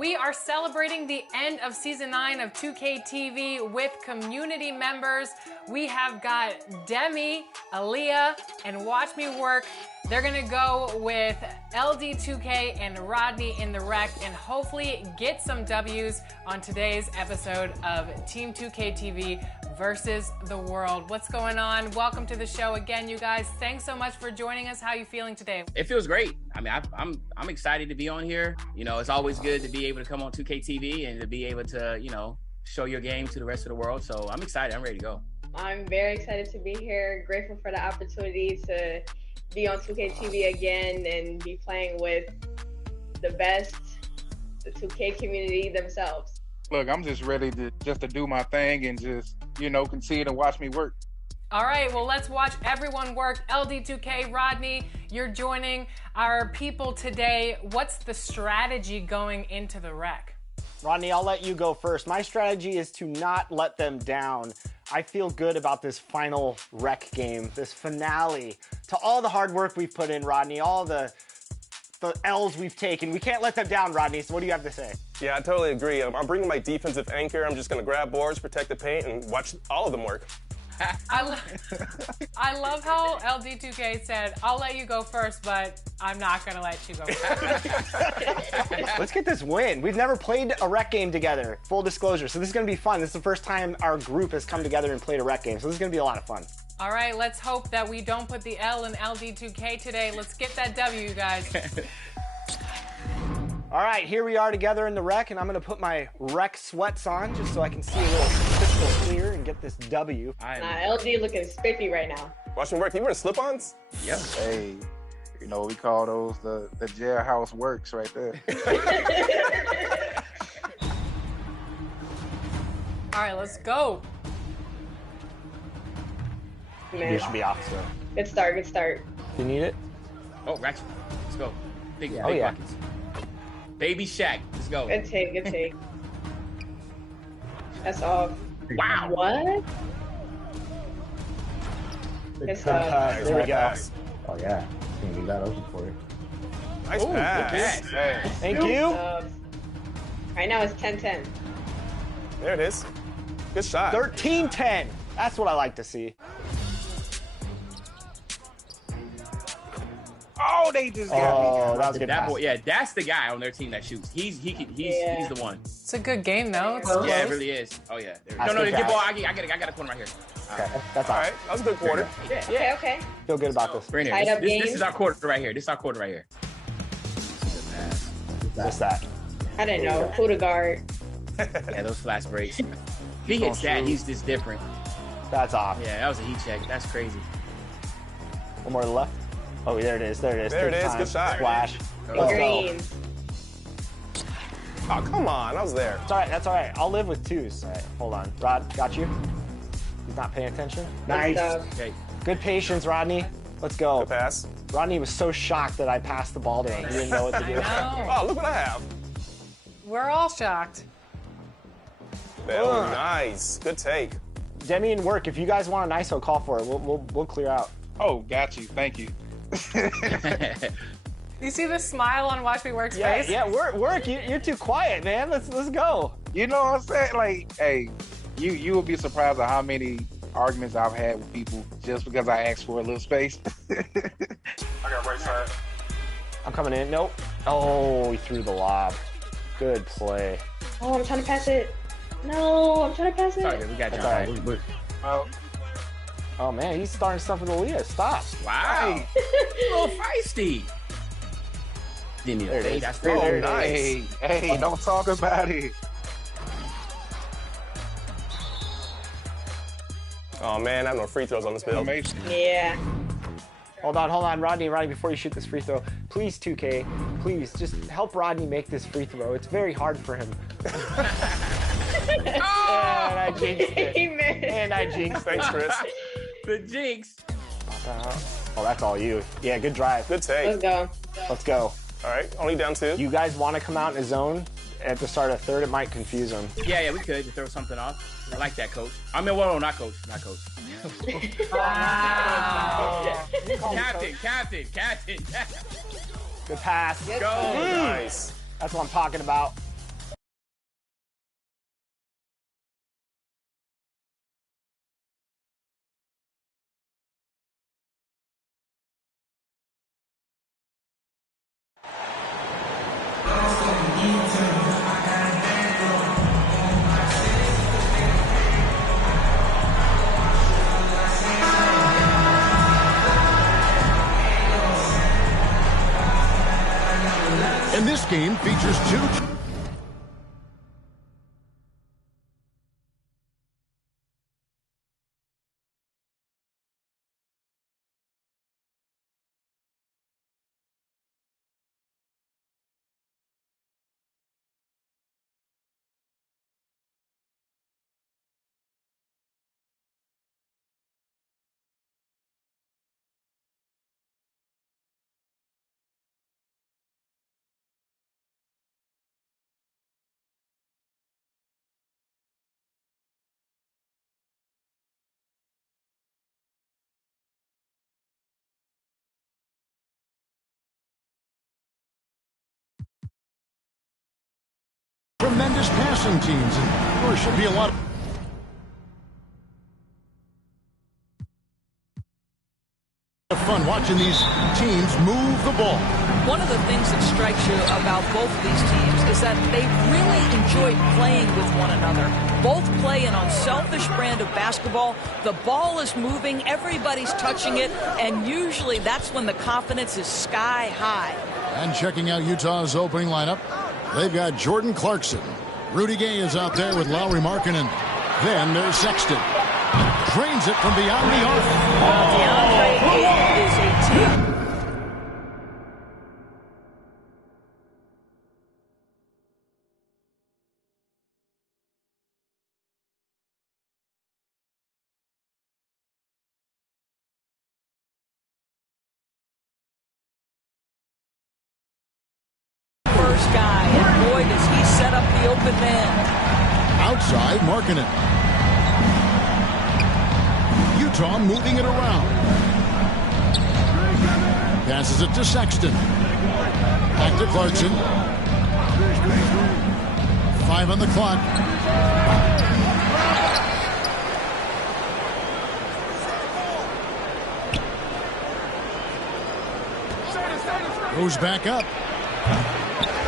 We are celebrating the end of season 9 of 2K TV with community members. We have got Demi, Aaliyah, and Watch Me Work. They're gonna go with LD2K and Rodney in the wreck and hopefully get some W's on today's episode of Team 2K TV versus the world. What's going on? Welcome to the show again, you guys. Thanks so much for joining us. How are you feeling today? It feels great. I mean, I'm excited to be on here. You know, it's always good to be able to come on 2K TV and to be able to, you know, show your game to the rest of the world. So I'm excited. I'm ready to go. I'm very excited to be here. Grateful for the opportunity to be on 2K TV again and be playing with the best, the 2K community themselves. Look, I'm just ready to do my thing and just, you know, concede and watch me work. All right, well, let's watch everyone work. LD2K, Rodney, you're joining our people today. What's the strategy going into the wreck? Rodney, I'll let you go first. My strategy is to not let them down. I feel good about this final wreck game, this finale. To all the hard work we've put in, Rodney, all the L's we've taken. We can't let them down, Rodney, so what do you have to say? Yeah, I totally agree. I'm bringing my defensive anchor. I'm just going to grab boards, protect the paint, and watch all of them work. I love how LD2K said, I'll let you go first, but I'm not going to let you go first. Let's get this win. We've never played a rec game together, full disclosure. So this is going to be fun. This is the first time our group has come together and played a rec game. So this is going to be a lot of fun. All right, let's hope that we don't put the L in LD2K today. Let's get that W, you guys. All right, here we are together in the rec, and I'm going to put my rec sweats on just so I can see a little crystal clear and get this W. LD looking spiffy right now. Watch me work. You wearing slip-ons? Yep. Hey, you know, we call those the jailhouse works right there. All right, let's go. Man. You should be off, so. Good start, good start. You need it? Oh, Ratchet. Let's go. Big Oh, yeah. buckets. Baby Shaq. Let's go. Good take, good take. That's off. Wow. What? Good stuff. There we go. Oh yeah, just gonna leave that open for you. Nice pass. Hey. Thank Good you. stuff. Right now it's 10-10. There it is. Good shot. 13-10. That's what I like to see. Oh, they just got me. Oh, that was a good That pass. boy, yeah, that's the guy on their team that shoots. He's the one. It's a good game, though. It's Yeah, close. it really is. Oh yeah. That's No, good get pass. ball. I got a corner right here. Okay, that's All all right, that was a good quarter. Okay, okay. Feel good about this. Bring it. Tied up This game. is our quarter right here. This is our quarter right here. Just that. I didn't know. Who to guard? Yeah, those flash breaks. If he hits that, he's just different. That's off. Yeah, that was a heat check. That's crazy. One more to the left. Oh, there it is. There it is. There it Third is. time. Good shot. Splash. Let's go. Green. Oh, come on. I was there. It's all right. That's all right. I'll live with twos. All right, hold on. Rod, got you. He's not paying attention. Good stuff. Okay. Good patience, Rodney. Let's go. Good pass. Rodney was so shocked that I passed the ball to him. He didn't know what to do. No, Oh, look what I have. we're all shocked. Oh, nice. Good take. Demi and Work, if you guys want an ISO, call for it. We'll clear out. Oh, got you. Thank you. You see the smile on Watch Me Work's Yeah, face? yeah. Work. You're too quiet, man. Let's go. You know what I'm saying? Like, hey, you will be surprised at how many arguments I've had with people just because I asked for a little space. I got right side. I'm coming in. Nope. Oh, he threw the lob. Good play. Oh, I'm trying to pass it. No, I'm trying to pass it. Sorry, we got That's you. all right. Oh man, he's starting stuff with Aaliyah. Stop. Wow. A little feisty. Didn't There it is. That's There it is. Hey, hey, don't talk about it. Oh, man. I have no free throws on this build. Amazing. Yeah. Hold on, Rodney, before you shoot this free throw, please, 2K, please, just help Rodney make this free throw. It's very hard for him. And I jinxed it. Amen. And I jinxed it. Thanks, Chris. The jinx. Oh, that's all you. Yeah, good drive. Good take. Let's go. Let's go. All right, only down 2. You guys want to come out in a zone at the start of third? It might confuse them. Yeah, we could to throw something off. I like that, coach. I mean, well, not coach. Wow. Captain. Good pass. Go. Nice. That's what I'm talking about. And this game features two. Tremendous passing teams, and there should be a lot of fun watching these teams move the ball. One of the things that strikes you about both of these teams is that they really enjoy playing with one another. Both play an unselfish brand of basketball. The ball is moving, everybody's touching it, and usually that's when the confidence is sky high. And checking out Utah's opening lineup, they've got Jordan Clarkson. Rudy Gay is out there with Lauri Markkanen. Then there's Sexton. Drains it from beyond the arc. DeAndre Ayton is a team. First guy, and boy, does he set up the open man. Outside, Markkanen. Utah moving it around. Passes it to Sexton. Back to Clarkson. 5 on the clock. Goes back up.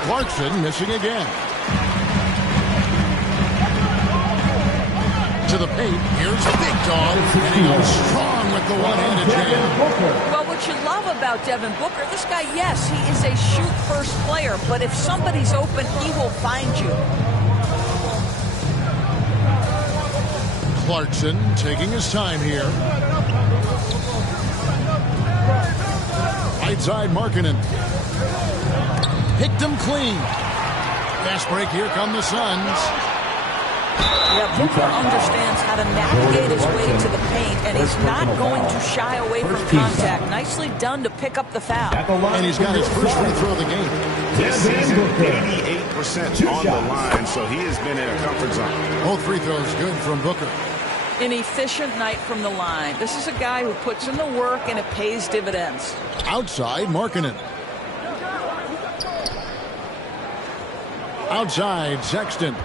Clarkson missing again. To the paint. Here's Big Dog. And he goes strong with the one-handed jam. Well, what you love about Devin Booker, this guy, yes, he is a shoot-first player, but if somebody's open, he will find you. Clarkson taking his time here. Right side, Markkanen. Picked him clean. Fast break, here come the Suns. Yeah, Booker understands how to navigate his way to the paint, and he's not going to shy away from contact. Nicely done to pick up the foul. And he's got his first free throw of the game. This season, 88% on the line, so he has been in a comfort zone. Both free throws good from Booker. An efficient night from the line. This is a guy who puts in the work, and it pays dividends. Outside, Markkanen. Outside, Sexton.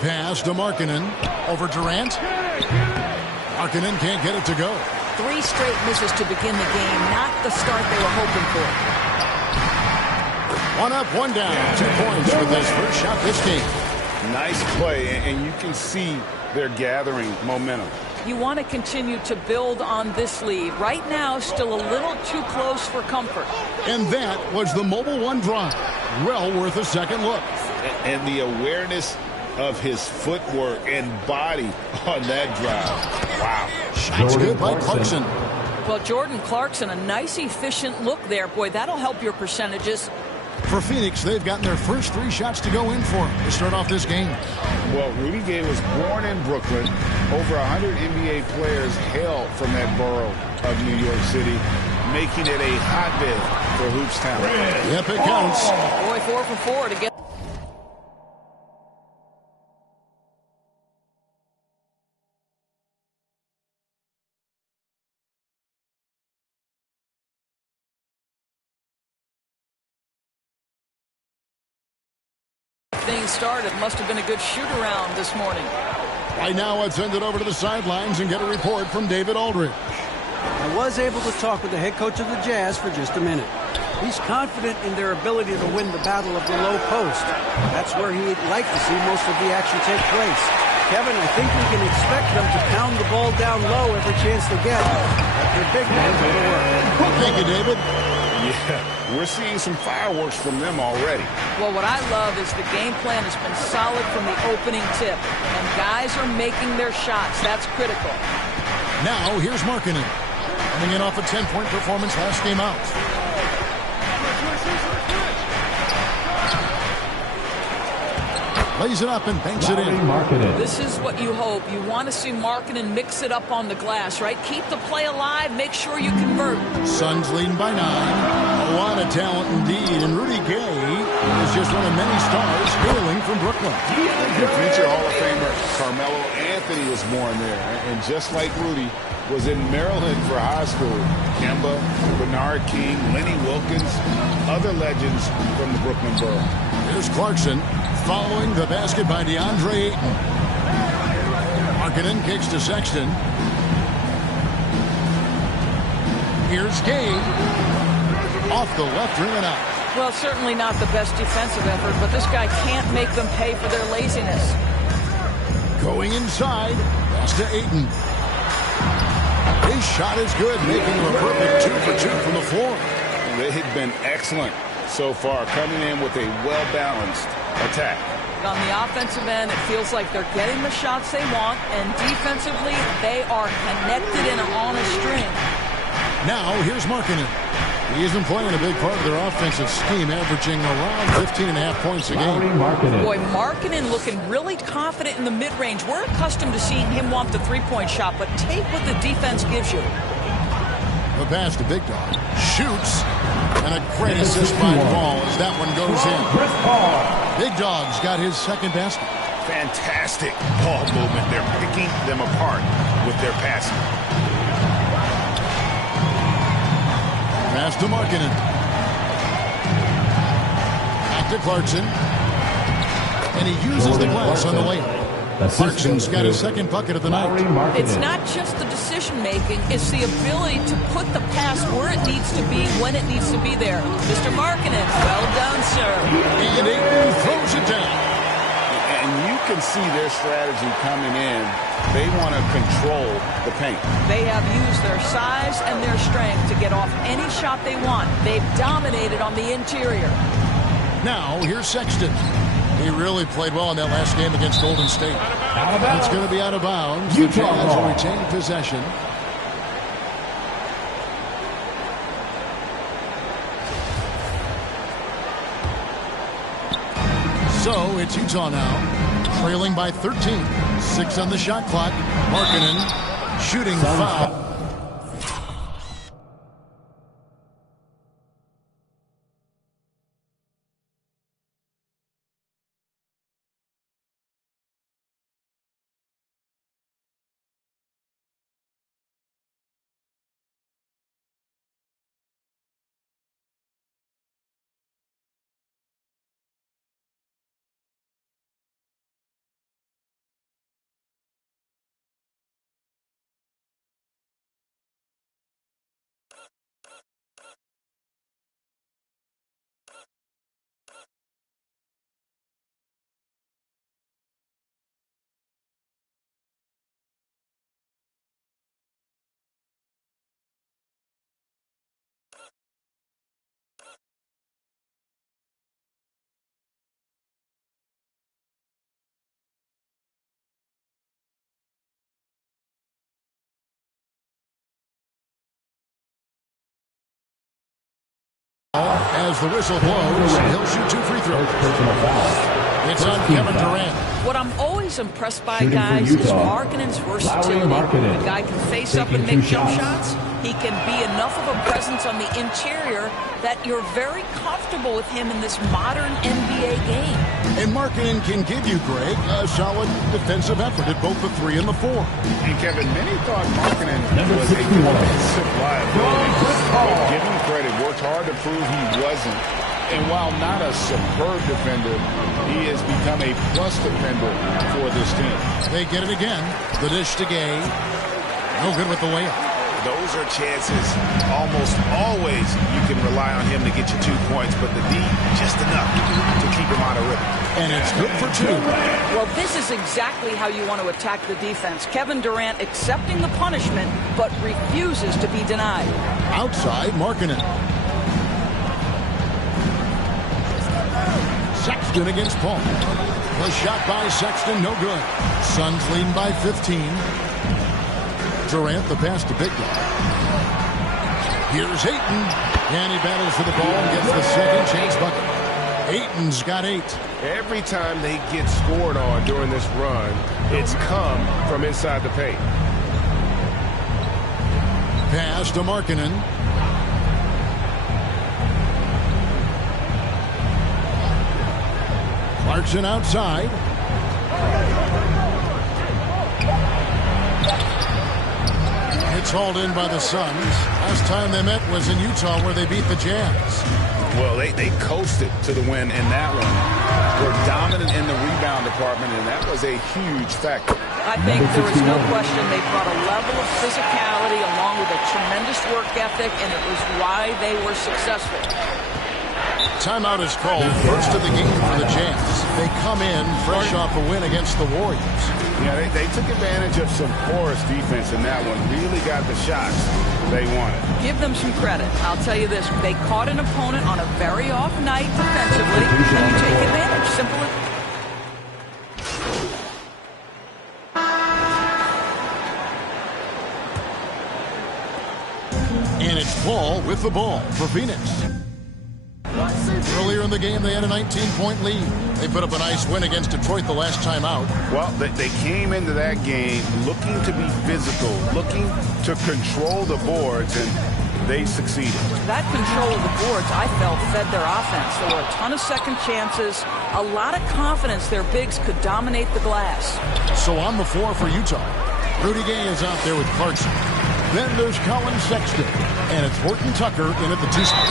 Pass to Markkanen. Over Durant. Markkanen can't get it to go. 3 straight misses to begin the game. Not the start they were hoping for. 1 up, 1 down. 2 points with his first shot this game. Nice play, and you can see they're gathering momentum. You want to continue to build on this lead. Right now, still a little too close for comfort. And that was the Mobile One drive. Well worth a second look. And the awareness of his footwork and body on that drive. Wow. Shots good by Clarkson. Well, Jordan Clarkson, a nice, efficient look there. Boy, that'll help your percentages. For Phoenix, they've gotten their first 3 shots to go in for to start off this game. Well, Rudy Gay was born in Brooklyn. Over 100 NBA players hail from that borough of New York City, making it a hotbed for hoops talent. Yep, it counts. Boy, 4 for 4 to get. Things started. Must have been a good shoot-around this morning. Right now, let's send it over to the sidelines and get a report from David Aldridge. I was able to talk with the head coach of the Jazz for just a minute. He's confident in their ability to win the battle of the low post. That's where he'd like to see most of the action take place. Kevin, I think we can expect them to pound the ball down low every chance they get. Let their big men go to work. Thank you, David. Yeah, we're seeing some fireworks from them already. Well, what I love is the game plan has been solid from the opening tip, and guys are making their shots. That's critical. Now, here's Markkanen, coming in off a 10-point performance last game out. Lays it up and banks it in. This is what you hope. You want to see Markkanen mix it up on the glass, right? Keep the play alive. Make sure you convert. Suns leading by 9. A lot of talent indeed. And Rudy Gay is just one of many stars hailing from Brooklyn. And future Hall of Famer Carmelo Anthony was born there. And just like Rudy, was in Maryland for high school. Kemba, Bernard King, Lenny Wilkins, other legends from the Brooklyn borough. Here's Clarkson following the basket by DeAndre Ayton. Markkanen kicks to Sexton. Here's Gay. Off the left rim and out. Well, certainly not the best defensive effort, but this guy can't make them pay for their laziness. Going inside. Pass to Ayton. His shot is good, making him a perfect 2 for 2 from the floor. They've been excellent so far, coming in with a well-balanced attack. On the offensive end, it feels like they're getting the shots they want, and defensively, they are connected and on a string. Now, here's Markkanen. He's been playing a big part of their offensive scheme, averaging around 15.5 points a game. Boy, Markkanen looking really confident in the mid-range. We're accustomed to seeing him want the three-point shot, but take what the defense gives you. The pass to Big Dog. Shoots. And a great assist by Paul as that one goes in. Big Dog's got his second basket. Fantastic ball movement. They're picking them apart with their passing. Pass to Markkanen. Back to Clarkson. And he uses the glass on the layup. Clarkson's got his second bucket of the night. It's not just the decision-making, it's the ability to put the pass where it needs to be, when it needs to be there. Mr. Markkanen, well done, sir. And Ayton throws it down. And you can see their strategy coming in. They want to control the paint. They have used their size and their strength to get off any shot they want. They've dominated on the interior. Now, here's Sexton. He really played well in that last game against Golden State. It's going to be out of bounds. The Jazz will retain possession. So it's Utah now, trailing by 13. 6 on the shot clock. Markkanen shooting foul. As the whistle blows, he'll shoot 2 free throws. It's on Kevin Durant. What I'm always impressed by, guys, is Markkanen's versatility. The guy can face up and make jump shots. He can be enough of a presence on the interior that you're very comfortable with him in this modern NBA game. And Markkanen can give you, Greg, a solid defensive effort at both the 3 and the 4. And Kevin, many thought Markkanen was a defensive liability. But give him credit, worked hard to prove he wasn't. And while not a superb defender, he has become a plus defender for this team. They get it again. The dish to Gay. No good with the layup. those are chances almost always you can rely on him to get you 2 points, but the D, just enough to keep him out of rhythm. And it's good for 2. Well, this is exactly how you want to attack the defense. Kevin Durant accepting the punishment, but refuses to be denied. Outside, Markkanen. Sexton against Paul. The shot by Sexton, no good. Suns leading by 15. Durant, the pass to Big Guy. Here's Ayton. And he battles for the ball and gets the second chance bucket. Ayton's got 8. Every time they get scored on during this run, it's come from inside the paint. Pass to Markkanen. Clarkson outside. It's hauled in by the Suns. Last time they met was in Utah where they beat the Jazz. Well, they coasted to the win in that one. Were dominant in the rebound department, and that was a huge factor. I think there was no question they brought a level of physicality along with a tremendous work ethic, and it was why they were successful. Timeout is called. First of the game for the Jazz. They come in fresh off a win against the Warriors. Yeah, they took advantage of some porous defense in that one. Really got the shots they wanted. Give them some credit. I'll tell you this. They caught an opponent on a very off night defensively, and you take advantage. Simple as... And it's Paul with the ball for Phoenix. Earlier in the game, they had a 19-point lead. They put up a nice win against Detroit the last time out. Well, they came into that game looking to be physical, looking to control the boards, and they succeeded. That control of the boards, I felt, fed their offense. There were a ton of second chances, a lot of confidence their bigs could dominate the glass. So on the floor for Utah, Rudy Gay is out there with Clarkson. Then there's Colin Sexton, and it's Horton Tucker in at the 2 spot.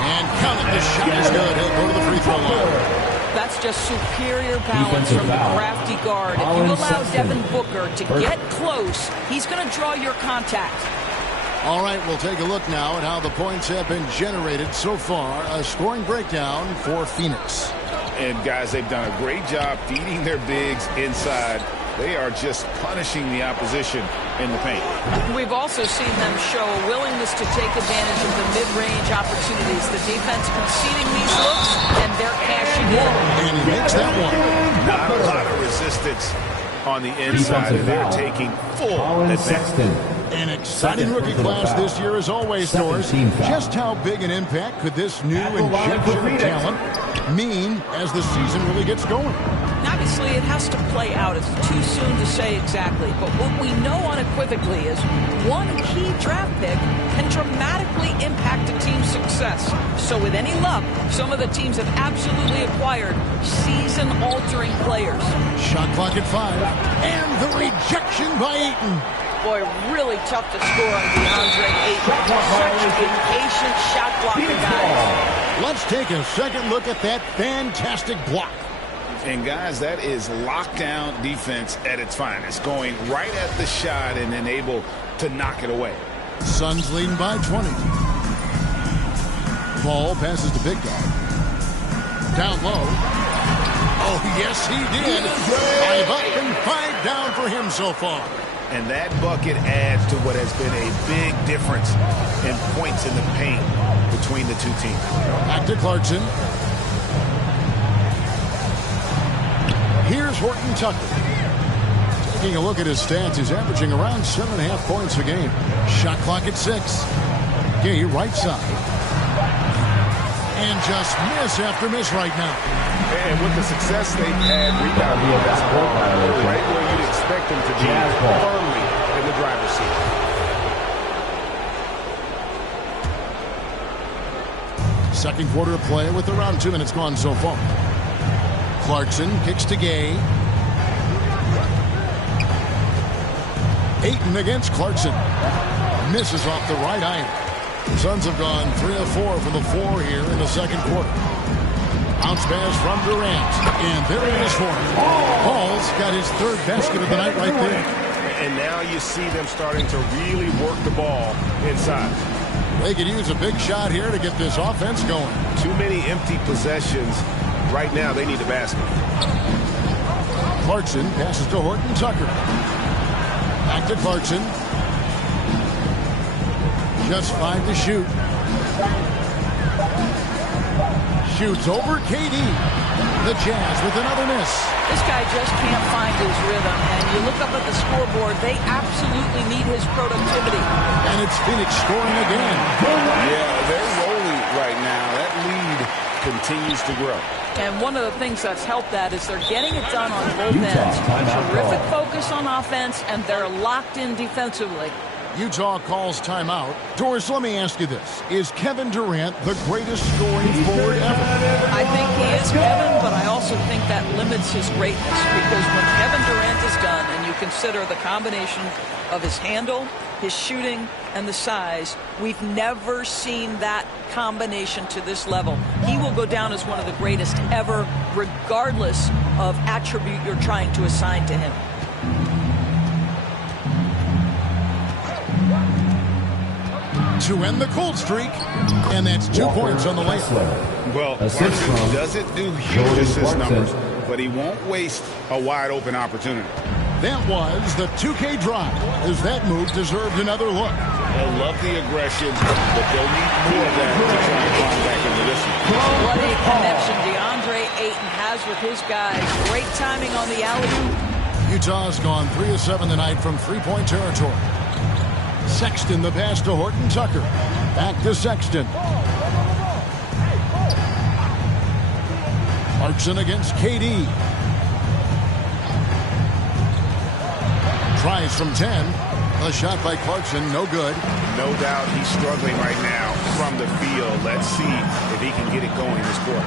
And count it, the shot is good. He'll go to the free throw line. That's just superior balance from the crafty guard. If you allow Devin Booker to get close, he's going to draw your contact. All right, we'll take a look now at how the points have been generated so far. A scoring breakdown for Phoenix. And guys, they've done a great job feeding their bigs inside. They are just punishing the opposition in the paint. We've also seen them show a willingness to take advantage of the mid-range opportunities. The defense conceding these looks, and they're cashing in. And he makes that one. Not a lot of resistance on the inside, and they're taking full advantage. An exciting rookie class this year as always, Norris. Just how big an impact could this new injection of talent mean as the season really gets going? Obviously, it has to play out. It's too soon to say exactly. But what we know unequivocally is one key draft pick can dramatically impact a team's success. So with any luck, some of the teams have absolutely acquired season-altering players. Shot clock at 5. And the rejection by Ayton. Boy, really tough to score on DeAndre Ayton. Such a patient shot blocking guy. Let's take a second look at that fantastic block. And guys, that is lockdown defense at its finest, going right at the shot and then able to knock it away. Suns leading by 20. Ball passes to Big Guy. Down low. Oh, yes, he did. 5 up and 5 down for him so far. And that bucket adds to what has been a big difference in points in the paint between the two teams. Back to Clarkson. Here's Horton Tucker. Taking a look at his stats, he's averaging around 7.5 points a game. Shot clock at 6. Gay right side. And just miss after miss right now. And with the success they've had rebounding this ball, right where you'd expect them to be, firmly in the driver's seat. Second quarter of play with around 2 minutes gone so far. Clarkson kicks to Gay. Ayton against Clarkson. Misses off the right iron. Suns have gone 3 of 4 from the floor here in the second quarter. Bounce pass from Durant. And there it is for him. Paul's got his 3rd basket of the night right there. and now you see them starting to really work the ball inside. They could use a big shot here to get this offense going. Too many empty possessions. Right now, they need the basket. Clarkson passes to Horton Tucker. Back to Clarkson. Just 5 to shoot. Shoots over KD. The Jazz with another miss. This guy just can't find his rhythm. And you look up at the scoreboard, they absolutely need his productivity. And it's Phoenix scoring again. Yeah, they're rolling right now. That lead continues to grow. And one of the things that's helped that is they're getting it done on both ends. Terrific focus on offense, and they're locked in defensively. Utah calls timeout. Doris, let me ask you this. Is Kevin Durant the greatest scoring forward ever? I think he is, Kevin, but I also think that limits his greatness, because when Kevin Durant is done and you consider the combination of his handle, his shooting, and the size, we've never seen that combination to this level. He will go down as one of the greatest ever, regardless of attribute you're trying to assign to him. To end the cold streak, and that's 2 points on the layup. Well, Clarkson doesn't do huge assist numbers, but he won't waste a wide-open opportunity. That was the 2K drive, as that move deserved another look. They'll love the aggression, but they'll need more of that to try and climb back into this one. What a connection DeAndre Ayton has with his guys. Great timing on the alley-oop. Utah's gone 3 of 7 tonight from three-point territory. Sexton the pass to Horton Tucker. Back to Sexton. Clarkson against KD. Tries from 10. A shot by Clarkson, no good. No doubt he's struggling right now from the field. Let's see if he can get it going this quarter.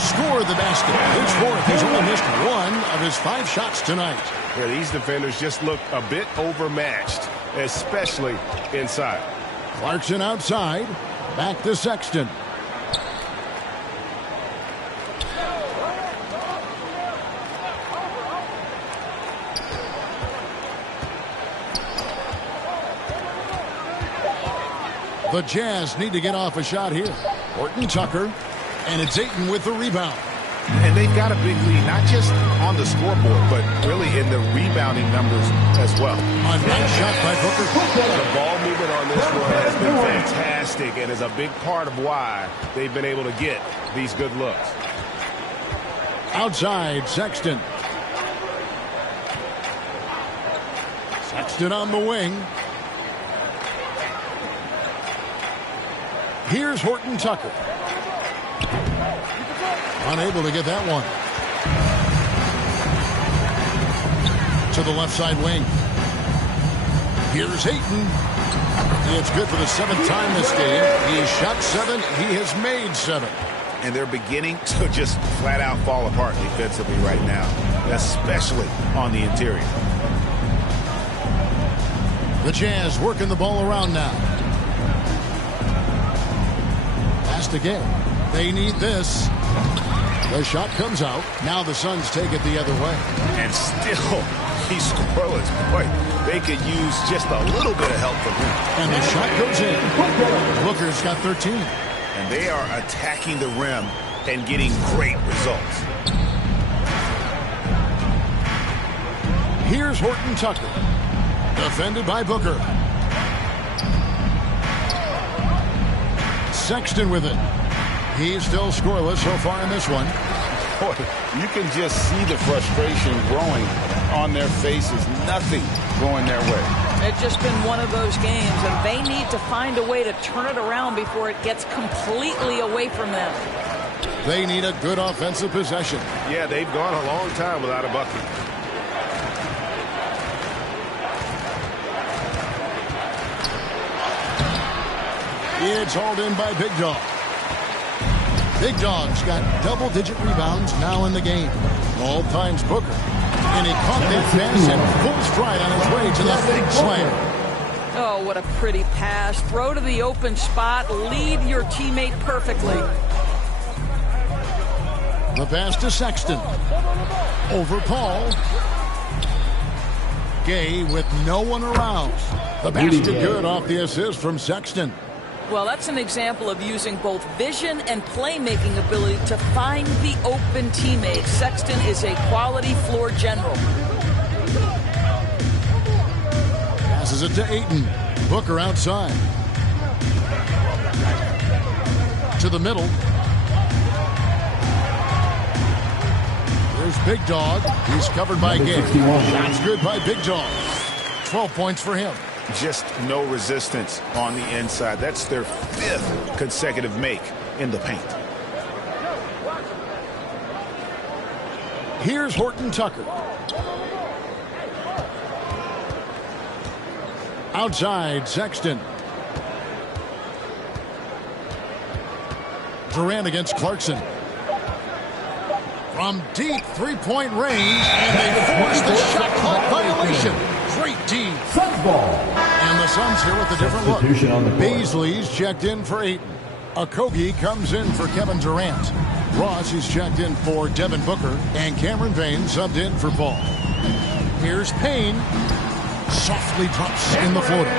Score the basket. His fourth. He's only missed 1 of his 5 shots tonight. Yeah, these defenders just look a bit overmatched, especially inside. Clarkson outside. Back to Sexton. The Jazz need to get off a shot here. Horton Tucker. And it's Ayton with the rebound. And they've got a big lead, not just on the scoreboard, but really in the rebounding numbers as well. A nice shot by Booker. The ball movement on this one has been fantastic and is a big part of why they've been able to get these good looks. Outside, Sexton. Sexton on the wing. Here's Horton Tucker. Unable to get that one. To the left side wing. Here's Ayton. It's good for the 7th time this game. He shot 7. He has made 7. And they're beginning to just flat out fall apart defensively right now, especially on the interior. The Jazz working the ball around now. Pass again. They need this. The shot comes out. Now the Suns take it the other way. And still, he's scoreless. Boy, they could use just a little bit of help from him. And the shot goes in. Booker's got 13. And they are attacking the rim and getting great results. Here's Horton Tucker. Defended by Booker. Sexton with it. He's still scoreless so far in this one. Boy, you can just see the frustration growing on their faces. Nothing going their way. It's just been one of those games, and they need to find a way to turn it around before it gets completely away from them. They need a good offensive possession. Yeah, they've gone a long time without a bucket. It's hauled in by Big Dog. Big Dog's got double-digit rebounds now in the game. All times Booker. And he caught that pass in full stride on his way to the big slam. Oh, what a pretty pass. Throw to the open spot. Lead your teammate perfectly. The pass to Sexton. Over Paul. Gay with no one around. The basket good off the assist from Sexton. Well, that's an example of using both vision and playmaking ability to find the open teammate. Sexton is a quality floor general. Passes it to Ayton. Booker outside. To the middle. There's Big Dog. He's covered by Gay. Shots good by Big Dog. 12 points for him. Just no resistance on the inside. That's their 5th consecutive make in the paint. Here's Horton Tucker. Outside, Sexton. Durant against Clarkson. From deep three-point range, and they force the shot clock violation. Great D. Suns ball. And the Suns here with a different look. Beasley's checked in for Ayton. Okogie comes in for Kevin Durant. Ross is checked in for Devin Booker. And Cameron Payne subbed in for Paul. Here's Payne. Softly drops in the floater.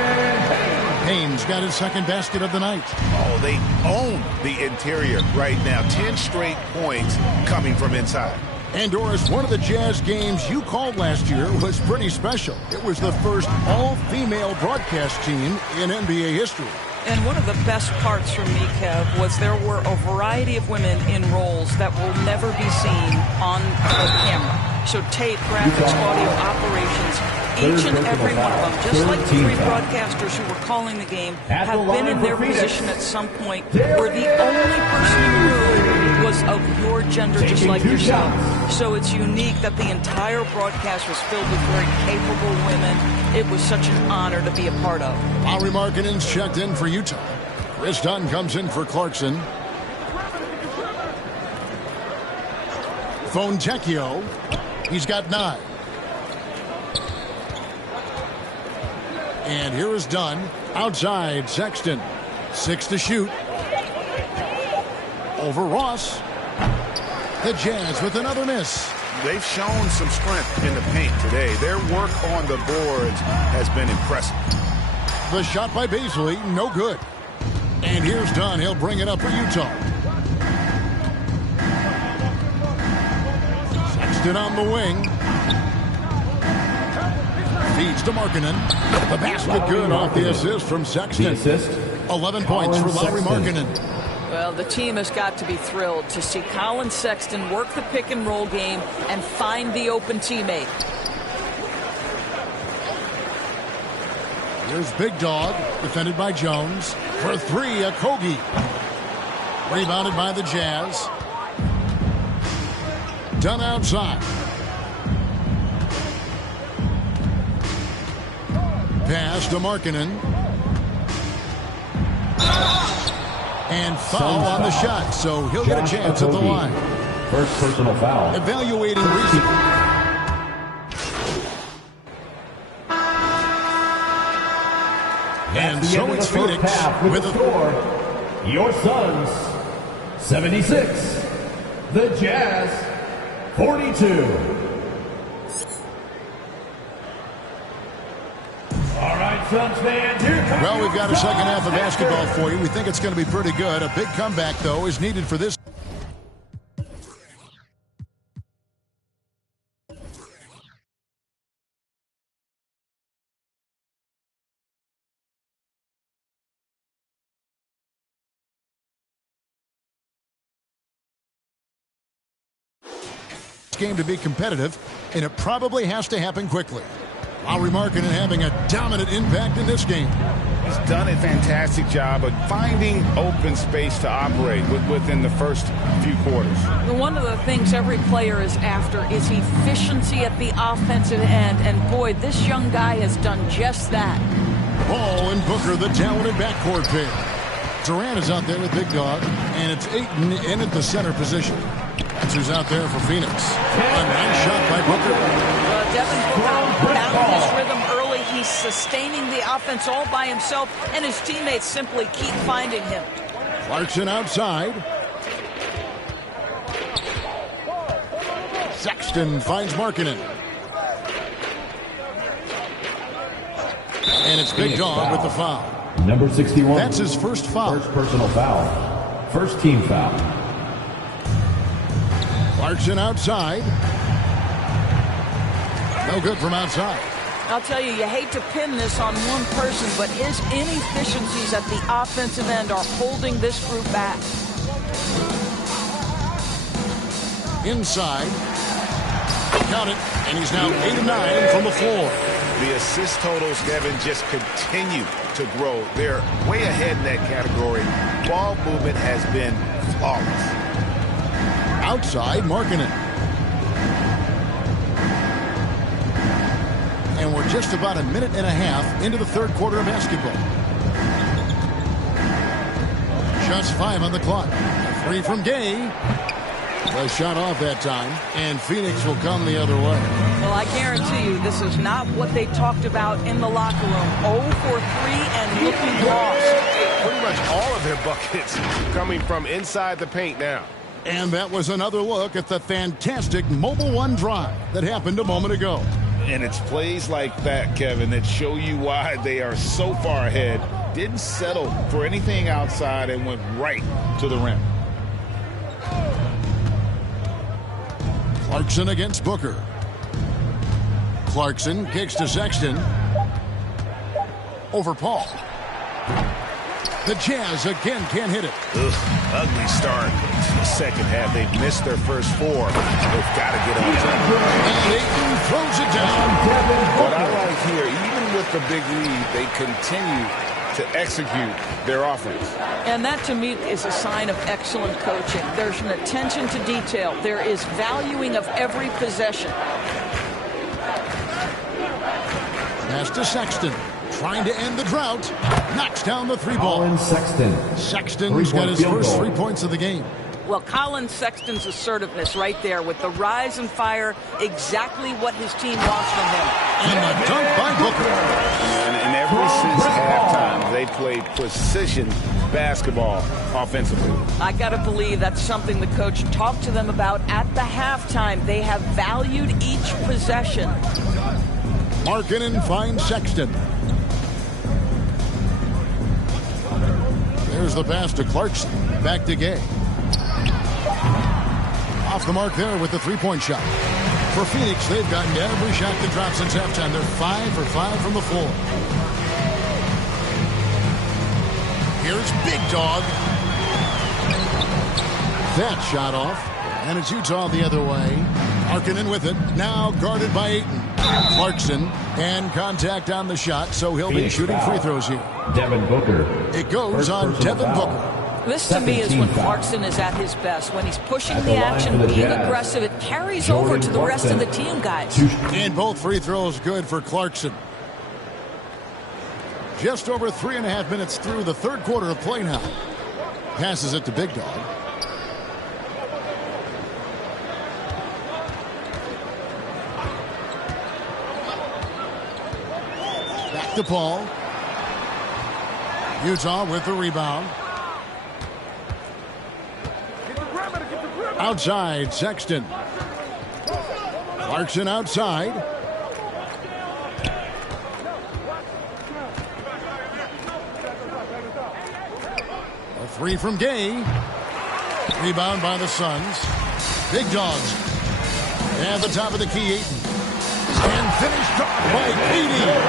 Payne's got his second basket of the night. Oh, they own the interior right now. 10 straight points coming from inside. And Doris, one of the Jazz games you called last year was pretty special. It was the first all-female broadcast team in NBA history. And one of the best parts for me, Kev, was there were a variety of women in roles that will never be seen on the camera. So tape, graphics, audio, operations, each and every one of them, just like the 3 broadcasters who were calling the game, have been in their position at some point where the only person in the room was of your gender, just like yourself. So it's unique that the entire broadcast was filled with very capable women. It was such an honor to be a part of. Lauri Markkanen's checked in for Utah. Chris Dunn comes in for Clarkson. Fontecchio, he's got 9. And here is Dunn. Outside, Sexton. 6 to shoot. Over Ross. The Jazz with another miss. They've shown some strength in the paint today. Their work on the boards has been impressive. The shot by Beasley, no good. And here's Dunn. He'll bring it up for Utah. Sexton on the wing. Feeds to Markkanen. The basket good off the assist from Sexton. 11 points for Lauri Markkanen. Well, the team has got to be thrilled to see Colin Sexton work the pick-and-roll game and find the open teammate. Here's Big Dog, defended by Jones. For 3, Okogie. Rebounded by the Jazz. Dunn outside. Pass to Markkanen. And foul on the shot, so he'll get a chance at the line. First personal foul. Evaluating reason. And so it's Phoenix with a score. Your Suns 76. The Jazz 42. All right, Suns fans, here comes. Well, we've got a second half of basketball for you. We think it's going to be pretty good. A big comeback, though, is needed for this. Game to be competitive, and it probably has to happen quickly. Lauri Markkanen having a dominant impact in this game. He's done a fantastic job of finding open space to operate within the first few quarters. One of the things every player is after is efficiency at the offensive end, and boy, this young guy has done just that. Ball and Booker, the talented backcourt pair. Durant is out there with Big Dog, and it's Ayton in at the center position. That's who's out there for Phoenix. A nice shot by Booker. Devin Booker found his rhythm early. He's sustaining the offense all by himself, and his teammates simply keep finding him. Clarkson outside. Sexton finds Markkanen. And it's Big Dog with the foul. Number 61. That's his first foul. First personal foul. First team foul. Clarkson outside. No good from outside. I'll tell you, you hate to pin this on one person, but his inefficiencies at the offensive end are holding this group back. Inside. Count it. And he's now 8 of 9 from the floor. The assist totals, Kevin, just continue to grow. They're way ahead in that category. Ball movement has been flawless. Outside, Markkanen. And we're just about a minute and a half into the third quarter of basketball. Just 5 on the clock. 3 from Gay. A shot off that time, and Phoenix will come the other way. Well, I guarantee you this is not what they talked about in the locker room. 0 for 3 and looking lost. Pretty much all of their buckets coming from inside the paint now. And that was another look at the fantastic Mobile One drive that happened a moment ago. And it's plays like that, Kevin, that show you why they are so far ahead. Didn't settle for anything outside and went right to the rim. Clarkson against Booker. Clarkson kicks to Sexton. Over Paul. The Jazz again can't hit it. Ugly start to the second half. They've missed their first 4. They've got to get on top. And Ayton throws it down. What I like here, even with the big lead, they continue to execute their offense. And that, to me, is a sign of excellent coaching. There's an attention to detail. There is valuing of every possession. Pass to Sexton. Trying to end the drought. Knocks down the 3-ball. Colin Sexton. Sexton's got his first 3 points of the game. Well, Colin Sexton's assertiveness right there with the rise and fire, exactly what his team wants from him. And the dunk by Booker. And ever since halftime, they played precision basketball offensively. I got to believe that's something the coach talked to them about at the halftime. They have valued each possession. Markkanen finds Sexton. There's the pass to Clarkson. Back to Gay. Off the mark there with the 3-point shot. For Phoenix, they've gotten every shot that dropped since halftime. They're 5 for 5 from the floor. Here's Big Dog. That shot off. And it's Utah the other way. Markkanen with it. Now guarded by Ayton. Clarkson. And contact on the shot, so he'll be shooting free throws here. Devin Booker. It goes on Devin Booker. This, to me, is when Clarkson is at his best. When he's pushing the action, being aggressive, it carries over to the rest of the team, guys. And both free throws good for Clarkson. Just over 3.5 minutes through the third quarter of play now. Passes it to Big Dog. Back to Paul. Utah with the rebound. Outside, Sexton. Clarkson outside. A 3 from Gay. Rebound by the Suns. Big Dogs. At the top of the key, Ayton. And finished off by Katie. Well,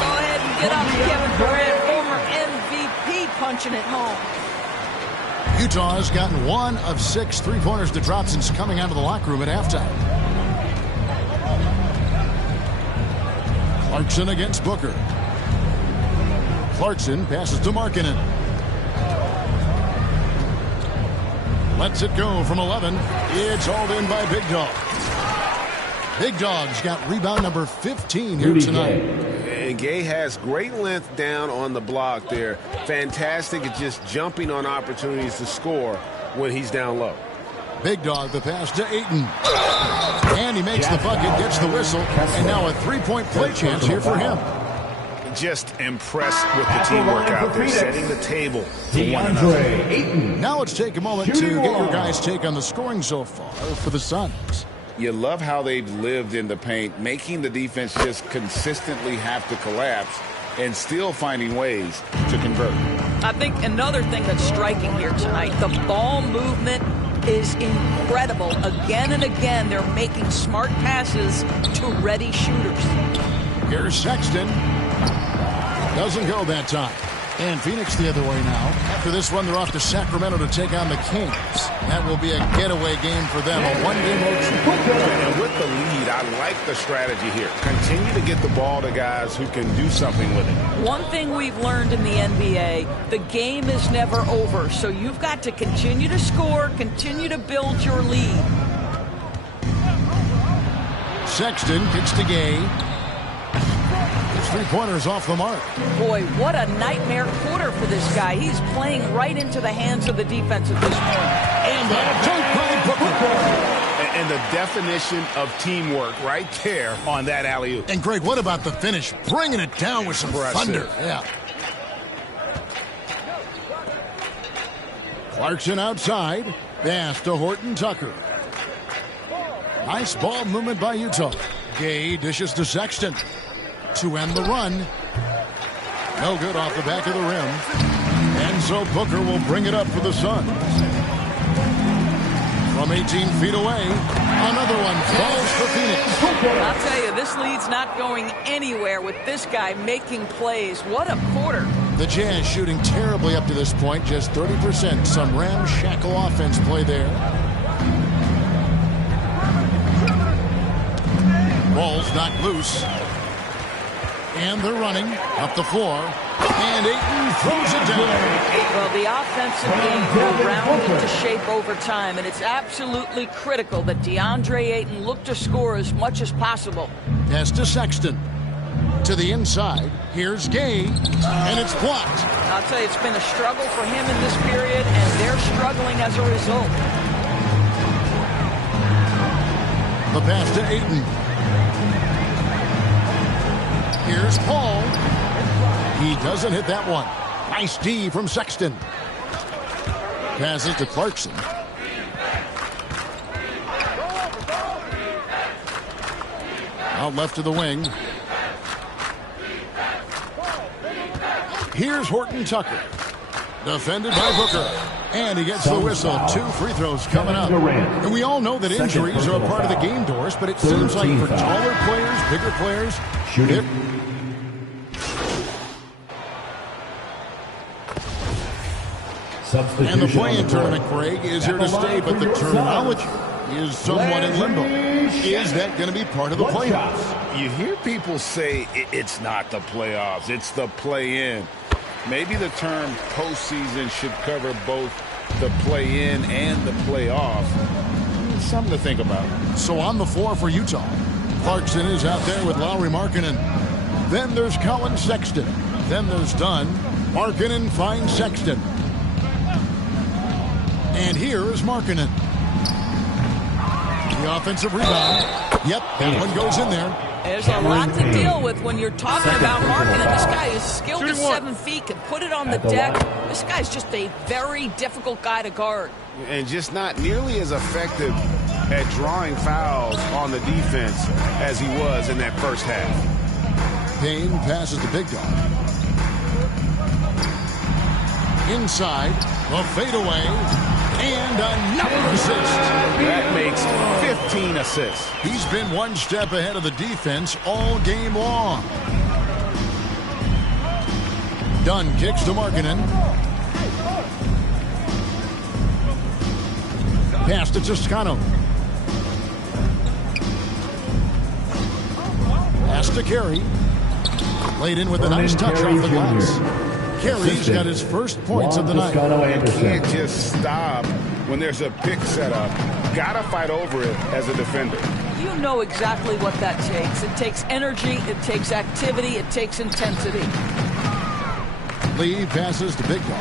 go ahead and get up, Kevin Durant, former MVP, punching it home. Utah has gotten 1 of 6 3-pointers to drop since coming out of the locker room at halftime. Clarkson against Booker. Clarkson passes to Markkanen. Lets it go from 11. It's hauled in by Big Dog. Big Dog's got rebound number 15 here tonight. And Gay has great length down on the block there. Fantastic at just jumping on opportunities to score when he's down low. Big Dog, the pass to Ayton. And he makes the bucket, gets the whistle, and now a 3-point play chance here for him. Just impressed with the teamwork out there, setting the table for one another. Now let's take a moment to get your guys' take on the scoring so far for the Suns. You love how they've lived in the paint, making the defense just consistently have to collapse. and still finding ways to convert. I think another thing that's striking here tonight, the ball movement is incredible. Again and again, they're making smart passes to ready shooters. Here's Sexton. Doesn't go that time. And Phoenix the other way now. After this one, they're off to Sacramento to take on the Kings. That will be a getaway game for them, a one-game road trip. And with the lead, I like the strategy here. Continue to get the ball to guys who can do something with it. One thing we've learned in the NBA, the game is never over. So you've got to continue to score, continue to build your lead. Sexton kicks to Gay. His three-pointers off the mark. Boy, what a nightmare quarter for this guy. He's playing right into the hands of the defense at this point. And a dunk by Booker. And the definition of teamwork right there on that alley-oop. And Greg, what about the finish? Bringing it down with some thunder. Yeah. Clarkson outside. Pass to Horton Tucker. Nice ball movement by Utah. Gay dishes to Sexton to end the run. No good off the back of the rim. And so Booker will bring it up for the Suns. From 18 feet away, another one falls for Phoenix. I'll tell you, this lead's not going anywhere with this guy making plays. What a quarter. The Jazz shooting terribly up to this point, just 30%. Some ramshackle offense play there. Ball's knocked loose. And they're running up the floor. And Ayton throws it down. Well, the offensive game will round into shape over time, and it's absolutely critical that DeAndre Ayton look to score as much as possible. Pass to Sexton. To the inside. Here's Gay. And it's blocked. I'll tell you, it's been a struggle for him in this period, and they're struggling as a result. The pass to Ayton. Here's Paul. He doesn't hit that one. Nice D from Sexton. Passes to Clarkson. Out left to the wing. Here's Horton Tucker. Defended by Booker. And he gets the whistle. 2 free throws coming up. And we all know that injuries are a part of the game, Doris, but it seems like for taller players, bigger players, and the play-in tournament, Craig, is here to stay, but the terminology is somewhat in limbo. Is that going to be part of the playoffs? You hear people say it's not the playoffs, it's the play-in. Maybe the term postseason should cover both the play-in and the playoff. Something to think about. So on the floor for Utah, Clarkson is out there with Lauri Markkanen. Then there's Colin Sexton. Then there's Dunn. Markkanen finds Sexton. And here is Markkanen. The offensive rebound. Yep, that one goes in there. There's a lot to deal with when you're talking about Markkanen. This guy is skilled at 7 feet, can put it on the deck. This guy's just a very difficult guy to guard. And just not nearly as effective at drawing fouls on the defense as he was in that first half. Payne passes to Big Dog. Inside, the fadeaway, and another assist. That makes 15 assists. He's been one step ahead of the defense all game long. Dunn kicks to Markkanen. Pass to Toscano. Pass to Carey. Laid in with a nice touch off the glass. Carey's got his first points of the night. You can't just stop when there's a pick set up. Gotta fight over it as a defender. You know exactly what that takes. It takes energy, it takes activity, it takes intensity. Lee passes to Big Dog.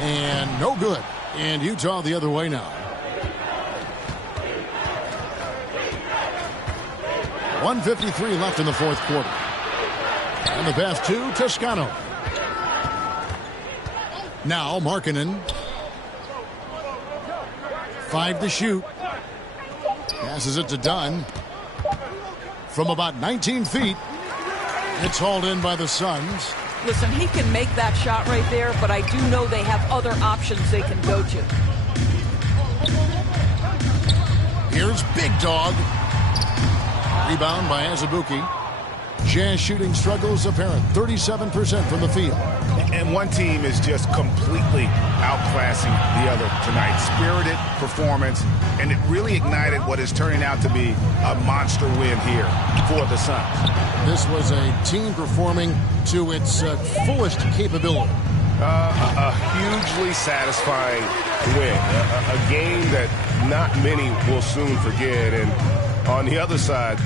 And no good. And Utah the other way now. 1:53 left in the fourth quarter. And the pass to Toscano. Now Markkanen. 5 to shoot. Passes it to Dunn. From about 19 feet. It's hauled in by the Suns. Listen, he can make that shot right there, but I do know they have other options they can go to. Here's Big Dog. Rebound by Azubuike. Jazz shooting struggles apparent. 37% from the field. And one team is just completely outclassing the other tonight. Spirited performance, and it really ignited what is turning out to be a monster win here for the Suns. This was a team performing to its fullest capability. A hugely satisfying win. A game that not many will soon forget. And on the other side,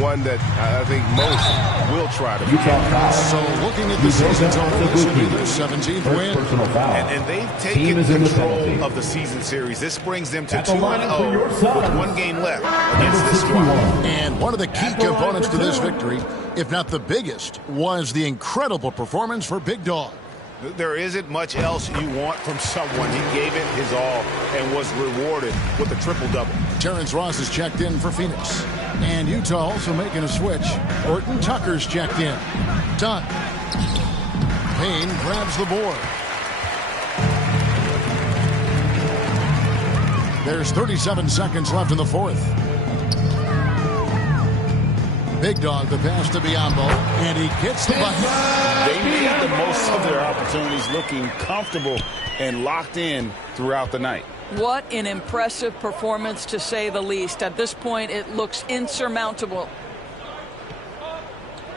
one that I think most will try to forget. So looking at the season total, this will be their 17th win. And they've taken control of the season series. This brings them to 2-0 with one game left against this squad. And one of the key components to this victory, if not the biggest, was the incredible performance for Big Dog. There isn't much else you want from someone. He gave it his all and was rewarded with a triple-double. Terrence Ross is checked in for Phoenix. And Utah also making a switch. Horton Tucker's checked in. Done. Payne grabs the board. There's 37 seconds left in the fourth. Big Dog, the pass to Biyombo, and he gets the bucket. They made the most of their opportunities, looking comfortable and locked in throughout the night. What an impressive performance, to say the least. At this point, it looks insurmountable.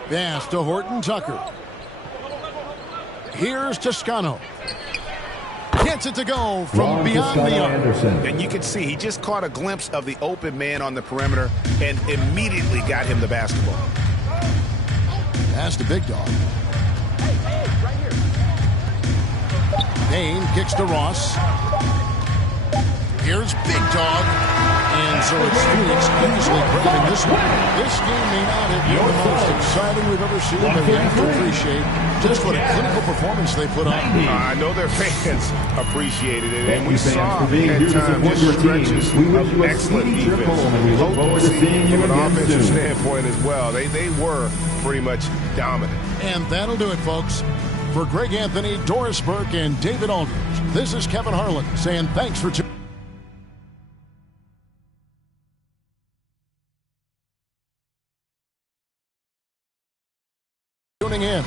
Pass to Horton Tucker. Here's Toscano. Gets it to go from beyond the arc. And you can see he just caught a glimpse of the open man on the perimeter and immediately got him the basketball. Pass to Big Dog. Payne kicks to Ross. Here's Big Dog. And so it's Phoenix easily grabbing this one. This game may not have been the most exciting we've ever seen, but we have to appreciate just what a clinical performance they put on. I know their fans appreciated it, and we saw at times just stretches of excellent defense. Potency from an offensive standpoint as well. They were pretty much dominant. And that'll do it, folks. For Greg Anthony, Doris Burke, and David Aldridge, this is Kevin Harlan saying thanks for tuning in.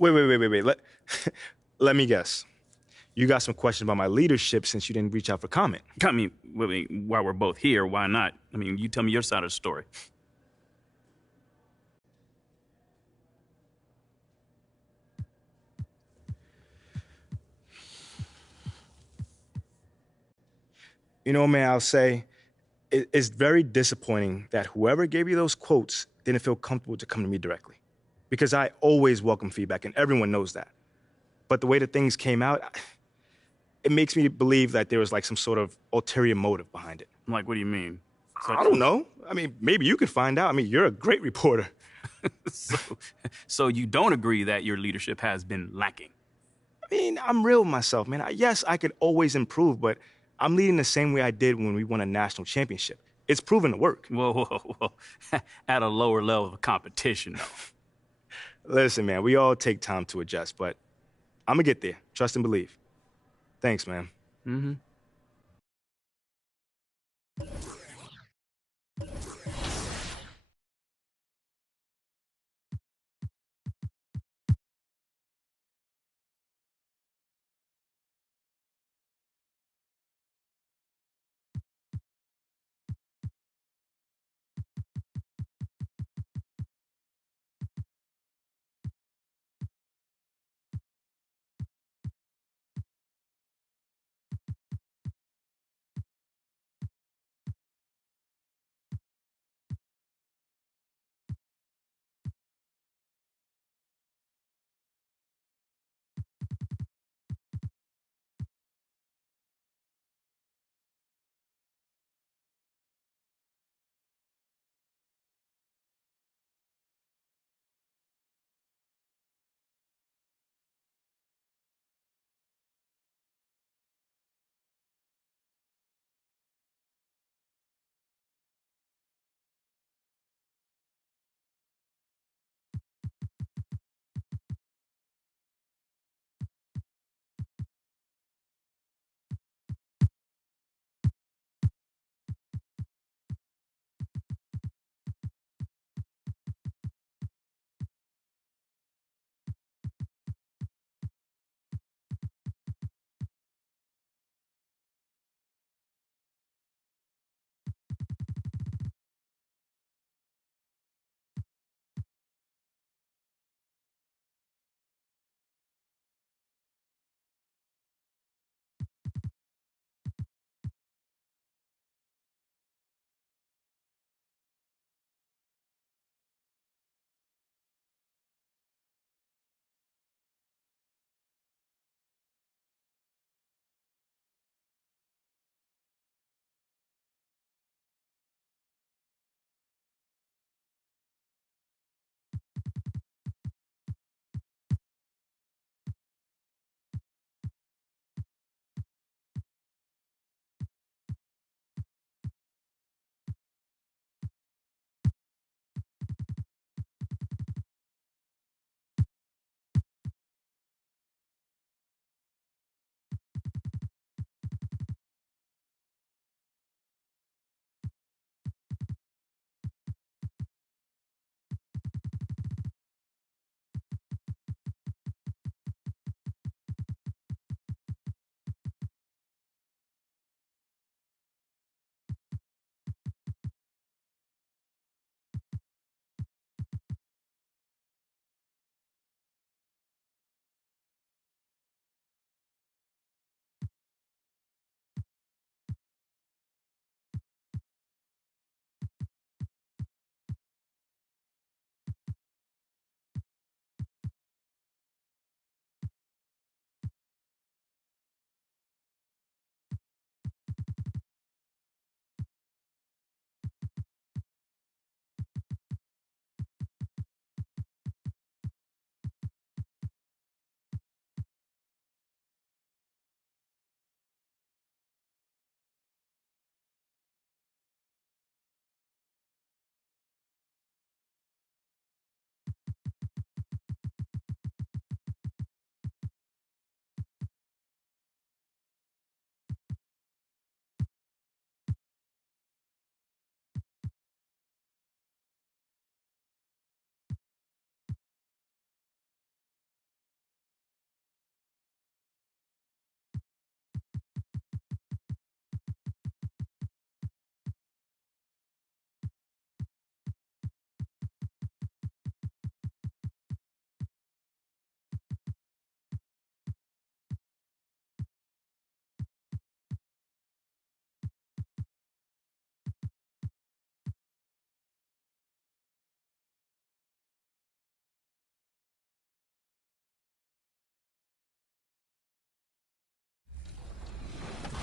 Wait. Let me guess. You got some questions about my leadership since you didn't reach out for comment. I mean, while we're both here, why not? I mean, you tell me your side of the story. You know, man, I'll say it's very disappointing that whoever gave you those quotes didn't feel comfortable to come to me directly. Because I always welcome feedback, and everyone knows that. But the way that things came out, it makes me believe that there was like some sort of ulterior motive behind it. Like, what do you mean? I don't know. I mean, maybe you could find out. I mean, you're a great reporter. So you don't agree that your leadership has been lacking? I mean, I'm real with myself, man. Yes, I could always improve, but I'm leading the same way I did when we won a national championship. It's proven to work. Whoa. At a lower level of competition, though. Listen, man, we all take time to adjust, but I'm going to get there. Trust and believe. Thanks, man. Mm-hmm.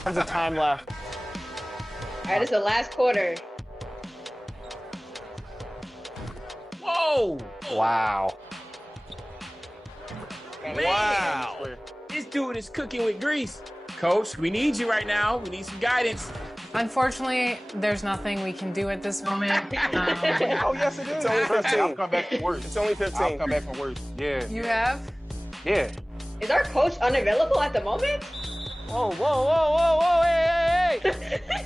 Tons of time left. All right, it's the last quarter. Whoa! Wow. Man. Wow. This dude is cooking with grease. Coach, we need you right now. We need some guidance. Unfortunately, there's nothing we can do at this moment. Oh, yes, it is. It's only 15. I'll come back from work. It's only 15. I'll come back from work. Yeah. You have? Yeah. Is our coach unavailable at the moment? Whoa, whoa, whoa, whoa, whoa, hey, hey, hey.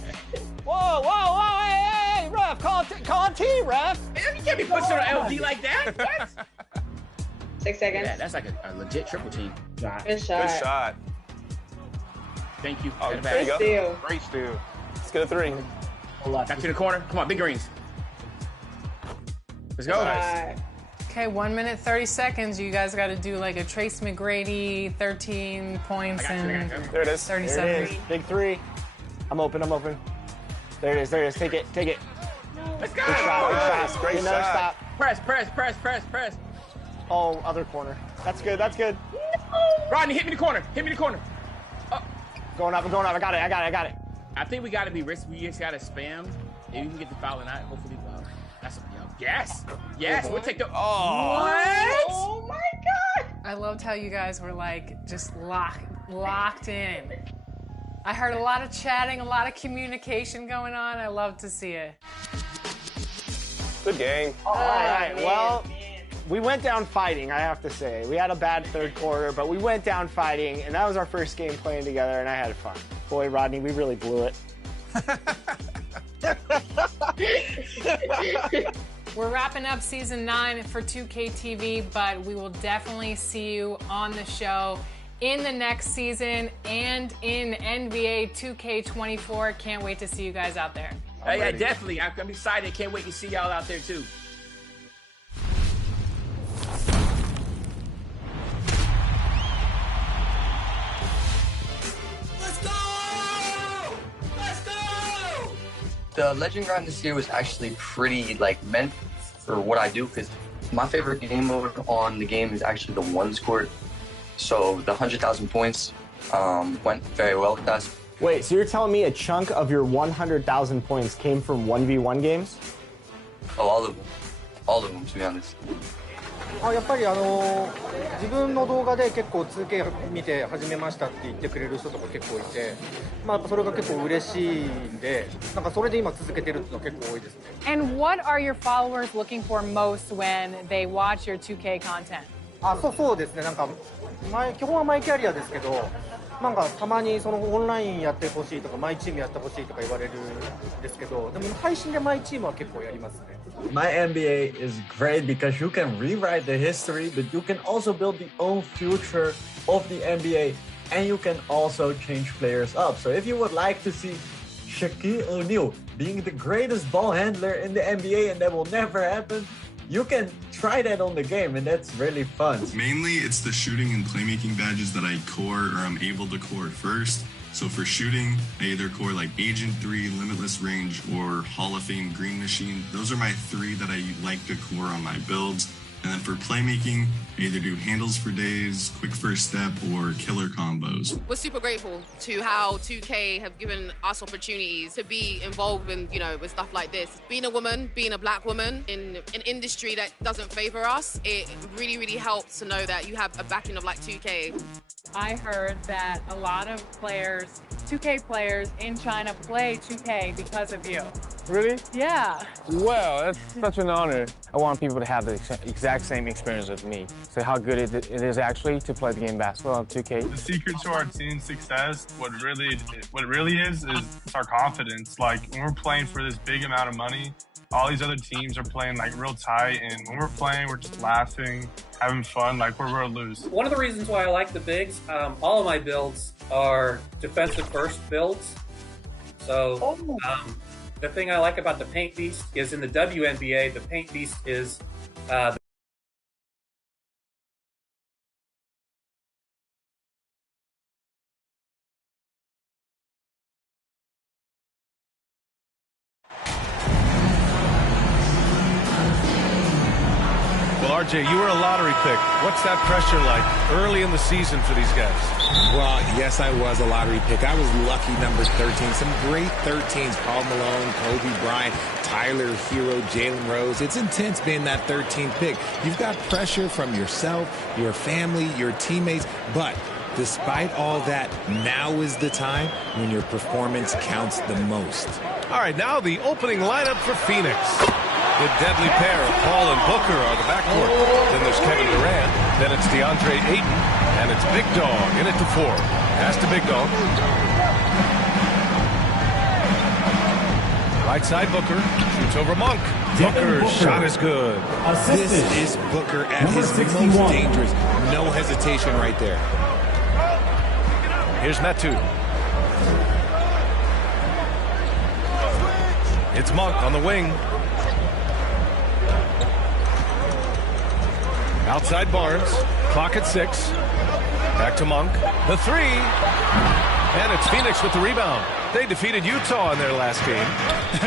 Whoa, whoa, whoa, hey, hey, hey, ref, call on T, ref. Man, you can't be pushing on LD like that. What? 6 seconds. Yeah, that's like a legit triple team. Good shot. Good shot. Thank you. Oh, there you go. Steal. Great steal. Let's get a 3. Back to the corner. Come on, big greens. Let's go. Nice. Okay, 1 minute, 30 seconds. You guys got to do like a Trace McGrady, 13 points and There it is. 30 There seconds. it is. Big 3. I'm open. There it is. Take it. Let's go. Good shot. Nice. Great Get another shot. stop. Press. Oh, other corner. That's good. Rodney, hit me the corner. Going up. I got it. I think we got to be risky. We just got to spam. If we can get the foul or not, hopefully. That's yes. We'll take the. Oh. What? Oh my God. I loved how you guys were like just locked in. I heard a lot of chatting, a lot of communication going on. I love to see it. Good game. All right. Well, we went down fighting, I have to say. We had a bad third quarter, but we went down fighting, and that was our first game playing together, and I had fun. Boy, Rodney, we really blew it. We're wrapping up season 9 for 2K TV, but we will definitely see you on the show in the next season and in NBA 2K24. Can't wait to see you guys out there. Yeah, definitely. I'm excited. Can't wait to see y'all out there too. The Legend Grind this year was actually pretty meant for what I do, because my favorite game mode on the game is actually the ones court. So the 100,000 points went very well with that. Wait, so you're telling me a chunk of your 100,000 points came from 1v1 games? Oh, all of them, to be honest. やっぱり自分の動画で結構 2K 見て始めましたって言ってくれる人とか結構いて、やっぱそれが結構嬉しいんで、なんかそれで今続けてるっていうのは結構多いですね。And what are your followers looking for most when they watch your 2K content? そうですね。なんか基本はマイキャリアですけど、なんかたまにそのオンラインやってほしいとかマイチームやってほしいとか言われるんですけど、でも配信でマイチームは結構やりますね。My NBA is great because you can rewrite the history, but you can also build the own future of the NBA, and you can also change players up. So if you would like to see Shaquille O'Neal being the greatest ball handler in the NBA, and that will never happen, you can try that on the game, and that's really fun. Mainly, it's the shooting and playmaking badges that I core or I'm able to core first. So for shooting, I either core like Agent 3, Limitless Range, or Hall of Fame Green Machine. Those are my 3 that I like to core on my builds. And then for playmaking, I either do handles for days, quick first step, or killer combos. We're super grateful to how 2K have given us opportunities to be involved in, with stuff like this. Being a woman, being a black woman in an industry that doesn't favor us, it really, really helps to know that you have a backing of 2K. I heard that a lot of players, 2K players in China play 2K because of you. Really? Yeah. Well, that's such an honor. I want people to have the exact same experience with me. So how good it is actually to play the game basketball on 2K. The secret to our team's success, what it really is our confidence. Like when we're playing for this big amount of money, all these other teams are playing real tight, and when we're playing, we're just laughing, having fun, we're going to lose. One of the reasons why I like the bigs, all of my builds are defensive first builds. So the thing I like about the Paint Beast is in the WNBA, the Paint Beast is RJ, you were a lottery pick. What's that pressure like early in the season for these guys? Well, yes, I was a lottery pick. I was lucky number 13. Some great 13s. Paul Malone, Kobe Bryant, Tyler Hero, Jalen Rose. It's intense being that 13th pick. You've got pressure from yourself, your family, your teammates. But despite all that, now is the time when your performance counts the most. All right, now the opening lineup for Phoenix. The deadly pair of Paul and Booker are the backcourt. Then there's Kevin Durant. Then it's DeAndre Ayton. And it's Big Dog in it to 4. Pass to Big Dog. Right side Booker. Shoots over Monk. Booker's shot is good. This is Booker at his most dangerous. No hesitation right there. Here's Metu. It's Monk on the wing. Outside Barnes. Clock at 6. Back to Monk. The 3. And it's Phoenix with the rebound. They defeated Utah in their last game.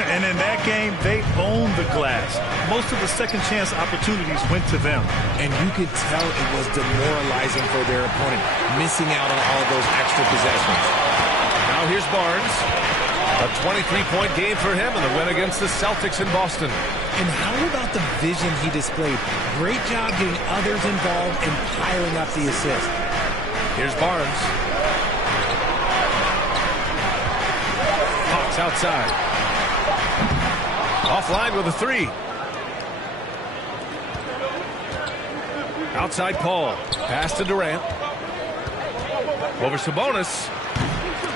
And in that game, they owned the glass. Most of the second chance opportunities went to them. And you could tell it was demoralizing for their opponent, missing out on all those extra possessions. Now here's Barnes. A 23-point game for him in the win against the Celtics in Boston. And how about the vision he displayed? Great job getting others involved and piling up the assist. Here's Barnes. Hawks outside. Offline with a 3. Outside Paul. Pass to Durant. Over Sabonis.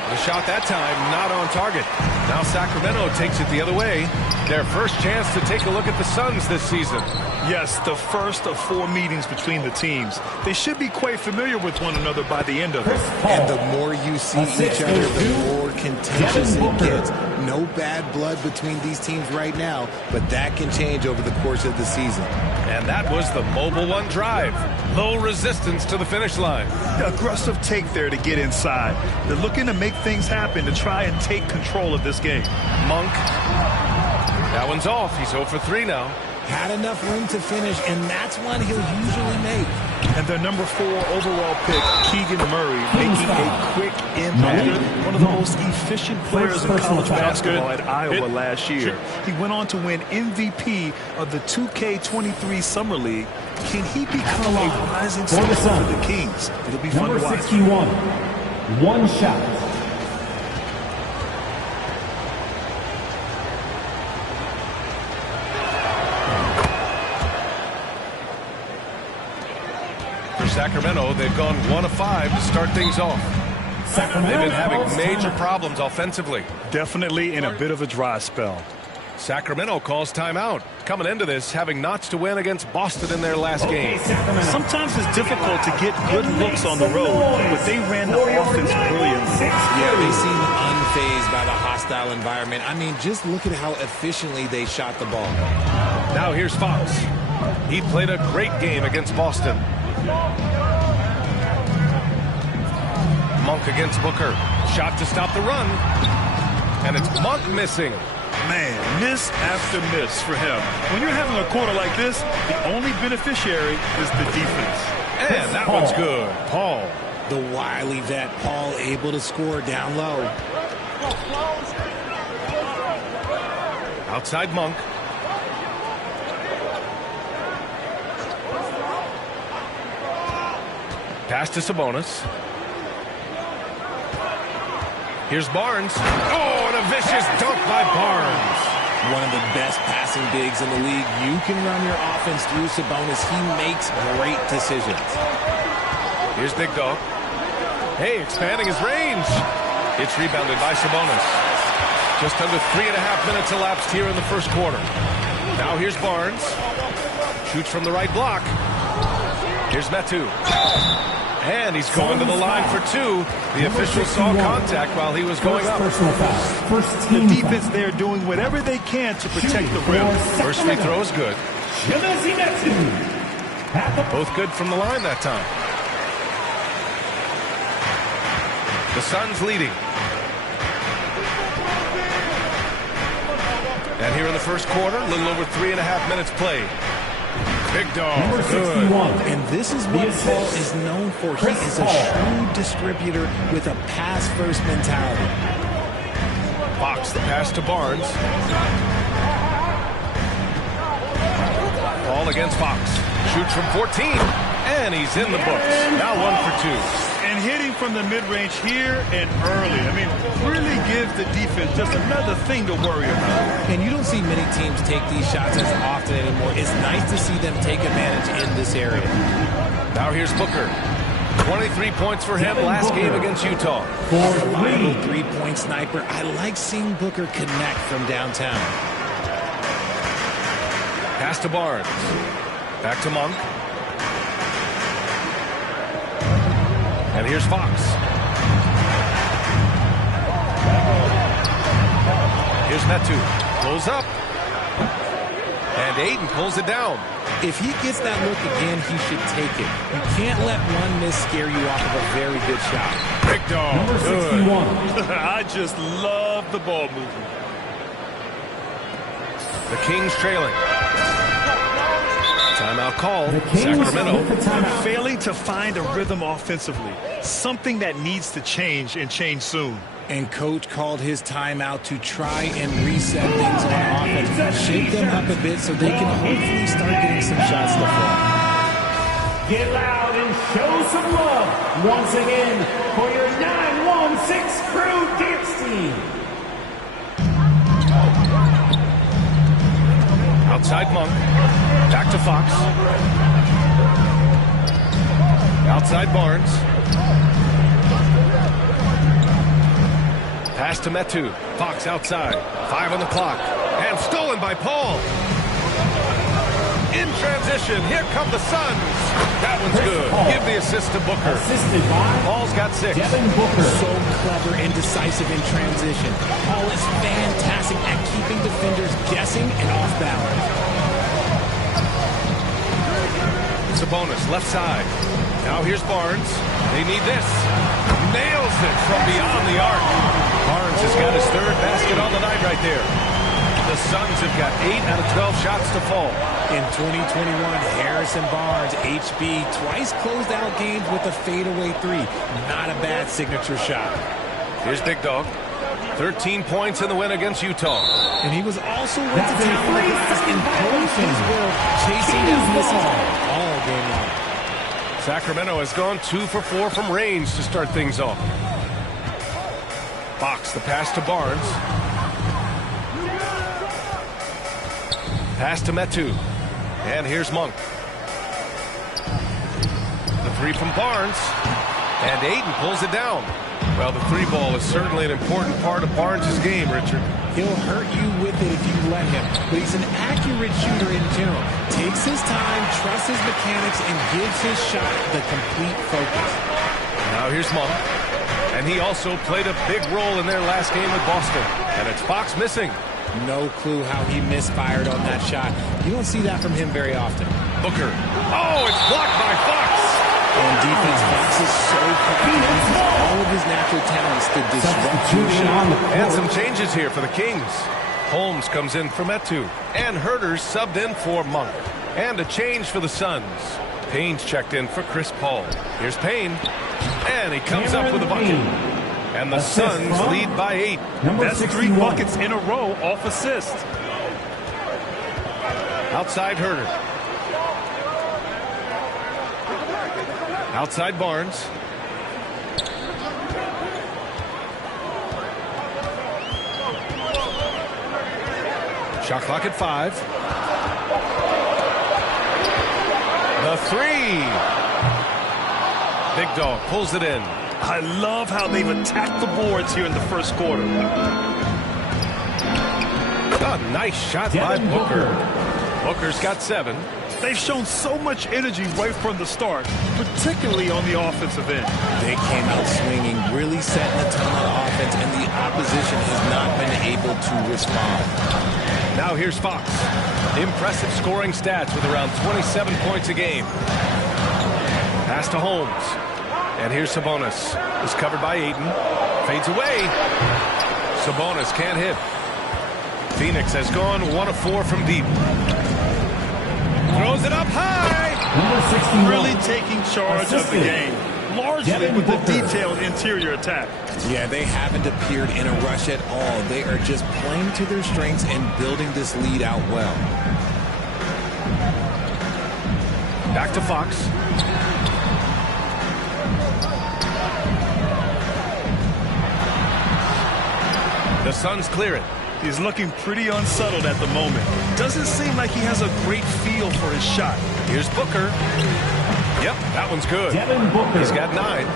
The shot that time not on target. Now Sacramento takes it the other way. Their first chance to take a look at the Suns this season. Yes, the first of 4 meetings between the teams. They should be quite familiar with one another by the end of it. And the more you see each other, the more contentious it gets. No bad blood between these teams right now, but that can change over the course of the season. And that was the Mobile One drive. Low resistance to the finish line. Aggressive take there to get inside. They're looking to make things happen to try and take control of this game. Monk. That one's off. He's 0 for 3 now. Had enough room to finish, and that's one he'll usually make. And their number 4 overall pick, Keegan Murray, making a quick impact. One of the most efficient players in college basketball at Iowa last year. He went on to win MVP of the 2K23 Summer League. Can he become a rising star for the Kings? It'll be fun to watch. Number 61, one shot. Sacramento, they've gone 1 of 5 to start things off. They've been having major problems offensively. Definitely in a bit of a dry spell. Sacramento calls timeout. Coming into this, having notched to win against Boston in their last game. Sometimes it's difficult to get good looks on the road, but they ran the offense brilliantly. Yeah, they seem unfazed by the hostile environment. I mean, just look at how efficiently they shot the ball. Now here's Fox. He played a great game against Boston. Monk against Booker. Shot to stop the run. And it's Monk missing. Man, miss after miss for him. When you're having a quarter like this, the only beneficiary is the defense. And that one's good. Paul. The wily vet, Paul, able to score down low. Outside Monk. Pass to Sabonis. Here's Barnes. Oh, and a vicious dunk by Barnes. One of the best passing bigs in the league. You can run your offense through Sabonis. He makes great decisions. Here's Big Dog. Hey, expanding his range. It's rebounded by Sabonis. Just under 3.5 minutes elapsed here in the first quarter. Now here's Barnes. Shoots from the right block. Here's Metu. And he's going to the line for 2. The official saw contact while he was going up. The defense there doing whatever they can to protect the rim. First free throw is good. Both good from the line that time. The Suns leading. And here in the first quarter, a little over 3.5 minutes played. Big dog. Number Good. 61. And this is what Paul is known for. He is a shrewd distributor with a pass-first mentality. Fox, the pass to Barnes. Ball against Fox. Shoots from 14, and he's in the books. Now 1 for 2. And hitting from the mid-range here and early. I mean, really gives the defense just another thing to worry about. And you don't see many teams take these shots as often anymore. It's nice to see them take advantage in this area. Now here's Booker. 23 points for him last game against Utah. Reliable three-point sniper. I like seeing Booker connect from downtown. Pass to Barnes. Back to Monk. And here's Fox. Here's Metu. Close up. And Aiden pulls it down. If he gets that look again, he should take it. You can't let one miss scare you off of a very good shot. Big dog. Number 61. I just love the ball movement. The Kings trailing. Timeout call. Sacramento timeout. failing to find a rhythm offensively. Something that needs to change and change soon. And coach called his timeout to try and reset things on offense. Shake them up a bit so they can hopefully start getting some shots to fall. Get loud and show some love once again for your 916 crew dance team. Outside Monk. Back to Fox. Outside Barnes. Pass to Metu. Fox outside. 5 on the clock. And stolen by Paul. In transition. Here come the Suns. That one's good. Give the assist to Booker. Assisted by Paul's got 6. Devin Booker. So clever and decisive in transition. Paul is fantastic at keeping defenders guessing and off balance. Sabonis, left side. Now here's Barnes. They need this. Nails it from beyond the arc. Barnes has got his 3rd basket on the night right there. The Suns have got 8 out of 12 shots to fall. In 2021, Harrison Barnes, HB, twice closed out games with a fadeaway 3. Not a bad signature shot. Here's Big Dog. 13 points in the win against Utah. And he was also with the town on the glass and imposed his will, chasing down misses all game long. Sacramento has gone 2 for 4 from range to start things off. Fox, the pass to Barnes. Pass to Metu. And here's Monk. The 3 from Barnes. And Aiden pulls it down. Well, the 3 ball is certainly an important part of Barnes' game, Richard. He'll hurt you with it if you let him, but he's an accurate shooter in general. Takes his time, trusts his mechanics, and gives his shot the complete focus. Now here's Monk. And he also played a big role in their last game with Boston. And it's Fox missing. No clue how he misfired on that shot. You don't see that from him very often. Booker. Oh, it's blocked by Fox. On defense, Fox is so quick. He uses all of his natural talents to disrupt your shot. And some changes here for the Kings. Holmes comes in for Metu. And Herter's subbed in for Monk. And a change for the Suns. Payne's checked in for Chris Paul. Here's Payne. And he comes up with a bucket. And the Suns lead by 8. That's 3 buckets in a row off assist. Outside Herter. Outside Barnes. Shot clock at 5. The 3. Big Dog pulls it in. I love how they've attacked the boards here in the first quarter. A nice shot by Booker. Booker's got 7. They've shown so much energy right from the start, particularly on the offensive end. They came out swinging, really setting a ton on offense, and the opposition has not been able to respond. Now here's Fox. Impressive scoring stats with around 27 points a game. Pass to Holmes. And here's Sabonis. Is covered by Aiden. Fades away. Sabonis can't hit. Phoenix has gone 1 of 4 from deep. Throws it up high. Really taking charge of the game. Largely with the detailed interior attack. Yeah, they haven't appeared in a rush at all. They are just playing to their strengths and building this lead out well. Back to Fox. The Suns clear it. He's looking pretty unsettled at the moment. Doesn't seem like he has a great feel for his shot. Here's Booker. Yep, that one's good. Devin Booker. He's got 9.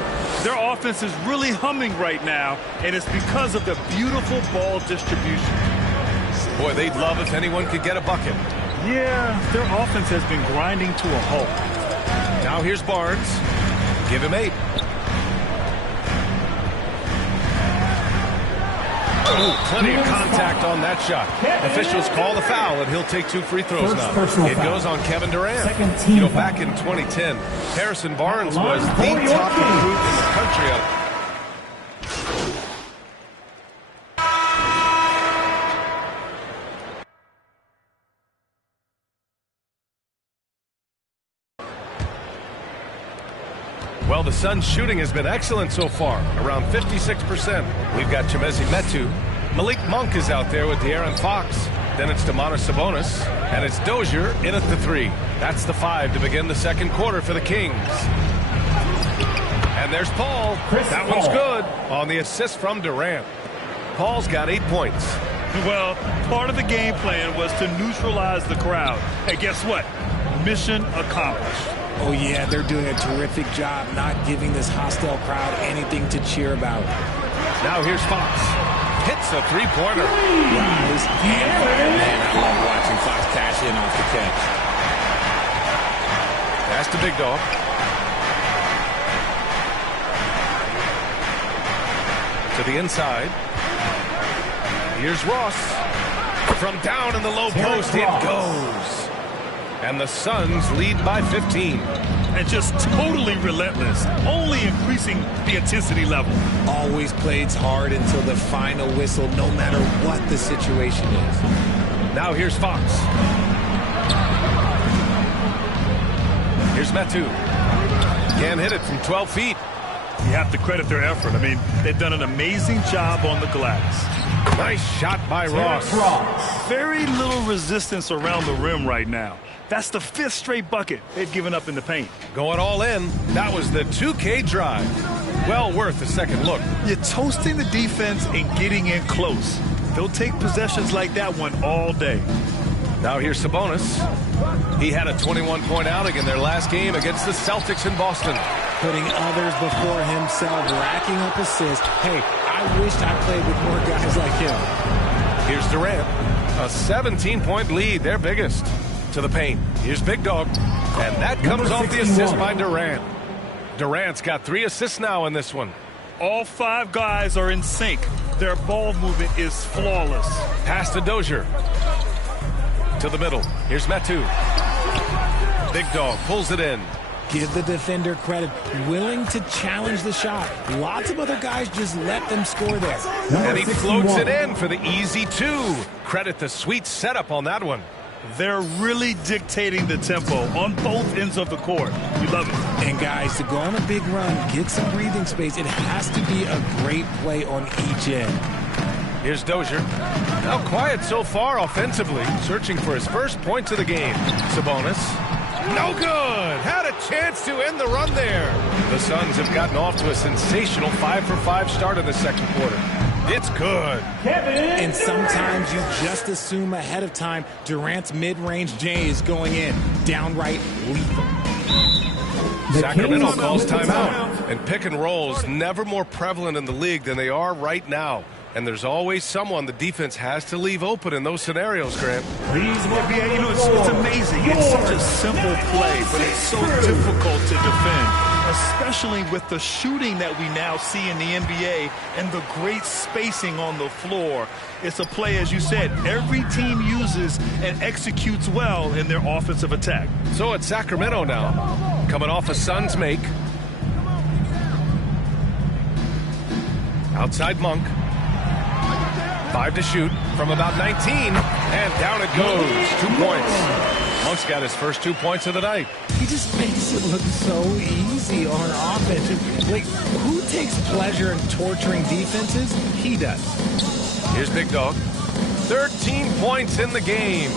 Their offense is really humming right now, and it's because of the beautiful ball distribution. Boy, they'd love if anyone could get a bucket. Yeah, their offense has been grinding to a halt. Now here's Barnes. Give him 8. Oh, plenty of contact on that shot. Officials call the foul, and he'll take 2 free throws now. It goes on Kevin Durant. You know, back in 2010, Harrison Barnes was the top recruit in the country. Well, the Suns' shooting has been excellent so far, around 56%. We've got Chimezie Metu. Malik Monk is out there with De'Aaron Fox. Then it's Domantas Sabonis, and it's Dozier in at the 3. That's the 5 to begin the second quarter for the Kings. And there's Paul. That one's good on the assist from Durant. Paul's got 8 points. Well, part of the game plan was to neutralize the crowd. Hey, guess what? Mission accomplished. Oh, yeah, they're doing a terrific job not giving this hostile crowd anything to cheer about. Now here's Fox. Hits a three-pointer. Rise and fire. Man, I love watching Fox cash in off the catch. Pass to Big Dog. To the inside. Here's Ross. From down in the low post, it goes. And the Suns lead by 15. And just totally relentless, only increasing the intensity level. Always plays hard until the final whistle, no matter what the situation is. Now here's Fox. Here's Metu. Can't hit it from 12 feet. You have to credit their effort. I mean, they've done an amazing job on the glass. Nice shot by Ross. Very little resistance around the rim right now. That's the 5th straight bucket they've given up in the paint. Going all in. That was the 2K drive. Well worth a second look. You're toasting the defense and getting in close. They'll take possessions like that one all day. Now here's Sabonis. He had a 21-point outing in their last game against the Celtics in Boston. Putting others before himself, racking up assists. Hey, I wished I played with more guys like him. Here's Durant. A 17-point lead, their biggest. To the paint. Here's Big Dog. And that comes off the assist by Durant. Durant's got 3 assists now in this one. All 5 guys are in sync. Their ball movement is flawless. Pass to Dozier. To the middle. Here's Metu. Big Dog pulls it in. Give the defender credit. Willing to challenge the shot. Lots of other guys just let them score there. And he floats it in for the easy 2. Credit the sweet setup on that one. They're really dictating the tempo on both ends of the court. We love it. And guys, to go on a big run, get some breathing space, it has to be a great play on each end. Here's Dozier. Now quiet so far offensively, searching for his first points of the game. Sabonis. No good! Had a chance to end the run there. The Suns have gotten off to a sensational 5-for-5 start in the second quarter. It's good. And sometimes you just assume ahead of time Durant's mid-range J is going in. Downright lethal. Sacramento calls timeout. And pick and rolls never more prevalent in the league than they are right now. And there's always someone the defense has to leave open in those scenarios, Grant. Yeah, you know, it's amazing. It's such a simple play, but it's so difficult to defend, especially with the shooting that we now see in the NBA and the great spacing on the floor. It's a play, as you said, every team uses and executes well in their offensive attack. So it's Sacramento now, coming off a Suns make. Outside Monk. 5 to shoot from about 19, and down it goes. 2 points. Monk's got his first 2 points of the night. He just makes it look so easy on offense. Like, who takes pleasure in torturing defenses? He does. Here's Big Dog. 13 points in the game.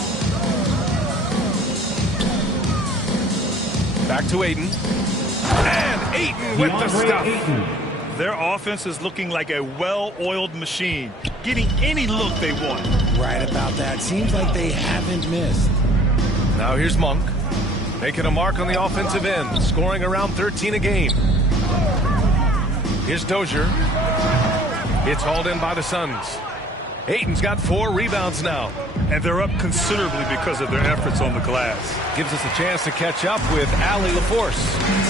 Back to Aiden. And Aiden with the stuff. Their offense is looking like a well-oiled machine, getting any look they want. Right about that. Seems like they haven't missed. Now here's Monk, making a mark on the offensive end, scoring around 13 a game. Here's Dozier. It's hauled in by the Suns. Aiden's got 4 rebounds now. And they're up considerably because of their efforts on the glass. Gives us a chance to catch up with Allie LaForce.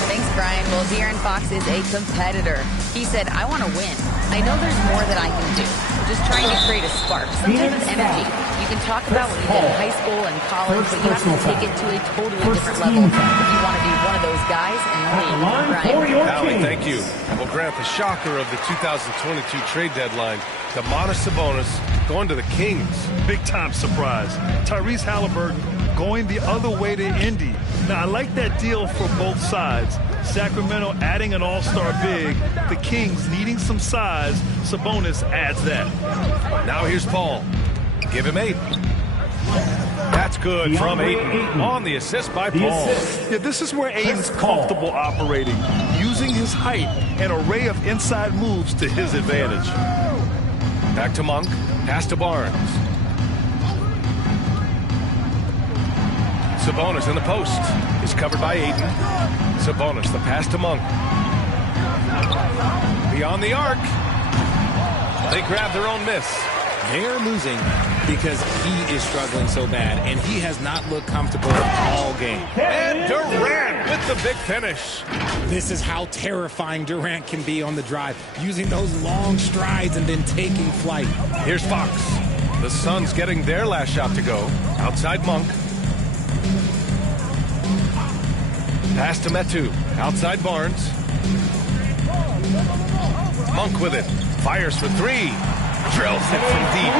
Thanks, Brian. Well, De'Aaron Fox is a competitor. He said, I want to win. I know there's more that I can do. I'm just trying to create a spark, some type of energy. You can talk about what you did in high school and college, but you have to take it to a totally different level if you want to be one of those guys in the league. Brian. Allie, thank you. We'll grant the shocker of the 2022 trade deadline. Domantas Sabonis going to the Kings. Big-time surprise. Tyrese Halliburton going the other way to Indy. Now, I like that deal for both sides. Sacramento adding an all-star big. The Kings needing some size. Sabonis adds that. Now here's Paul. Give him 8. That's good from Aiden. On the assist by Paul. Yeah, this is where Aiden's comfortable operating, using his height and array of inside moves to his advantage. Back to Monk. Pass to Barnes. Sabonis in the post. Is covered by Aiden. Sabonis, the pass to Monk. Beyond the arc. They grab their own miss. They're losing because he is struggling so bad, and he has not looked comfortable all game. And Durant with the big finish. This is how terrifying Durant can be on the drive, using those long strides and then taking flight. Here's Fox. The Suns getting their last shot to go. Outside Monk. Pass to Metu. Outside Barnes. Monk with it. Fires for 3. Drills it from deep.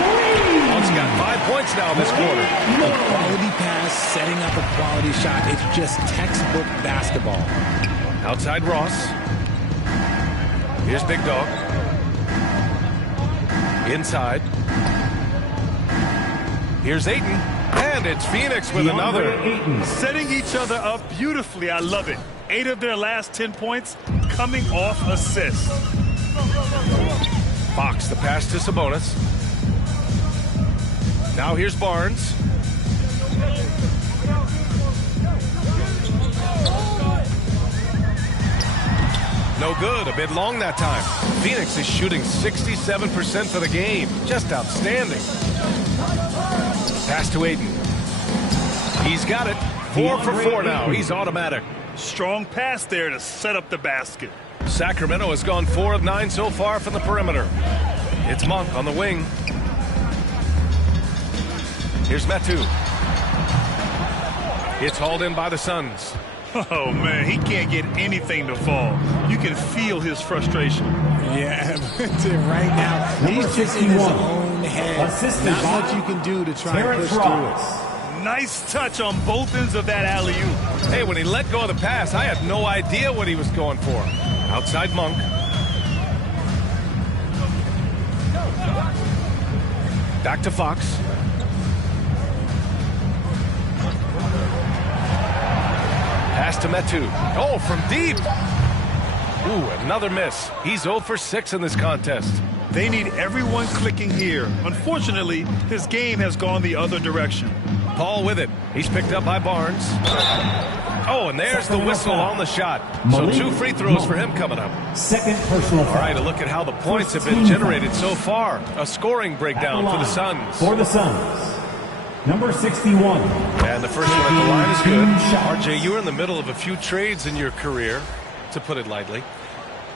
Monk's got 5 points now this quarter. A quality pass, setting up a quality shot. It's just textbook basketball. Outside Ross. Here's Big Dog. Inside. Here's Aiden. And it's Phoenix with another. Setting each other up beautifully. I love it. 8 of their last 10 points coming off assists. Fox, the pass to Sabonis. Now here's Barnes. No good, a bit long that time. Phoenix is shooting 67% for the game. Just outstanding. Pass to Aiden. He's got it. 4 for 4 now. He's automatic. Strong pass there to set up the basket. Sacramento has gone 4 of 9 so far from the perimeter. It's Monk on the wing. Here's Metu. It's hauled in by the Suns. Oh, man, he can't get anything to fall. You can feel his frustration. Yeah, right now, he's just in his own head. Not much you can do to try and push through it. Nice touch on both ends of that alley-oop. Hey, when he let go of the pass, I had no idea what he was going for. Outside Monk. Back to Fox. Pass to Metu. Oh, from deep. Ooh, another miss. He's 0 for 6 in this contest. They need everyone clicking here. Unfortunately, his game has gone the other direction. Paul with it. He's picked up by Barnes. Oh, and there's the whistle on the shot. So 2 free throws for him coming up. Second personal foul. All right, a look at how the points have been generated so far. A scoring breakdown for the Suns. For the Suns, number 61. And the first one at the line is good. RJ, you were in the middle of a few trades in your career, to put it lightly.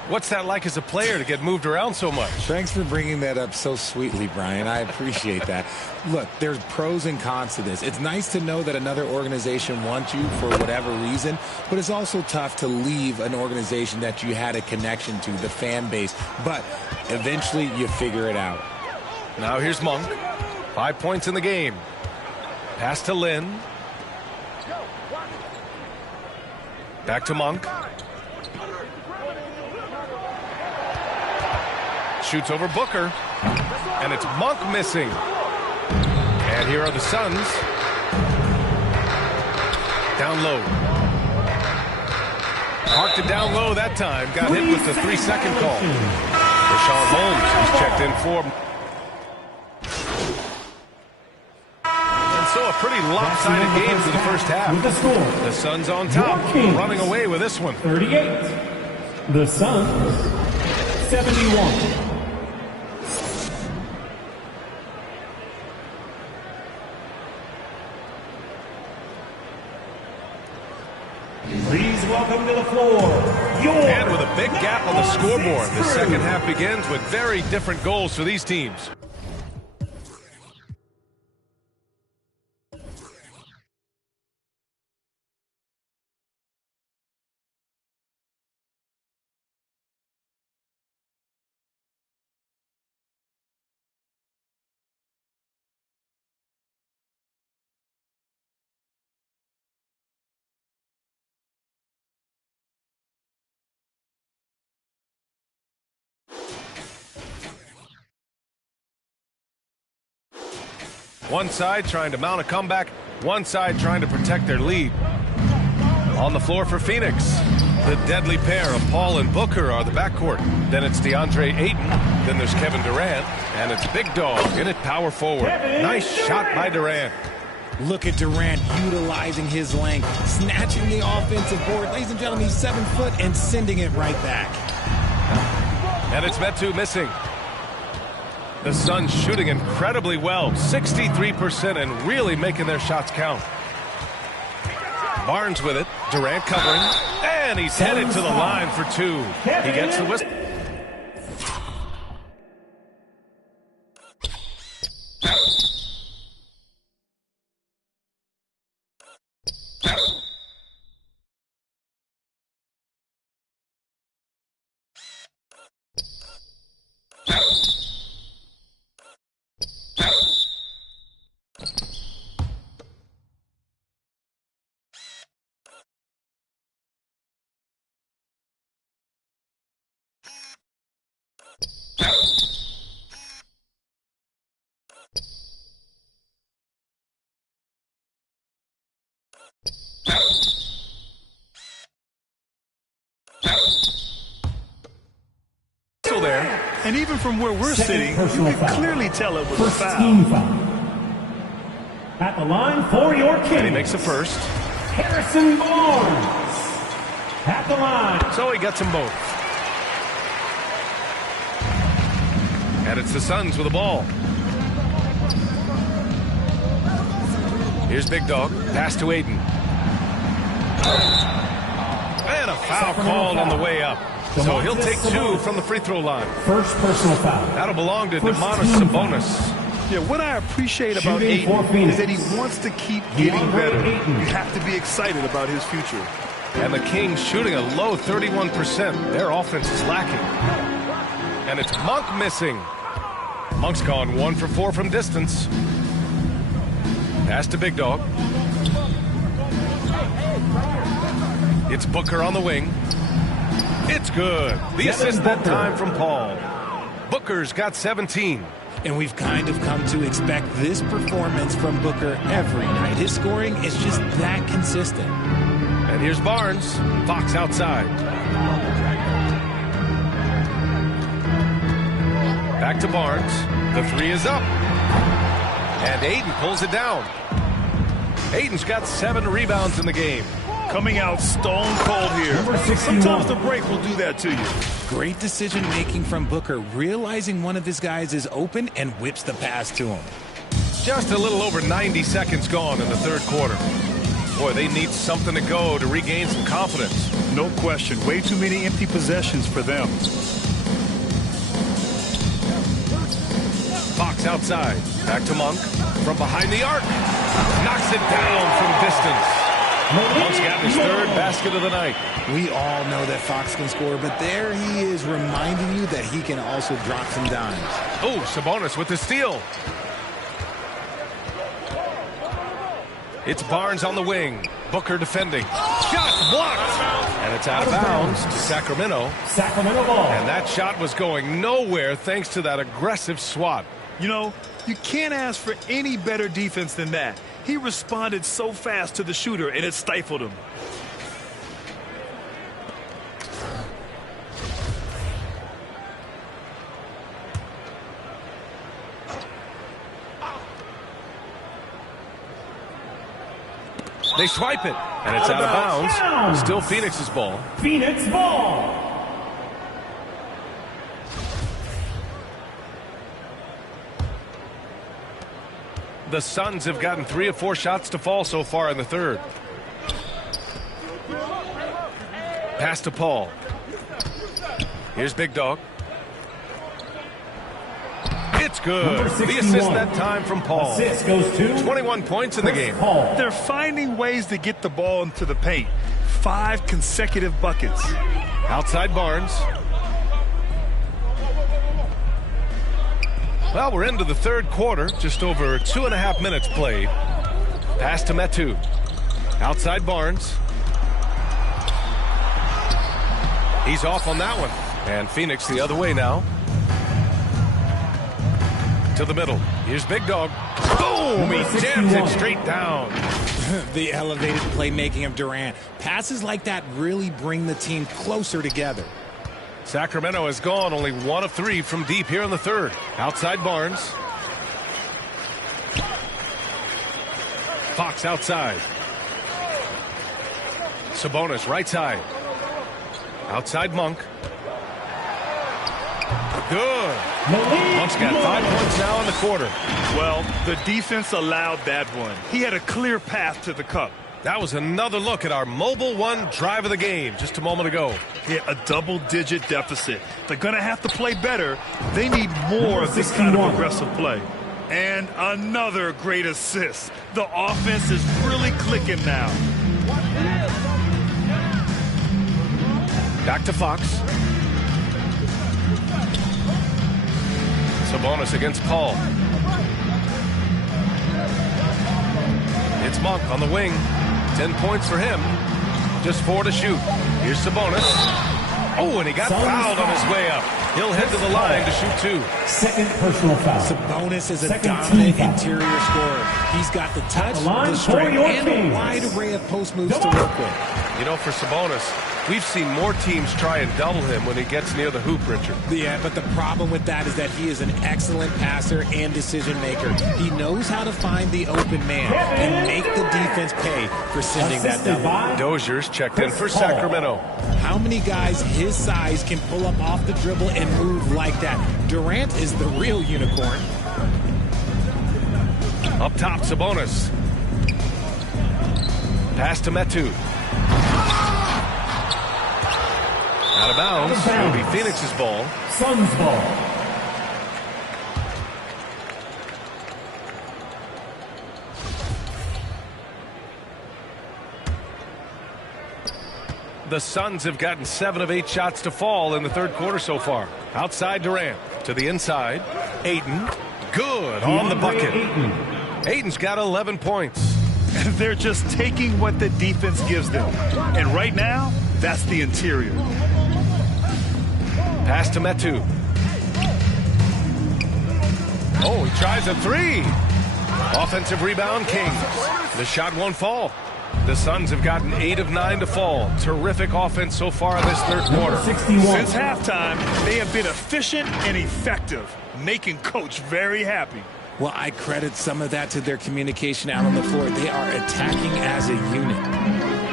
What's that like as a player to get moved around so much? Thanks for bringing that up so sweetly, Brian. I appreciate that. Look, there's pros and cons to this. It's nice to know that another organization wants you for whatever reason, but it's also tough to leave an organization that you had a connection to, the fan base. But eventually you figure it out. Now here's Monk. 5 points in the game. Pass to Lynn. Back to Monk. Shoots over Booker. And it's Monk missing. And here are the Suns. Down low. Parked it down low that time. Got hit with the 3-second call. Rashawn Holmes is checked in for. And so a pretty lopsided game for the first half. The Suns on top, running away with this one. 38. The Suns, 71. Please welcome to the floor, And with a big gap on the scoreboard, the second half begins with very different goals for these teams. One side trying to mount a comeback, one side trying to protect their lead. On the floor for Phoenix, the deadly pair of Paul and Booker are the backcourt. Then it's DeAndre Ayton, then there's Kevin Durant, and it's Big Dog in it, power forward. Nice shot by Durant. Look at Durant utilizing his length, snatching the offensive board. Ladies and gentlemen, he's 7 foot and sending it right back. And it's Metu missing. The Suns shooting incredibly well, 63%, and really making their shots count. Barnes with it, Durant covering, and he's headed to the line for two. He gets the whistle. There. And even from where we're sitting, you can clearly tell it was a foul. Team foul. At the line for your Kings. And he makes the first. Harrison Barnes. At the line. So he gets them both. And it's the Suns with the ball. Here's Big Dog. Pass to Ayton. And a foul called on the way up. So he'll take two from the free throw line. First personal foul. That'll belong to Demonis Sabonis. Yeah, what I appreciate about Ayton is that he wants to keep getting better. You have to be excited about his future. And the Kings shooting a low 31%. Their offense is lacking. And it's Monk missing. Monk's gone 1 for 4 from distance. Pass to Big Dog. It's Booker on the wing. It's good. The assist that time from Paul. Booker's got 17. And we've kind of come to expect this performance from Booker every night. His scoring is just that consistent. And here's Barnes. Fox outside. Back to Barnes. The three is up. And Ayton pulls it down. Ayton's got 7 rebounds in the game. Coming out stone cold here. Sometimes the break will do that to you. Great decision making from Booker, realizing one of his guys is open and whips the pass to him. Just a little over 90 seconds gone in the third quarter. Boy, they need something to go to regain some confidence. No question. Way too many empty possessions for them. Fox outside. Back to Monk. From behind the arc. Knocks it down from distance. Monk's got his third basket of the night. We all know that Fox can score, but there he is reminding you that he can also drop some dimes. Oh, Sabonis with the steal. It's Barnes on the wing. Booker defending. Shot blocked. And it's out of bounds to Sacramento. Sacramento ball. And that shot was going nowhere thanks to that aggressive swat. You know, you can't ask for any better defense than that. He responded so fast to the shooter, and it stifled him. They swipe it, and it's out of bounds. Still Phoenix's ball. Phoenix ball. The Suns have gotten 3 of 4 shots to fall so far in the third. Pass to Paul. Here's Big Dog. It's good. The assist that time from Paul. Assist goes to 21 points in the game. Paul. They're finding ways to get the ball into the paint. 5 consecutive buckets. Outside Barnes. Well, we're into the third quarter. Just over 2.5 minutes played. Pass to Metu. Outside Barnes. He's off on that one. And Phoenix the other way now. To the middle. Here's Big Dog. Boom! He jams it straight down. The elevated playmaking of Durant. Passes like that really bring the team closer together. Sacramento has gone only 1 of 3 from deep here in the third. Outside Barnes. Fox outside. Sabonis right side. Outside Monk. Good. Monk's got 5 points now in the quarter. Well, the defense allowed that one. He had a clear path to the cup. That was another look at our Mobile One drive of the game just a moment ago. Yeah, a double-digit deficit. They're going to have to play better. They need more of this kind of aggressive play. And another great assist. The offense is really clicking now. Back to Fox. Sabonis against Paul. It's Monk on the wing. 10 points for him. Just 4 to shoot. Here's Sabonis. Oh, and he got fouled on his way up. He'll head to the line to shoot 2. Second personal foul. Sabonis is a dominant interior scorer. He's got the touch, the strength, and a wide array of post moves to work with. You know, for Sabonis, we've seen more teams try and double him when he gets near the hoop, Richard. Yeah, but the problem with that is that he is an excellent passer and decision maker. He knows how to find the open man and make the defense pay for sending that double. Dozier's checked in for Sacramento. How many guys his size can pull up off the dribble and move like that? Durant is the real unicorn. Up top, Sabonis. Pass to Metu. Out of bounds. It'll be Phoenix's ball. Suns ball. The Suns have gotten 7 of 8 shots to fall in the third quarter so far. Outside Durant. To the inside. Ayton. Good on the bucket. Ayton's got 11 points. They're just taking what the defense gives them. And right now, that's the interior. Pass to Metu. Oh, he tries a 3. Offensive rebound, Kings. The shot won't fall. The Suns have gotten 8 of 9 to fall. Terrific offense so far in this third quarter. Since halftime, they have been efficient and effective, making Coach very happy. Well, I credit some of that to their communication out on the floor. They are attacking as a unit.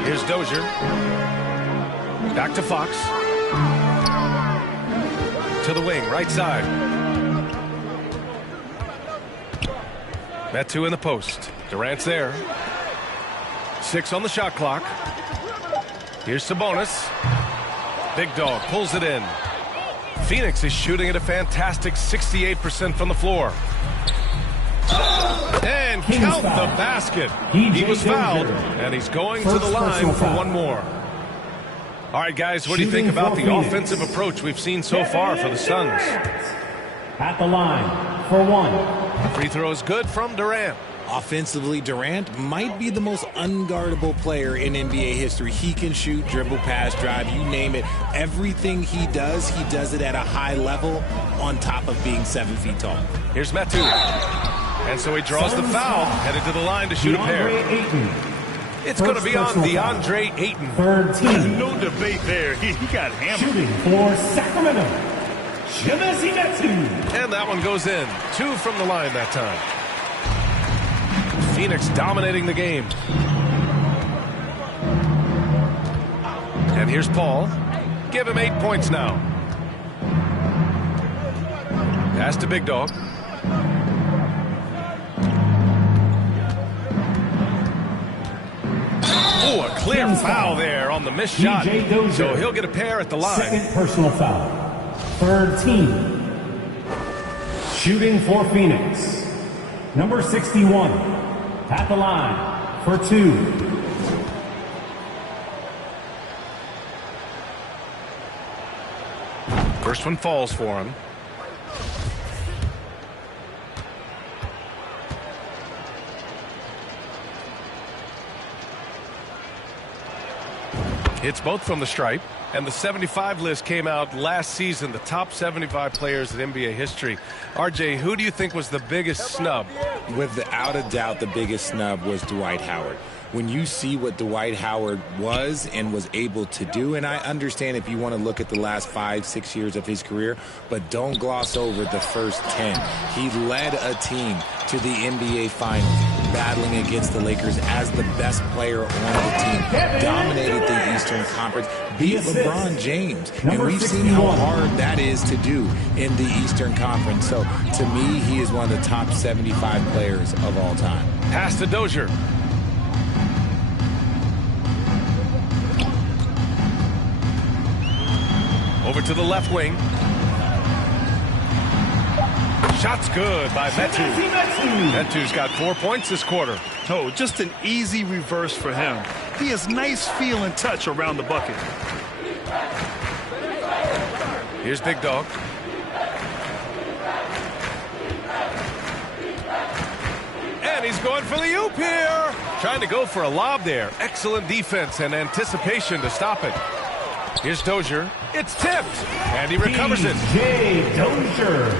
Here's Dozier. Back to Fox. To the wing, right side. Metu in the post. Durant's there. 6 on the shot clock. Here's Sabonis. Big Dog pulls it in. Phoenix is shooting at a fantastic 68% from the floor. And count the basket. He was fouled, and he's going to the line for one more. All right, guys, what do you think about the offensive approach we've seen so far for the Suns? At the line for 1. Free throw is good from Durant. Offensively, Durant might be the most unguardable player in NBA history. He can shoot, dribble, pass, drive, you name it. Everything he does it at a high level on top of being 7 feet tall. Here's Metu. And so he draws the foul, headed to the line to shoot a pair. It's going to be on DeAndre Ayton. Third team. No debate there. He got hammered. Shooting for Sacramento, Chimezie Metu. And that one goes in. 2 from the line that time. Phoenix dominating the game. And here's Paul. Give him 8 points now. Pass to Big Dog. Oh, a clear foul there on the missed shot. So he'll get a pair at the line. Second personal foul. Third team. Shooting for Phoenix, number 61. At the line for 2. First one falls for him. Hits both from the stripe. And the 75 list came out last season, the top 75 players in NBA history. RJ, who do you think was the biggest snub? Without a doubt, the biggest snub was Dwight Howard. When you see what Dwight Howard was and was able to do, and I understand if you want to look at the last 5-6 years of his career, but don't gloss over the first 10. He led a team to the NBA Finals, battling against the Lakers as the best player on the team, dominated the Eastern Conference, beat LeBron James, and we've seen how hard that is to do in the Eastern Conference. So, to me, he is one of the top 75 players of all time. Pass to Dozier. Over to the left wing. Shot's good by Metu. Metu's got 4 points this quarter. Oh, just an easy reverse for him. He has nice feel and touch around the bucket. Here's Big Dog. And he's going for the oop here. Trying to go for a lob there. Excellent defense and anticipation to stop it. Here's Dozier. It's tipped. And he recovers it. Dozier.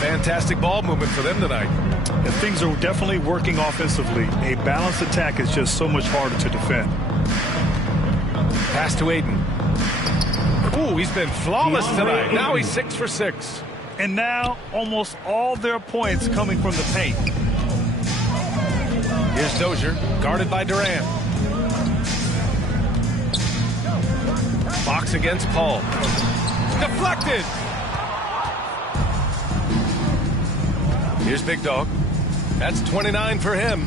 Fantastic ball movement for them tonight. And things are definitely working offensively. A balanced attack is just so much harder to defend. Pass to Ayton. Ooh, he's been flawless tonight. Now he's 6 for 6. And now almost all their points coming from the paint. Here's Dozier, guarded by Durant. Fox against Paul. Deflected. Here's Big Dog. That's 29 for him.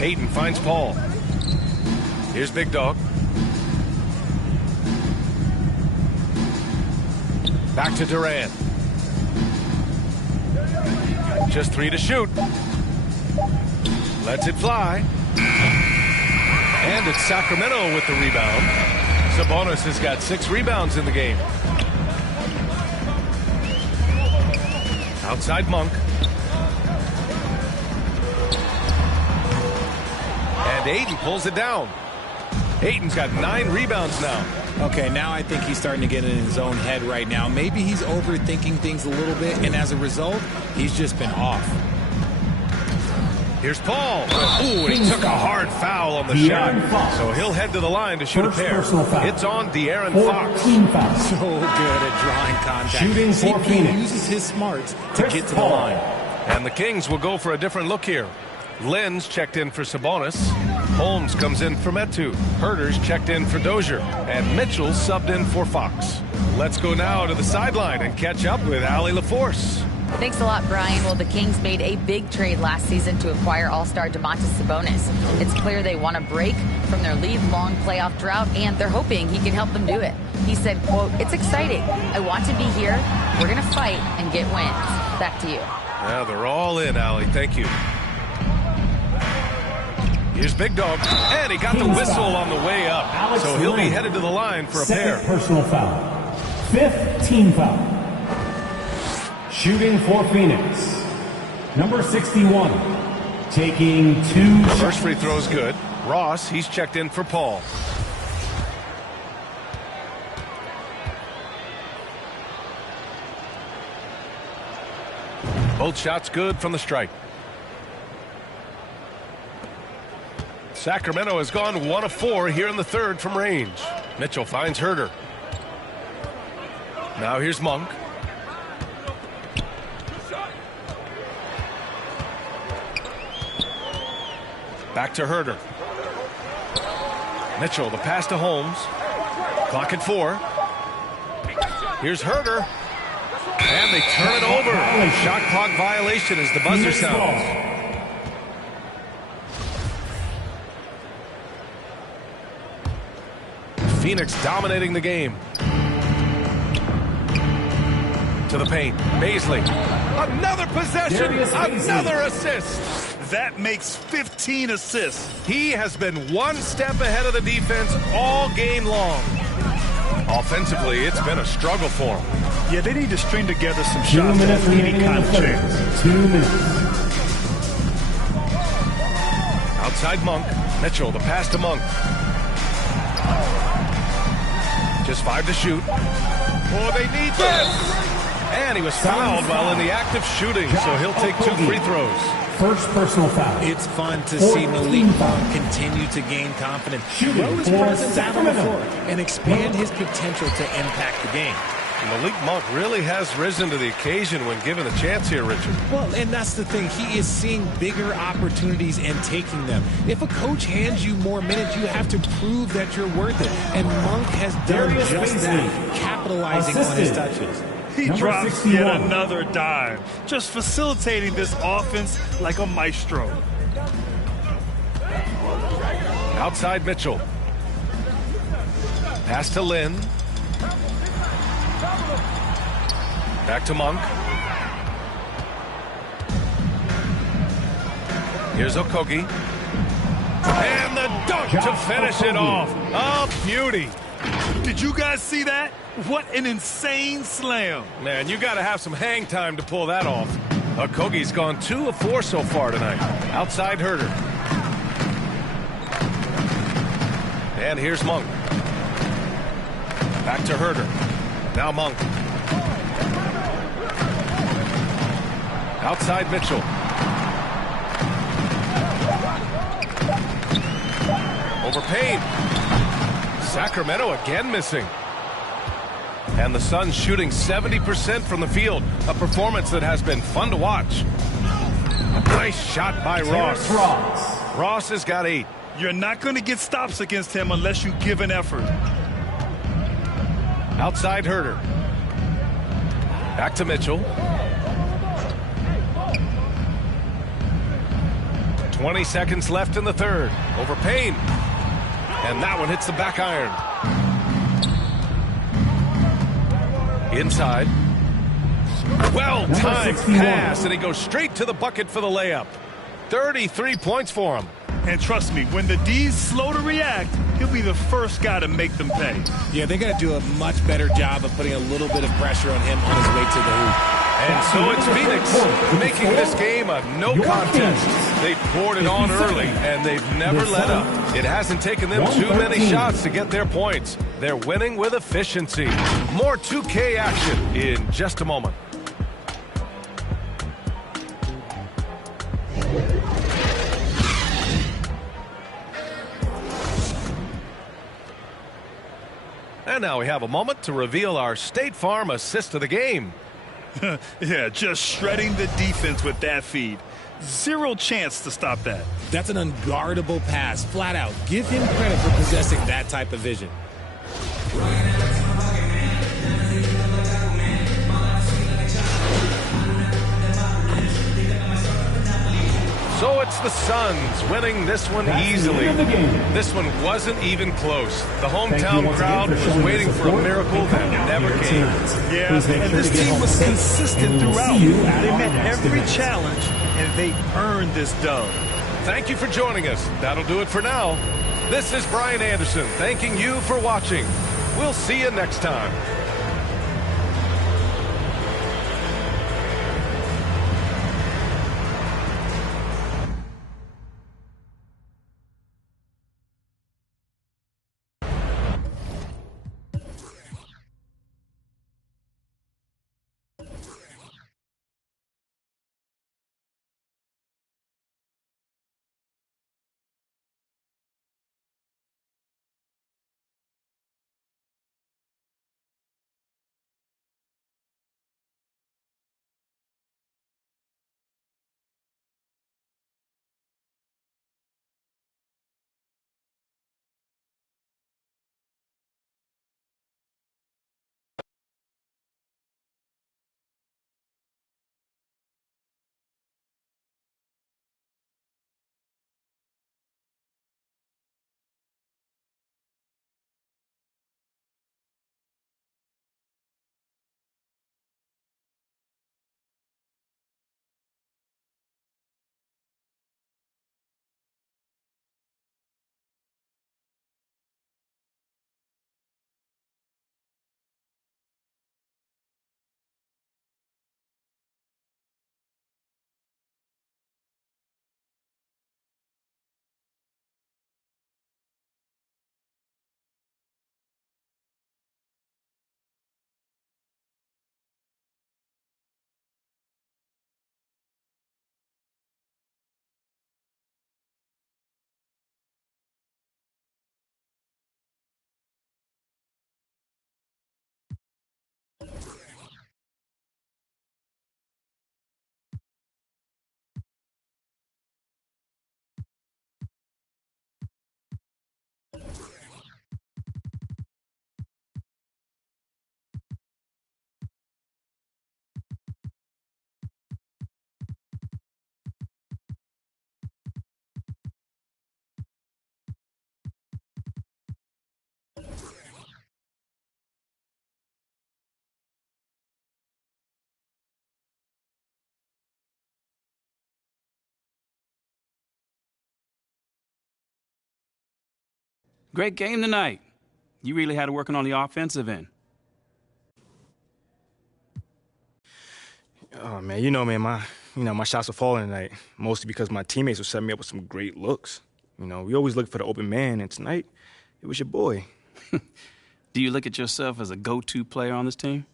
Ayton finds Paul. Here's Big Dog. Back to Durant. Just 3 to shoot. Lets it fly. And it's Sacramento with the rebound. Sabonis has got 6 rebounds in the game. Outside Monk. And Ayton pulls it down. Ayton's got 9 rebounds now. Okay, now I think he's starting to get in his own head right now. Maybe he's overthinking things a little bit, and as a result, he's just been off. Here's Paul. Ooh, and he took a hard foul on the shot. So he'll head to the line to shoot a pair. It's on De'Aaron Fox. So good at drawing contact. Shooting for Phoenix. Uses his smarts to get to the line. And the Kings will go for a different look here. Lenz checked in for Sabonis. Holmes comes in for Metu. Herter's checked in for Dozier. And Mitchell subbed in for Fox. Let's go now to the sideline and catch up with Allie LaForce. Thanks a lot, Brian. Well, the Kings made a big trade last season to acquire all-star Domantas Sabonis. It's clear they want to break from their league-long playoff drought, and they're hoping he can help them do it. He said, quote, "It's exciting. I want to be here. We're going to fight and get wins." Back to you. Yeah, they're all in, Allie. Thank you. Here's Big Dog. And he got the whistle on the way up. So he'll be headed to the line for a pair. Second personal foul. 5th team foul. Shooting for Phoenix, Number 61, taking 2 shots. First free throw's good. Ross, he's checked in for Paul. Both shots good from the strike. Sacramento has gone 1 of 4 here in the third from range. Mitchell finds Herder. Now here's Monk. Back to Herder. Mitchell, the pass to Holmes. Clock at 4. Here's Herder. And they turn it over. Shot clock violation as the buzzer sounds. Phoenix dominating the game. To the paint. Baisley. Another possession. Another assist. That makes 15 assists. He has been one step ahead of the defense all game long. Offensively, it's been a struggle for him. Yeah, they need to string together some shots off any kind of chance. 2 minutes. Outside Monk. Mitchell, the pass to Monk. Just 5 to shoot. Oh, they need this! And he was fouled while in the act of shooting, so he'll take 2 free throws. First personal foul. It's fun to see Malik Monk continue to gain confidence, grow his presence out on the floor, and expand his potential to impact the game. Malik Monk really has risen to the occasion when given a chance here, Richard. Well, and that's the thing. He is seeing bigger opportunities and taking them. If a coach hands you more minutes, you have to prove that you're worth it. And Monk has done just that, capitalizing on his touches. He drops yet another dime, just facilitating this offense like a maestro. Outside Mitchell. Pass to Lynn. Back to Monk. Here's Okogie. And the dunk to finish it off. Oh, beauty. Did you guys see that? What an insane slam. Man, you got to have some hang time to pull that off. Okogie's gone 2 of 4 so far tonight. Outside Herder. And here's Monk. Back to Herder. Now Monk. Outside Mitchell. Over Payne. Sacramento again missing. And the Suns shooting 70% from the field. A performance that has been fun to watch. Nice shot by Ross. Ross has got 8. You're not going to get stops against him unless you give an effort. Outside Herder. Back to Mitchell. 20 seconds left in the third. Over Payne. And that one hits the back iron. Inside. Well-timed pass, and he goes straight to the bucket for the layup. 33 points for him. And trust me, when the D's slow to react, he'll be the first guy to make them pay. Yeah, they got to do a much better job of putting a little bit of pressure on him on his way to the hoop. And so it's Phoenix making this game a no contest. They poured it on early, and they've never let up. It hasn't taken them too many shots to get their points. They're winning with efficiency. More 2K action in just a moment. And now we have a moment to reveal our State Farm assist of the game. Yeah, just shredding the defense with that feed. Zero chance to stop that. That's an unguardable pass, flat out. Give him credit for possessing that type of vision. So it's the Suns winning this one easily. This one wasn't even close. The hometown crowd was waiting for a miracle that never came. Yeah, and this team was consistent throughout. They met every challenge, and they earned this dub. Thank you for joining us. That'll do it for now. This is Brian Anderson thanking you for watching. We'll see you next time. Great game tonight. You really had it working on the offensive end. Oh, man, you know, man, my shots were falling tonight, mostly because my teammates were setting me up with some great looks. You know, we always look for the open man, and tonight, it was your boy. Do you look at yourself as a go-to player on this team?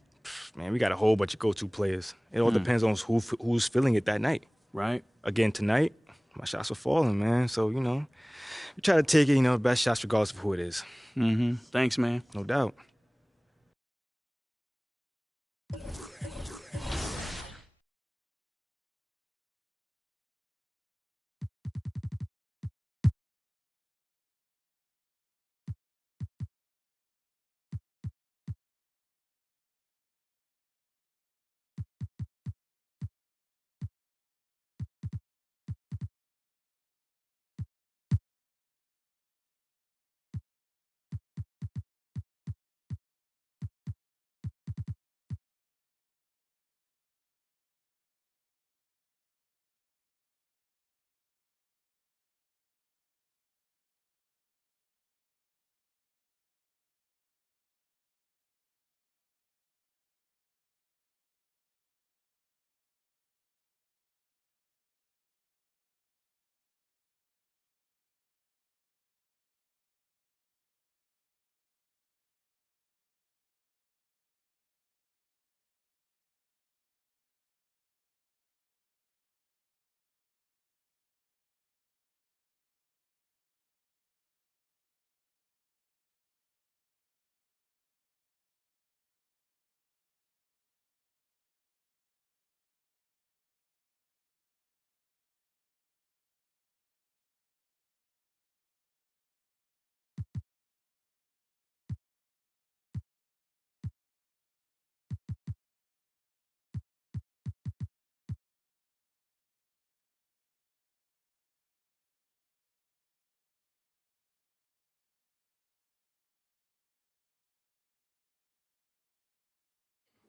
Man, we got a whole bunch of go-to players. It all depends on who's feeling it that night. Right. Again, tonight, my shots were falling, man. So, you know, we try to take it, you know, the best shots regardless of who it is. Mm-hmm. Thanks, man. No doubt.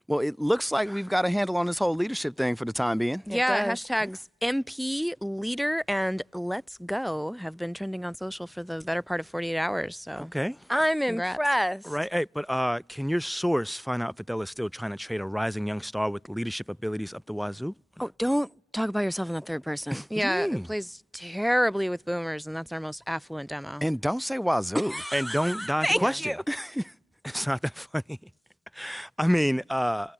Well, it looks like we've got a handle on this whole leadership thing for the time being. Yeah, hashtags MP, leader, and let's go have been trending on social for the better part of 48 hours. So Okay. I'm impressed. Right, hey, but can your source find out if Adela's still trying to trade a rising young star with leadership abilities up the wazoo? Oh, don't talk about yourself in the third person. Yeah, it plays terribly with boomers, and that's our most affluent demo. And don't say wazoo. And don't dodge the question. It's not that funny. I mean, I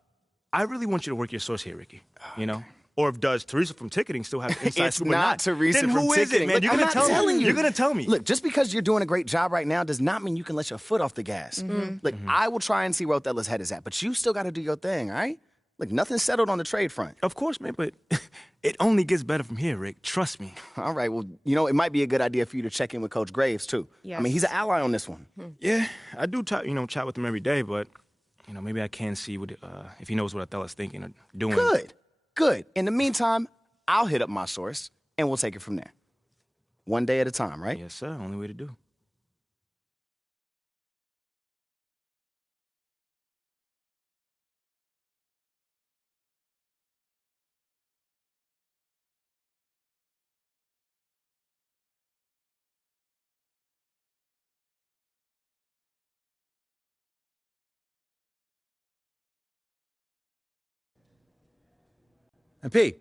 really want you to work your source here, Ricky. You know? Or if does Teresa from ticketing still have inside It's scoop or not Teresa then from who is ticketing. it, man? You're I'm gonna not tell telling me. you. You're gonna tell me. Look, just because you're doing a great job right now does not mean you can let your foot off the gas. Look, I will try and see where Othello's head is at, but you still got to do your thing, all right? Look, nothing's settled on the trade front. Of course, man, but it only gets better from here, Rick. Trust me. All right, well, you know, it might be a good idea for you to check in with Coach Graves, too. I mean, he's an ally on this one. Yeah, I do, chat with him every day, but, you know, maybe I can see what, if he knows what Othello's thinking or doing. Good. In the meantime, I'll hit up my source, and we'll take it from there. One day at a time, right? Yes, sir. Only way to do. And P,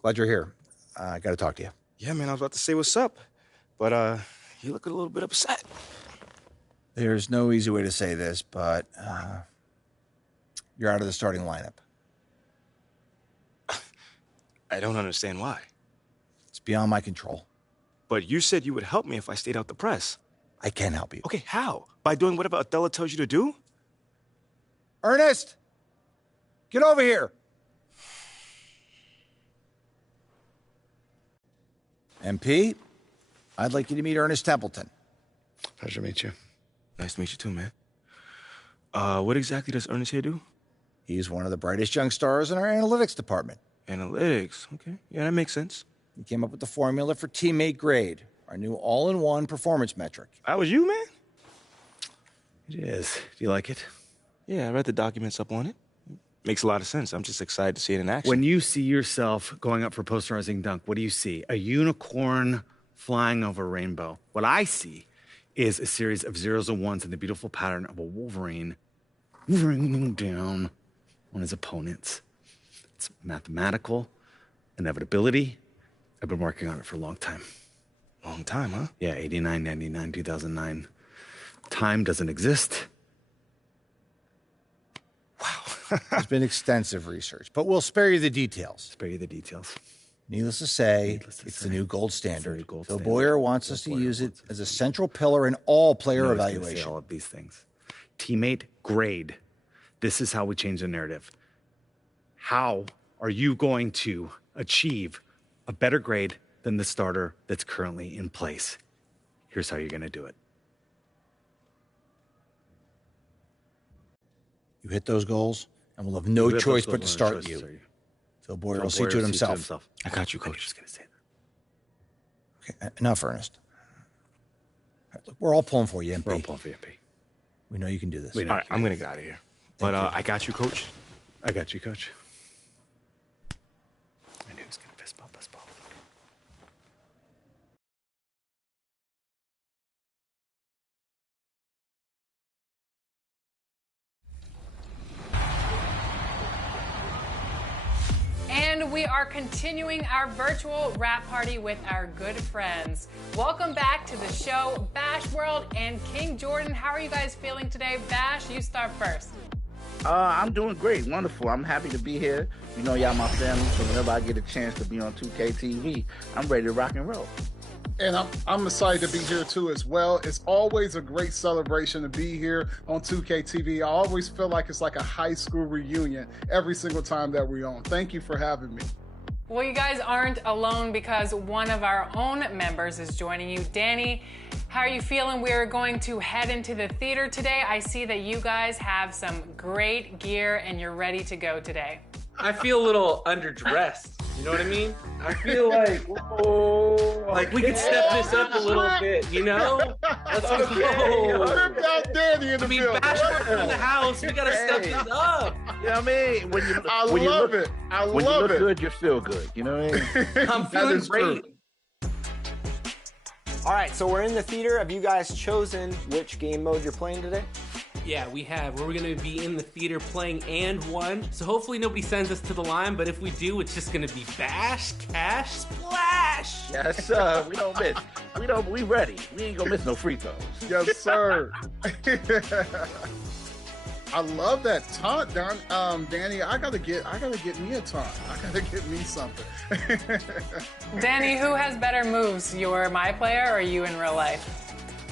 glad you're here. I got to talk to you. Yeah, man, I was about to say what's up, but you look a little bit upset. There's no easy way to say this, but you're out of the starting lineup. I don't understand why. It's beyond my control. But you said you would help me if I stayed out the press. I can help you. Okay, how? By doing whatever Othello tells you to do? Ernest! Get over here! MP, I'd like you to meet Ernest Templeton. Pleasure to meet you. Nice to meet you too, man. What exactly does Ernest here do? He's one of the brightest young stars in our analytics department. Analytics, okay. Yeah, that makes sense. He came up with the formula for teammate grade, our new all-in-one performance metric. That was you, man? It is. Do you like it? Yeah, I read the documents up on it. Makes a lot of sense. I'm just excited to see it in action. When you see yourself going up for posterizing dunk, what do you see? A unicorn flying over a rainbow. What I see is a series of zeros and ones in the beautiful pattern of a Wolverine raining down on his opponents. It's mathematical inevitability. I've been working on it for a long time. Long time, huh? Yeah, 89, 99, 2009. Time doesn't exist. There's been extensive research, but we'll spare you the details. Spare you the details. Needless to say, it's the new gold standard. Phil Boyer wants us to use it as a central pillar in all player evaluation. All of these things. Teammate grade. This is how we change the narrative. How are you going to achieve a better grade than the starter that's currently in place? Here's how you're going to do it. You hit those goals, and we'll have no choice but to start you. Phil Boyer will see to it himself. I got you, Coach. I'm just going to say that. Okay, enough, Ernest. Look, we're all pulling for you, MP. We're all pulling for you, MP. We know you can do this. All right, I'm going to get out of here. But I got you, Coach. I got you, Coach. I knew he was going to fist bump us both. And we are continuing our virtual rap party with our good friends. Welcome back to the show, Bash World and King Jordan. How are you guys feeling today? Bash, you start first. I'm doing great, wonderful. I'm happy to be here. You know, y'all my family, so whenever I get a chance to be on 2K TV, I'm ready to rock and roll. And I'm excited to be here too as well. It's always a great celebration to be here on 2K TV. I always feel like it's like a high school reunion every single time that we're on. Thank you for having me. Well, you guys aren't alone because one of our own members is joining you. Danny, how are you feeling? We're going to head into the theater today. I see that you guys have some great gear and you're ready to go today. I feel a little underdressed. You know what I mean? I feel like, whoa, like we could step this up a little bit, you know? Let's go. What about Danny in the building? Bash in the house. We gotta step this up. You know what I mean? When you When you look good, you feel good. You know what I mean? I'm feeling great. All right, so we're in the theater. Have you guys chosen which game mode you're playing today? Yeah, we have. We're going to be in the theater playing and one. So hopefully nobody sends us to the line, but if we do, it's just going to be bash, cash, splash. Yes, sir. We don't miss. We ready. We ain't gonna miss no free throws. Yes, sir. I love that taunt, Danny. I gotta get me a taunt. I gotta get me something. Danny, who has better moves? You're my player or you in real life?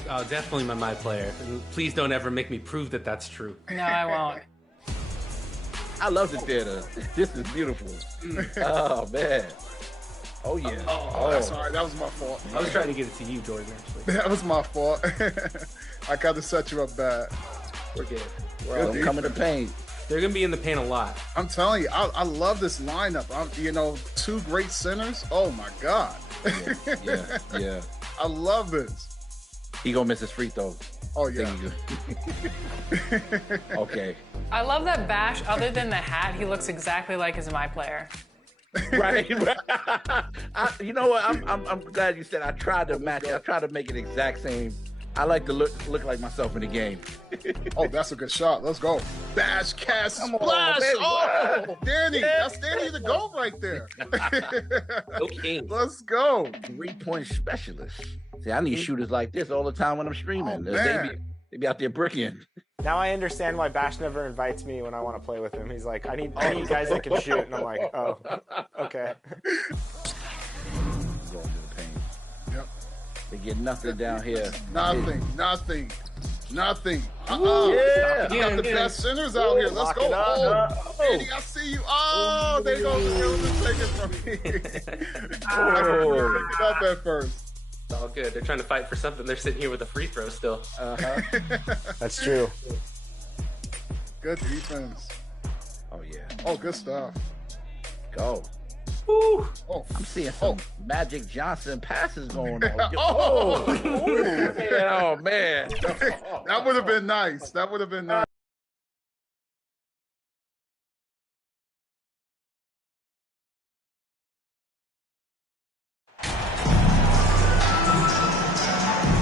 Oh, definitely my player. And please don't ever make me prove that that's true. No, I won't. I love the theater. This is beautiful. Oh, man. Oh, yeah. That's all right. That was my fault. I was trying to get it to you, Jordan, actually. That was my fault. I got to set you up bad. We're good. Well, I'm coming to paint. They're going to be in the paint a lot. I'm telling you, I love this lineup. Two great centers. Oh, my God. Yeah. I love this. He gonna miss his free throws. Oh, yeah. Okay. I love that Bash, other than the hat, he looks exactly like his my player. Right. You know what? I'm glad you said I tried to match it. I tried to make it exact same. I like to look like myself in the game. Oh, that's a good shot. Let's go. Bash, cast, splash. Danny. That's Danny the goal right there. Okay. Let's go. 3-point specialist. See, I need shooters like this all the time when I'm streaming. Oh, they be out there bricking. Now I understand why Bash never invites me when I want to play with him. He's like, I need guys that can shoot. And I'm like, oh, okay. Yep. They get nothing down here. Nothing. Yeah. You got the best centers out here. Let's go. Danny, I see you. Oh, they go take it from me. I picked it up at first. It's all good. They're trying to fight for something. They're sitting here with a free throw still. That's true. Good defense. Oh, yeah. Oh, good stuff. Go. Woo. Oh, I'm seeing some Magic Johnson passes going on. Oh, man. That would have been nice.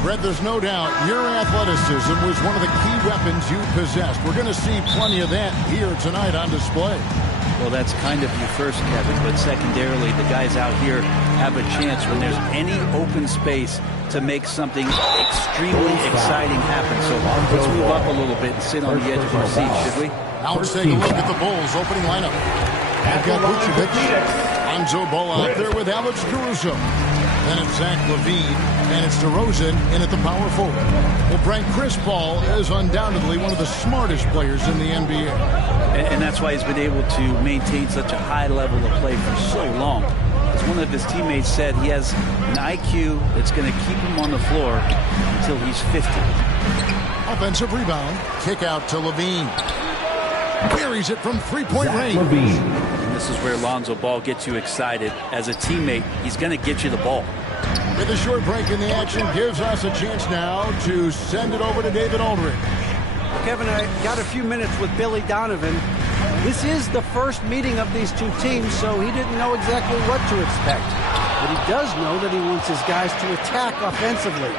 Brett, there's no doubt your athleticism was one of the key weapons you possessed. We're going to see plenty of that here tonight on display. Well, that's kind of you first, Kevin, but secondarily, the guys out here have a chance when there's any open space to make something extremely exciting happen. So let's move up a little bit and sit on the edge of our seat, should we? Now let's take a look at the Bulls' opening lineup. They've got Vucevic, Lonzo Ball out there with Alex Caruso. Then it's Zach LaVine, and it's DeRozan in at the power forward. Well, Frank, Chris Paul is undoubtedly one of the smartest players in the NBA. And that's why he's been able to maintain such a high level of play for so long. As one of his teammates said, he has an IQ that's going to keep him on the floor until he's 50. Offensive rebound, kick out to LaVine. Carries it from three-point range. And this is where Lonzo Ball gets you excited. As a teammate, he's going to get you the ball. With a short break in the action, gives us a chance now to send it over to David Aldridge. Kevin, I got a few minutes with Billy Donovan. This is the first meeting of these two teams, so he didn't know exactly what to expect. But he does know that he wants his guys to attack offensively.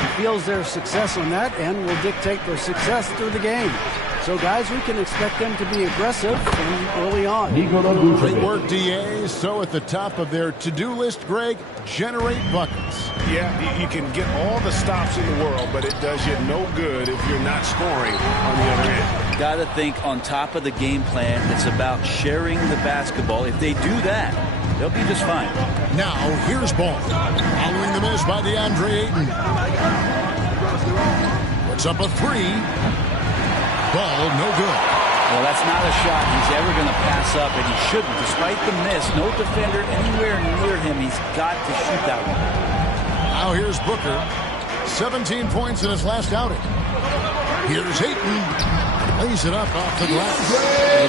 He feels their success on that end will dictate their success through the game. So, guys, we can expect them to be aggressive from early on. Great work, DA. So at the top of their to-do list, Greg, generate buckets. Yeah, you can get all the stops in the world, but it does you no good if you're not scoring on the other end. Got to think on top of the game plan, it's about sharing the basketball. If they do that, they'll be just fine. Now, here's Ball. Following the miss by DeAndre Ayton. Puts up a three. Ball, no good. Well, that's not a shot he's ever going to pass up, and he shouldn't. Despite the miss, no defender anywhere near him. He's got to shoot that one. Now here's Booker. 17 points in his last outing. Here's Ayton. Lays it up off the glass.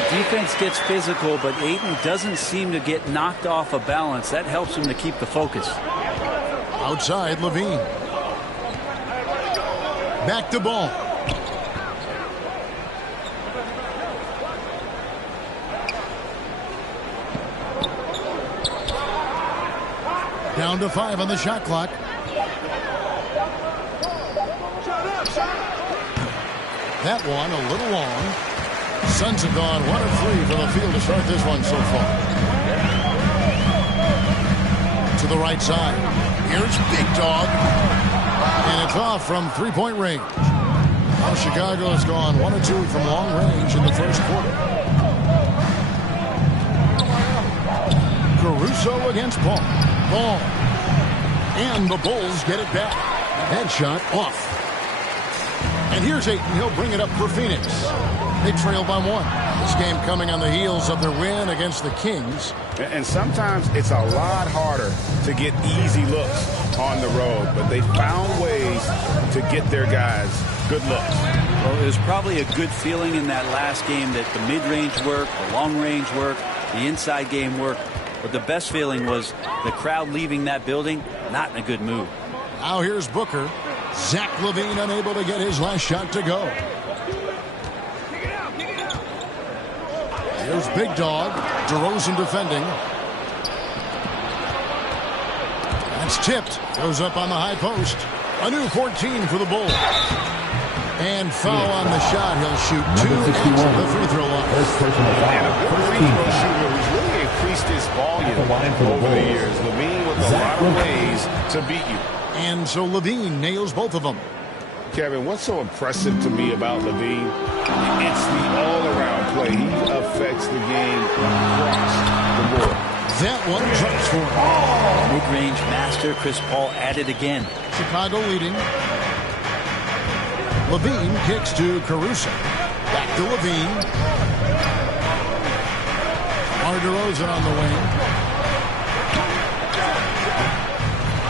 The defense gets physical, but Ayton doesn't seem to get knocked off of balance. That helps him to keep the focus. Outside, LaVine. Back to Ball. Down to 5 on the shot clock. That one a little long. Suns have gone 1 of 3 from the field to start this one so far. To the right side. Here's Big Dog. And it's off from three-point range. Now Chicago has gone 1 of 2 from long range in the first quarter. Caruso against Paul. Ball. And the Bulls get it back. Headshot off. And here's Ayton. He'll bring it up for Phoenix. They trail by 1. This game coming on the heels of their win against the Kings. And sometimes it's a lot harder to get easy looks on the road, but they found ways to get their guys good looks. Well, it was probably a good feeling in that last game that the mid-range worked, the long-range worked, the inside game worked. But the best feeling was the crowd leaving that building, not in a good mood. Now here's Booker. Zach LaVine unable to get his last shot to go. Here's Big Dog. DeRozan defending. That's tipped. Goes up on the high post. A new 14 for the Bulls. And foul on the shot. He'll shoot 2 at the free throw line. And a good free throw shooter who's really increased his volume over the years. LaVine with a lot of ways to beat you. And so LaVine nails both of them. Kevin, what's so impressive to me about LaVine? It's the all-around play. He affects the game across the board. That one drops for mid-range master Chris Paul at it again. Chicago leading. LaVine kicks to Caruso. Back to LaVine. DeRozan on the wing.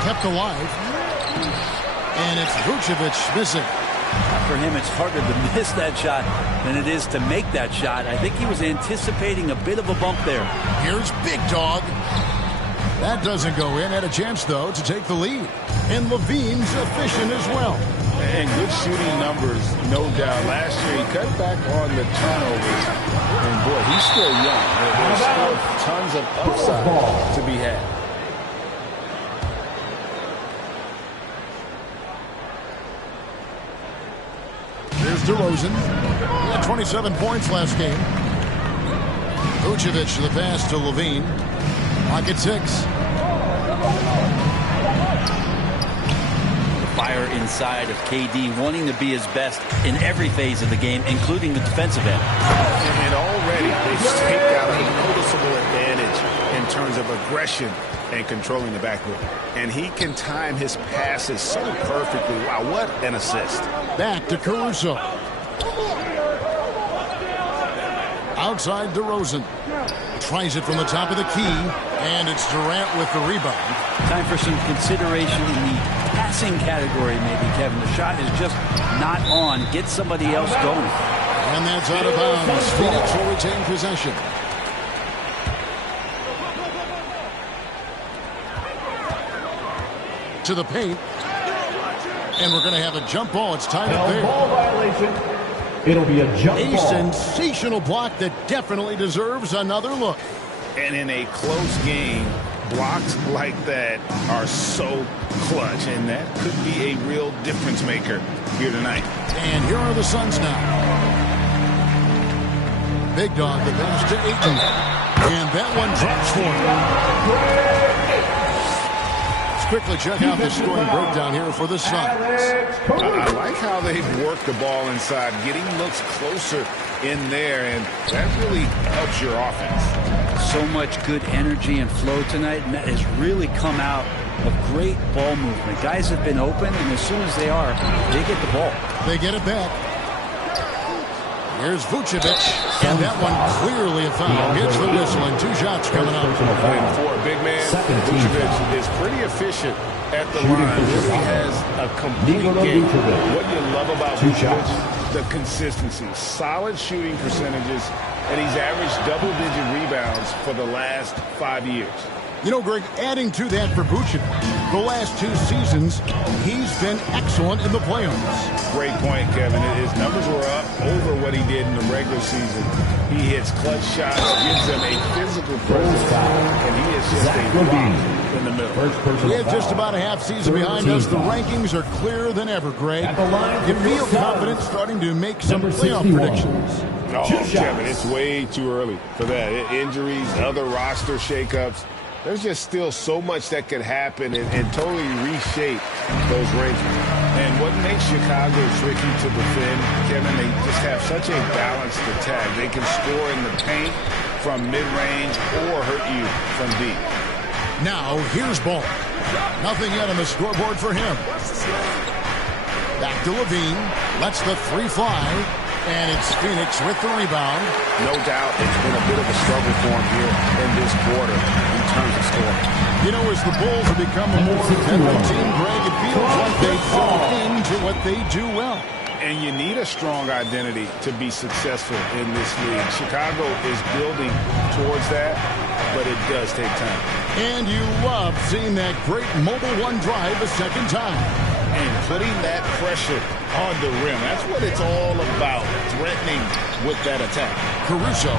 Kept alive. And it's Vucevic missing. For him, it's harder to miss that shot than it is to make that shot. I think he was anticipating a bit of a bump there. Here's Big Dog. That doesn't go in. Had a chance, though, to take the lead. And LaVine's efficient as well. And good shooting numbers, no doubt. Last year, he cut back on the turnovers. And, boy, he's still young. There's still tons of upside to be had. DeRozan. He had 27 points last game. Vucevic to the pass to Levine. Pocket 6. Fire inside of KD, wanting to be his best in every phase of the game, including the defensive end. And already they've staked out a noticeable advantage in terms of aggression and controlling the backcourt. And he can time his passes so perfectly. Wow, what an assist. Back to Caruso. Outside DeRozan. Tries it from the top of the key, and it's Durant with the rebound. Time for some consideration in the passing category, maybe, Kevin. The shot is just not on. Get somebody else going. And that's out of bounds. Phoenix will retain possession. To the paint. And we're going to have a jump ball. It's tied up there. Ball violation. It'll be a jump ball. A sensational block that definitely deserves another look. And in a close game, blocks like that are so clutch, and that could be a real difference maker here tonight. And here are the Suns now. Big Dog, the pass to Ayton. And that one drops for him. Let's quickly check out the scoring breakdown here for the Suns. I like how they work the ball inside, getting looks closer in there, and that really helps your offense. So much good energy and flow tonight, and that has really come out of great ball movement. Guys have been open, and as soon as they are, they get the ball. They get it back. Here's Vucevic, and that one clearly a foul. Gets the whistle, and 2 shots coming up. And for a big man, Vucevic is pretty efficient at the line. Really has a complete game. What you love about Vucevic, the consistency, solid shooting percentages, and he's averaged double-digit rebounds for the last 5 years. You know, Greg, adding to that for Vucevic, the last 2 seasons, he's been excellent in the playoffs. Great point, Kevin. His numbers were up over what he did in the regular season. He hits clutch shots, gives them a physical presence, and he is just a rock in the middle. We have just about a half season behind us. The rankings are clearer than ever, Greg. You feel confident starting to make some playoff predictions. No, Kevin, it's way too early for that. Injuries, other roster shakeups. There's just still so much that could happen and totally reshape those rankings. And what makes Chicago tricky to defend, Kevin, they just have such a balanced attack. They can score in the paint from mid-range or hurt you from deep. Now, here's Ball. Nothing yet on the scoreboard for him. Back to Levine. Lets the 3 fly. And it's Phoenix with the rebound. No doubt it's been a bit of a struggle for him here in this quarter in terms of scoring. You know, as the Bulls have become a more competitive team, Greg, it feels like they fall into what they do well. And you need a strong identity to be successful in this league. Chicago is building towards that, but it does take time. And you love seeing that great mobile one drive a second time. And putting that pressure on the rim. That's what it's all about, threatening with that attack. Caruso.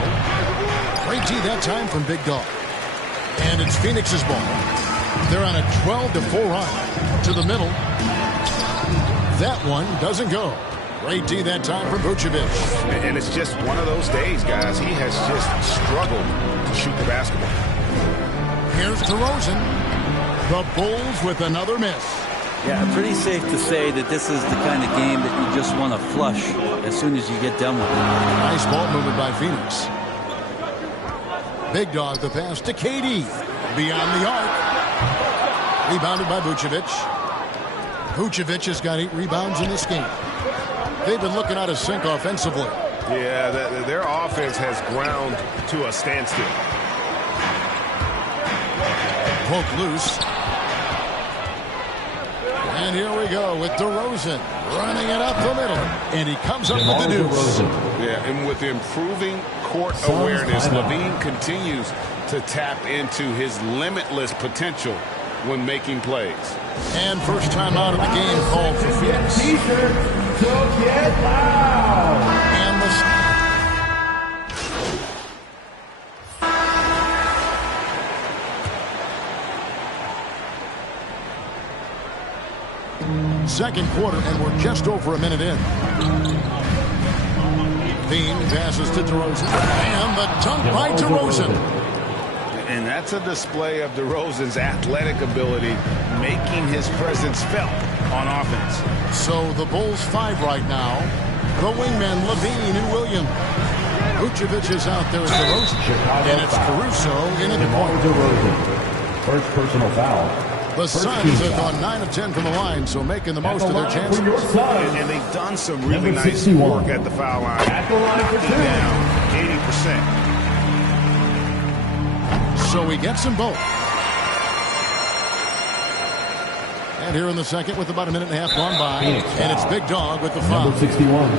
Great D that time from Big Dog. And it's Phoenix's ball. They're on a 12-4 run. To the middle. That one doesn't go. Great D that time for Vucevic. And it's just one of those days, guys. He has just struggled to shoot the basketball. Here's DeRozan. The Bulls with another miss. Yeah, pretty safe to say that this is the kind of game that you just want to flush as soon as you get done with it. Nice ball movement by Phoenix. Big Dog, the pass to KD. Beyond the arc. Rebounded by Vucevic. Vucevic has got 8 rebounds in this game. They've been looking out of sync offensively. Yeah, their offense has ground to a standstill. Poke loose. And here we go with DeRozan running it up the middle. And he comes up with the deuce. Yeah, and with improving court awareness, Levine continues to tap into his limitless potential when making plays. And first time out of the game called for Phoenix. So get loud. And the second quarter, and we're just over a minute in. Levine passes to DeRozan. And the dunk by DeRozan. And that's a display of DeRozan's athletic ability, making his presence felt on offense. So the Bulls 5 right now. The wingmen, Levine and Williams. Vucevic is out there as DeRozan. And it's Caruso in at the point. First personal foul. The Suns have gone 9 of 10 from the line, so making the most of their chances. And they've done some really nice work at the foul line. Knocking down 80%. So he gets them both. And here in the second with about a minute and a half gone by. And it's Big Dog with the foul. Number 61.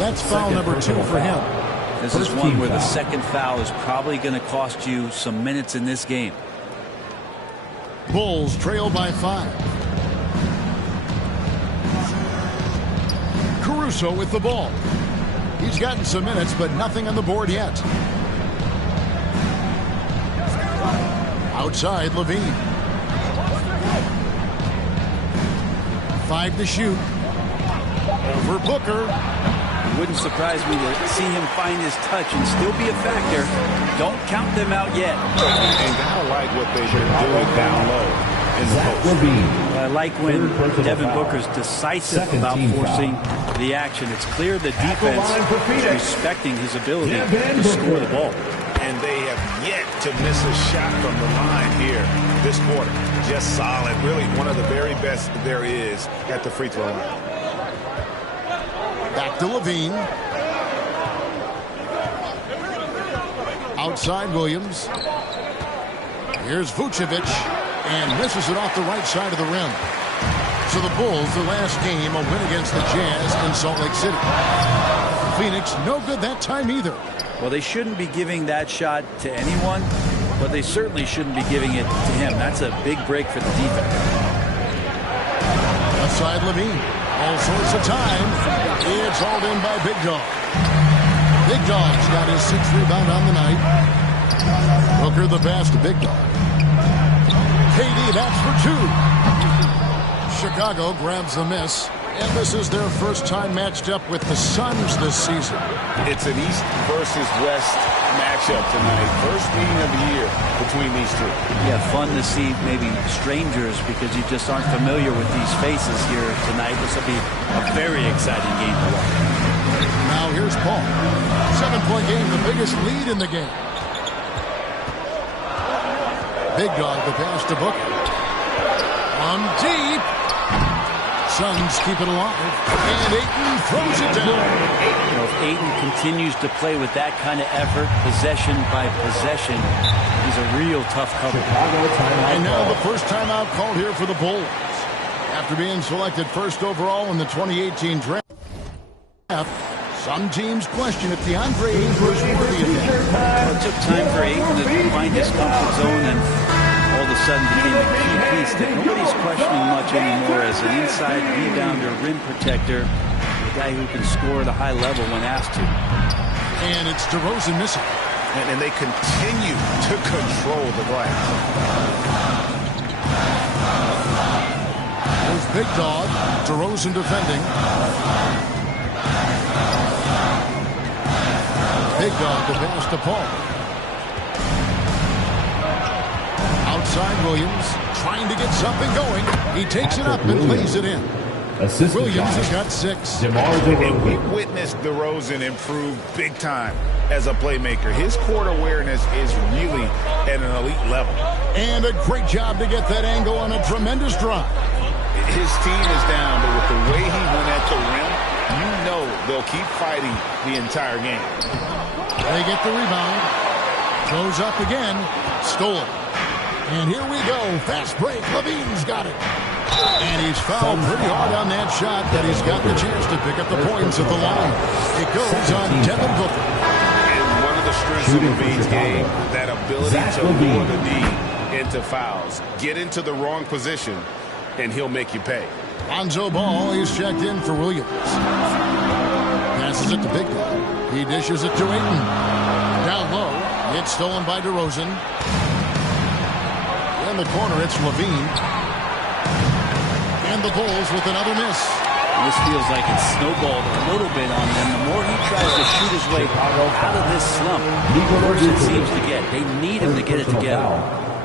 That's foul number 2 for him. This is one where the second foul is probably going to cost you some minutes in this game. Bulls trail by 5. Caruso with the ball. He's gotten some minutes, but nothing on the board yet. Outside, Levine. 5 to shoot. Over Booker. It wouldn't surprise me to see him find his touch and still be a factor. Don't count them out yet. And gotta like what they've been doing down low in the post. I like when Devin Booker's decisive about forcing the action. It's clear the defense is respecting his ability to score the ball. And they have yet to miss a shot from the line here this quarter. Just solid. Really one of the very best there is at the free throw line. Back to Levine. Outside Williams. Here's Vucevic. And misses it off the right side of the rim. So the Bulls, the last game, a win against the Jazz in Salt Lake City. Phoenix, no good that time either. Well, they shouldn't be giving that shot to anyone, but they certainly shouldn't be giving it to him. That's a big break for the defense. Outside Levine. All sorts of time. It's hauled in by Big Dog. Big Dog's got his 6th rebound on the night. Booker the pass to Big Dog. KD, that's for 2. Chicago grabs the miss. And this is their first time matched up with the Suns this season. It's an East versus West matchup tonight. First meeting of the year between these two. Yeah, fun to see maybe strangers because you just aren't familiar with these faces here tonight. This will be a very exciting game to watch. Now here's Paul. 7-point game, the biggest lead in the game. Big Dog, the pass to Booker. Deep. Suns keep it alive. And Ayton throws it down. You know, if Ayton continues to play with that kind of effort, possession by possession, he's a real tough cover. And now the first timeout called here for the Bulls. After being selected first overall in the 2018 draft, some teams question if DeAndre Ayton was worthy of it. Well, it took time for Ayton to find his comfort zone and all of a sudden became a key piece that nobody's questioning much anymore as an inside rebounder, rim protector, a guy who can score at a high level when asked to. And it's DeRozan missing. And they continue to control the glass. There's Big Dog. DeRozan defending. Big Dog the pass to Paul. Outside Williams, trying to get something going. He takes it up and plays it in. Williams has got 6. And we witnessed DeRozan improve big time as a playmaker. His court awareness is really at an elite level. And a great job to get that angle on a tremendous drive. His team is down, but with the way he went at the rim, you know they'll keep fighting the entire game. They get the rebound. Goes up again. Stolen. And here we go. Fast break. Levine's got it. And he's fouled pretty hard on that shot, but he's got the chance to pick up the points at the line. It goes on Devin Booker. And one of the strengths of Levine's game, that ability to lure the D into fouls. Get into the wrong position, and he'll make you pay. Lonzo Ball is checked in for Williams. Passes it to Big Dog. He dishes it to Ayton. Down low. It's stolen by DeRozan. In the corner, it's Levine. And the Bulls with another miss. This feels like it's snowballed a little bit on them. The more he tries to shoot his way out of this slump, the worse it seems to get. They need him to get it together.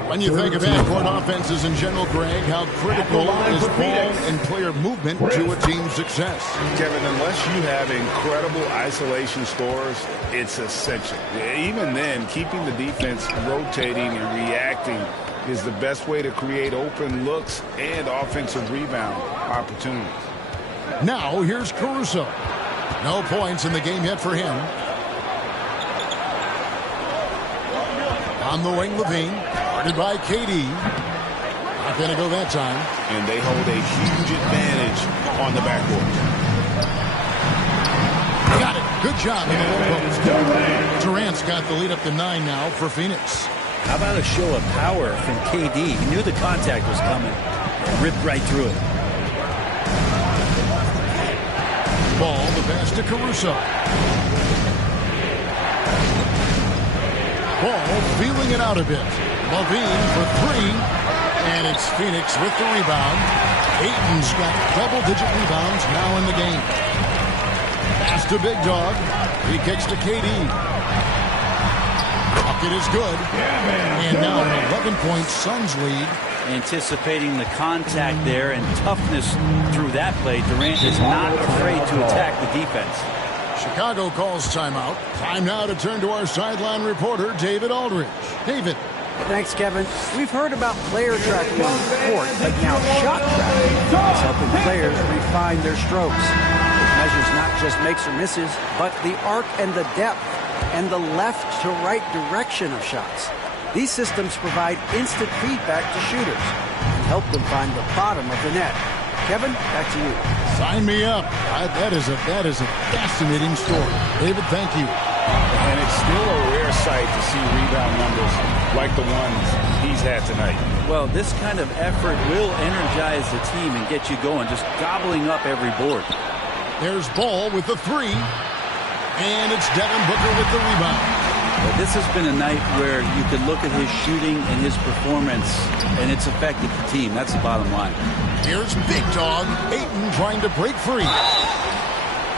When you think of half-court offenses in general, Greg, how critical is ball and player movement to a team's success? Kevin, unless you have incredible isolation scores, it's essential. Even then, keeping the defense rotating and reacting is the best way to create open looks and offensive rebound opportunities. Now, here's Caruso. No points in the game yet for him. On the wing, Levine. Guarded by KD. Not going to go that time. And they hold a huge advantage on the backcourt. Got it. Good job in the low post. Durant's got the lead up to 9 now for Phoenix. How about a show of power from KD? He knew the contact was coming and ripped right through it. Ball, the pass to Caruso. Ball feeling it out a bit. Levine for 3. And it's Phoenix with the rebound. Ayton's got double-digit rebounds now in the game. Pass to Big Dog. He kicks to KD. Bucket is good. And now an 11-point Suns lead. Anticipating the contact there and toughness through that play, Durant is not afraid to attack the defense. Chicago calls timeout. Time now to turn to our sideline reporter, David Aldridge. David. Thanks, Kevin. We've heard about player tracking on the court, but now shot tracking is helping players refine their strokes. It measures not just makes or misses, but the arc and the depth and the left to right direction of shots. These systems provide instant feedback to shooters and help them find the bottom of the net. Kevin, back to you. Sign me up. That is a fascinating story. David, thank you. And it's still a rare sight to see rebound numbers like the ones he's had tonight. Well, this kind of effort will energize the team and get you going, just gobbling up every board. There's Ball with the 3. And it's Devin Booker with the rebound. Well, this has been a night where you can look at his shooting and his performance, and it's affected the team. That's the bottom line. Here's Big Dog. Ayton trying to break free.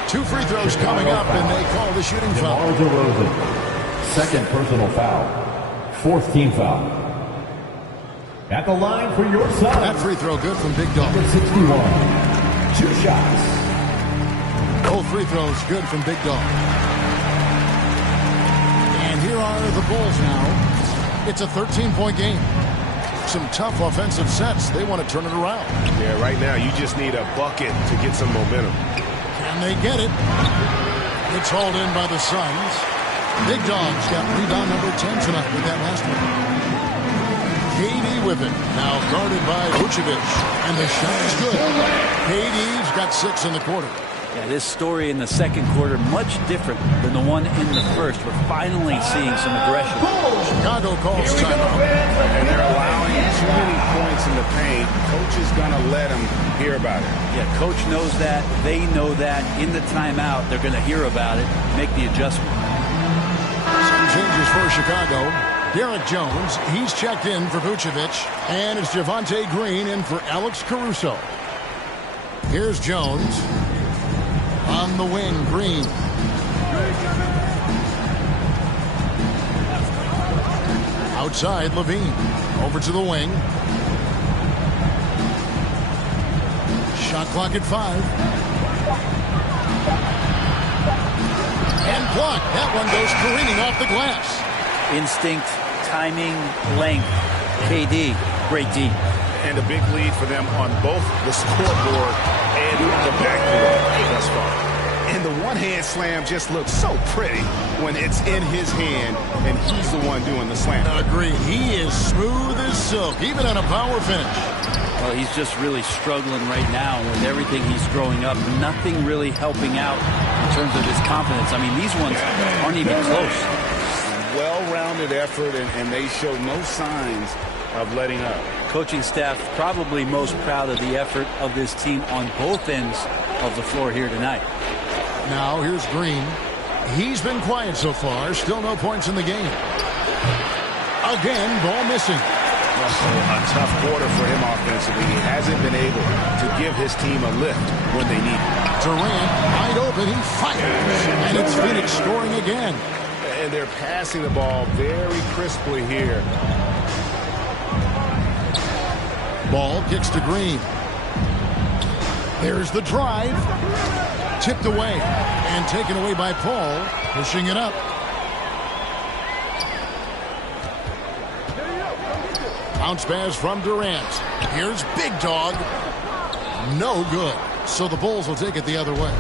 2 free throws coming up, and they call the shooting foul. DeMar DeRozan, second personal foul. 4th team foul. At the line for your side. That free throw good from Big Dog. Number 61. 2 shots. Both free throws good from Big Dog. And here are the Bulls now. It's a 13-point game. Some tough offensive sets. They want to turn it around. Yeah, right now you just need a bucket to get some momentum. Can they get it? It's hauled in by the Suns. Big Dog's got rebound number 10 tonight with that last one. KD with it. Now guarded by Vucevic. And the shot is good. KD's got 6 in the quarter. Yeah, this story in the second quarter much different than the one in the first. We're finally seeing some aggression. Chicago calls timeout. And they're allowing too many points in the paint. Coach is going to let them hear about it. Yeah, coach knows that. They know that. In the timeout, they're going to hear about it, make the adjustment. Some changes for Chicago. Derek Jones, he's checked in for Vucevic. And it's Javonte Green in for Alex Caruso. Here's Jones. On the wing, Green. Outside, Levine. Over to the wing. Shot clock at 5. And blocked. That one goes careening off the glass. Instinct, timing, length. KD, great D. And a big lead for them on both the scoreboard and the backboard thus far. And the one-hand slam just looks so pretty when it's in his hand and he's the one doing the slam. Agreed. He is smooth as silk, even on a power finish. Well, he's just really struggling right now with everything he's throwing up. Nothing really helping out in terms of his confidence. I mean, these ones aren't even close. Well-rounded effort, and they show no signs of letting up. Coaching staff probably most proud of the effort of this team on both ends of the floor here tonight. Now here's Green. He's been quiet so far. Still no points in the game. Again, ball missing. A tough quarter for him offensively. He hasn't been able to give his team a lift when they need it. Durant, wide open, he fires. And it's Phoenix scoring again. And they're passing the ball very crisply here. Ball kicks to Green. There's the drive. Tipped away and taken away by Paul, pushing it up. Bounce pass from Durant. Here's Big Dog. No good. So the Bulls will take it the other way.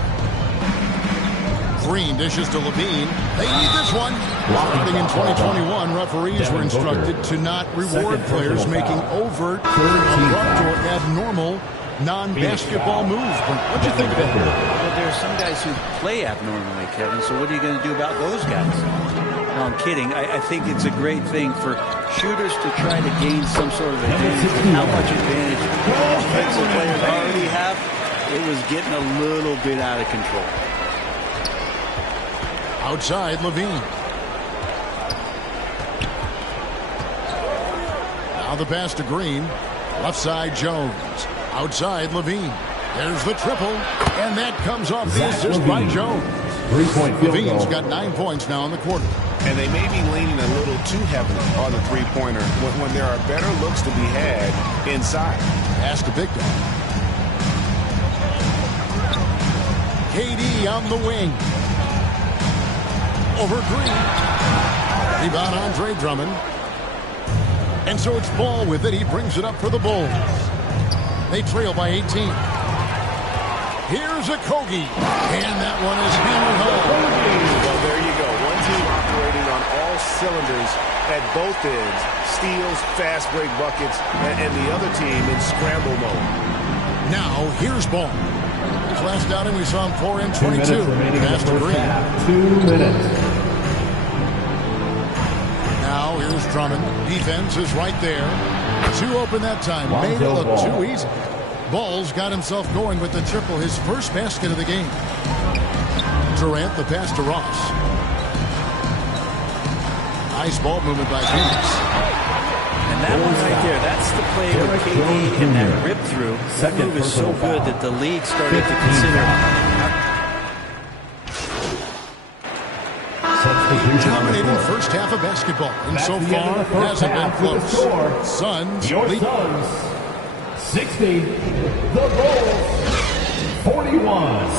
Green dishes to Levine. They need this one. Starting in 2021, referees were instructed to not reward players making overt, abrupt, or abnormal non-basketball moves. What'd you think of that? Well, there are some guys who play abnormally, Kevin, so what are you going to do about those guys? No, I'm kidding. I think it's a great thing for shooters to try to gain some sort of advantage. And how much advantage offensive players already have, it was getting a little bit out of control. Outside, Levine. Now the pass to Green. Left side, Jones. Outside, Levine. There's the triple. And that comes off the assist by Jones. Levine's got 9 points now in the quarter. And they may be leaning a little too heavily on the three-pointer when there are better looks to be had inside. Pass to Big Dog. KD on the wing. Over Green. Rebound Andre Drummond. And so it's Ball with it. He brings it up for the Bulls. They trail by 18. Here's a Kogi. And that one is hammered home. Well, there you go. One team operating on all cylinders at both ends. Steals, fast break buckets, and the other team in scramble mode. Now, here's Ball. His last outing, we saw him pour in 22. Pass to Green. 2 minutes. Now, here's Drummond. Defense is right there. Two open that time. Made it look too easy. Ball's got himself going with the triple, his first basket of the game. Durant, the pass to Ross. Nice ball movement by Phoenix. And that one right there, that's the play with KD and that rip through. That move is so good that the league started to consider. Dominating first half of basketball, and so far hasn't been close. Suns lead. 60, the Bulls 41.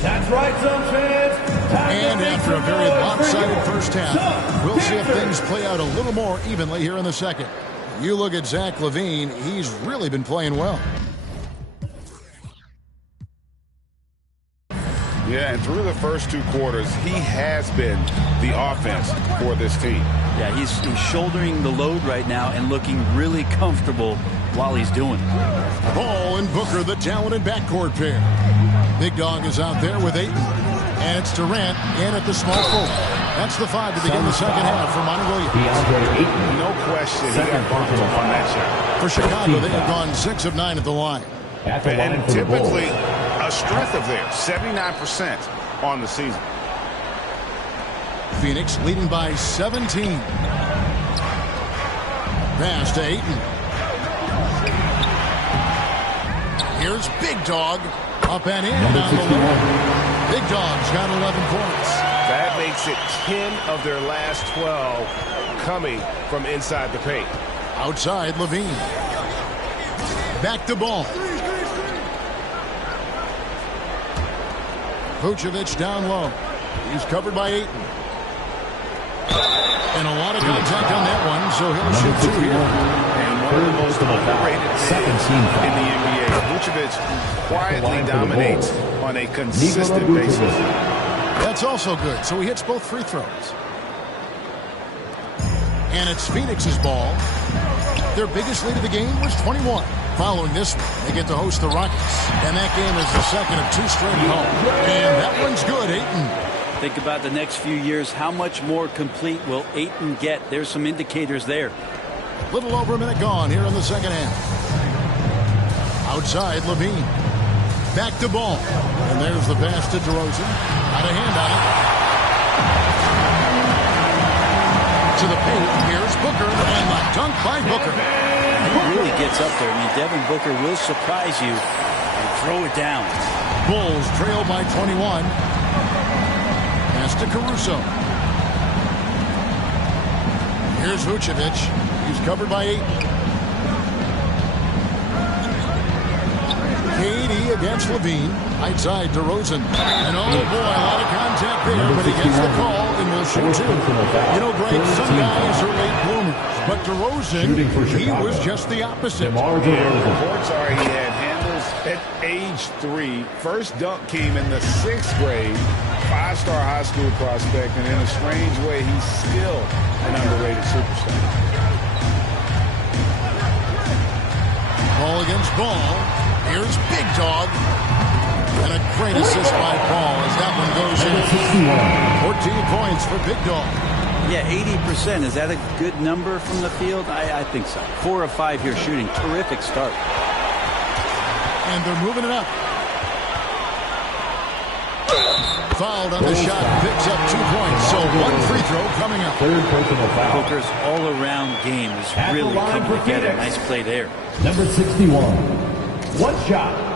That's right, Suns fans. And after a very lopsided first half, we'll see if things play out a little more evenly here in the second. You look at Zach LaVine, he's really been playing well. Yeah, and through the first two quarters, he has been the offense for this team. Yeah, he's shouldering the load right now and looking really comfortable while he's doing it. Ball and Booker, the talented backcourt pair. Big Dog is out there with Ayton. And it's Durant in at the small forward. That's the 5 to begin the second half for Monty Williams. No question, he got bumped on that shot. For Chicago, they have gone 6 of 9 at the line. And typically a strength of theirs, 79% on the season. Phoenix leading by 17. Pass to Ayton. Here's Big Dog. Up and in down the low. Big Dog's got 11 points. That makes it 10 of their last 12 coming from inside the paint. Outside, Levine. Back to Ball. Vucevic down low. He's covered by Ayton. And a lot of contact on that one, so he'll shoot two here. And one of the most underrated players in the NBA. Vucevic quietly dominates on a consistent basis. That's also good, so he hits both free throws. And it's Phoenix's ball. Their biggest lead of the game was 21. Following this one, they get to host the Rockets. And that game is the second of 2 straight at home. And that one's good, Ayton. Think about the next few years. How much more complete will Ayton get? There's some indicators there. Little over a minute gone here in the second half. Outside, Levine. Back to Ball. And there's the pass to DeRozan. Out of hand on it. To the paint. Here's Booker. And the dunk by Booker. He really gets up there. I mean, Devin Booker will surprise you and throw it down. Bulls trail by 21. Pass to Caruso. Here's Vucevic. He's covered by 8. KD against Levine. Outside DeRozan. And oh boy, a lot of contact there, but he gets the call and will shoot 2. You know, Greg, some guys are late bloomers, but DeRozan, he was just the opposite. Reports are he had handles at age 3. First dunk came in the 6th grade. 5-star high school prospect, and in a strange way, he's still an underrated superstar. Ball against Ball. Here's Big Dog. And a great assist by Paul as that one goes in. 14 points for Big Dog. Yeah, 80%. Is that a good number from the field? I think so. 4 of 5 here shooting. Terrific start. And they're moving it up. Fouled on the shot. Picks up 2 points. So 1 free throw coming up. Third personal foul. Booker's all-around game is really coming together. Nice play there. Number 61. One shot.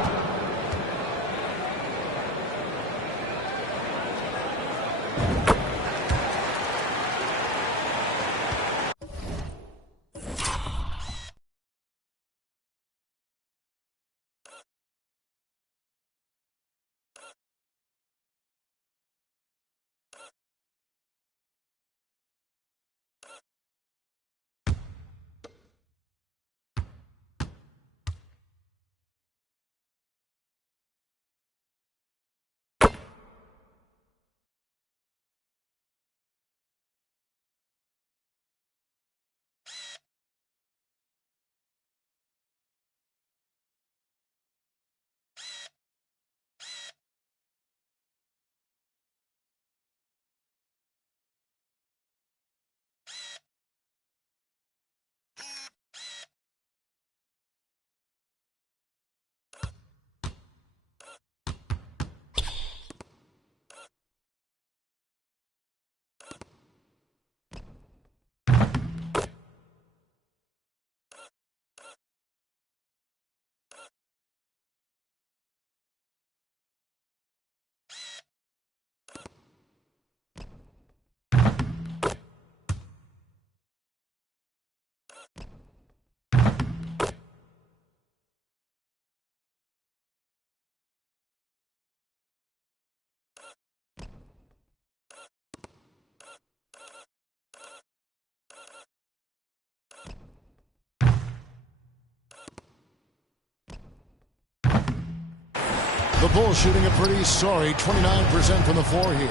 The Bulls shooting a pretty sorry 29% from the floor here.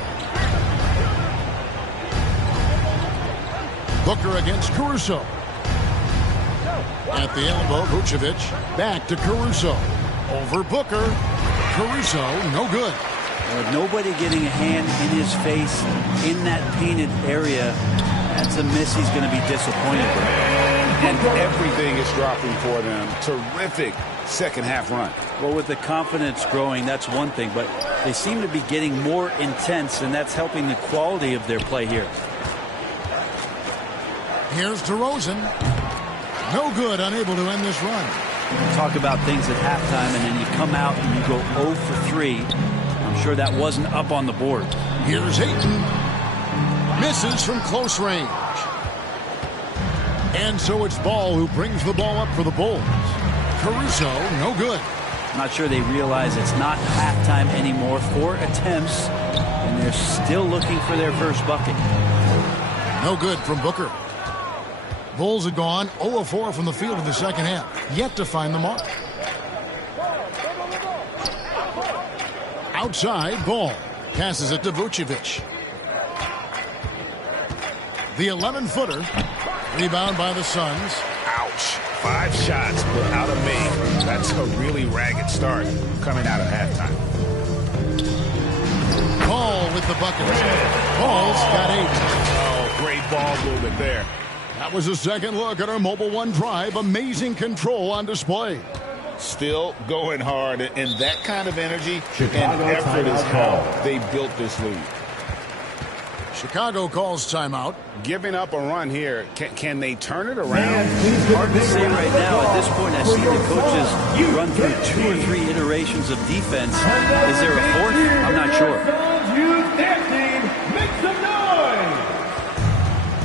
Booker against Caruso. At the elbow, Vucevic. Back to Caruso. Over Booker. Caruso, no good. Nobody getting a hand in his face in that painted area. That's a miss he's going to be disappointed with. And everything is dropping for them. Terrific second half run. Well, with the confidence growing, that's one thing, but they seem to be getting more intense, and that's helping the quality of their play here. Here's DeRozan. No good, unable to end this run. Talk about things at halftime, and then you come out and you go 0 for 3. I'm sure that wasn't up on the board. Here's Ayton. Misses from close range. And so it's Ball who brings the ball up for the Bulls. Caruso, no good. Not sure they realize it's not halftime anymore. 4 attempts, and they're still looking for their first bucket. No good from Booker. Bulls have gone 0 of 4 from the field in the second half. Yet to find the mark. Outside, Ball. Passes it to Vucevic. The 11-footer. Rebound by the Suns. Ouch. 5 shots, but out of make. That's a really ragged start coming out of halftime. Ball with the bucket. Ball's got 8. Oh, great ball movement there. That was a second look at our Mobile One Drive. Amazing control on display. still going hard, and that kind of energy Chicago and effort is timeout how call. they built this lead. Chicago calls timeout. Giving up a run here. Can they turn it around? Hard to say right now. At this point, I've seen the coaches run through 2 or 3 iterations of defense. Is there a fourth? I'm not sure.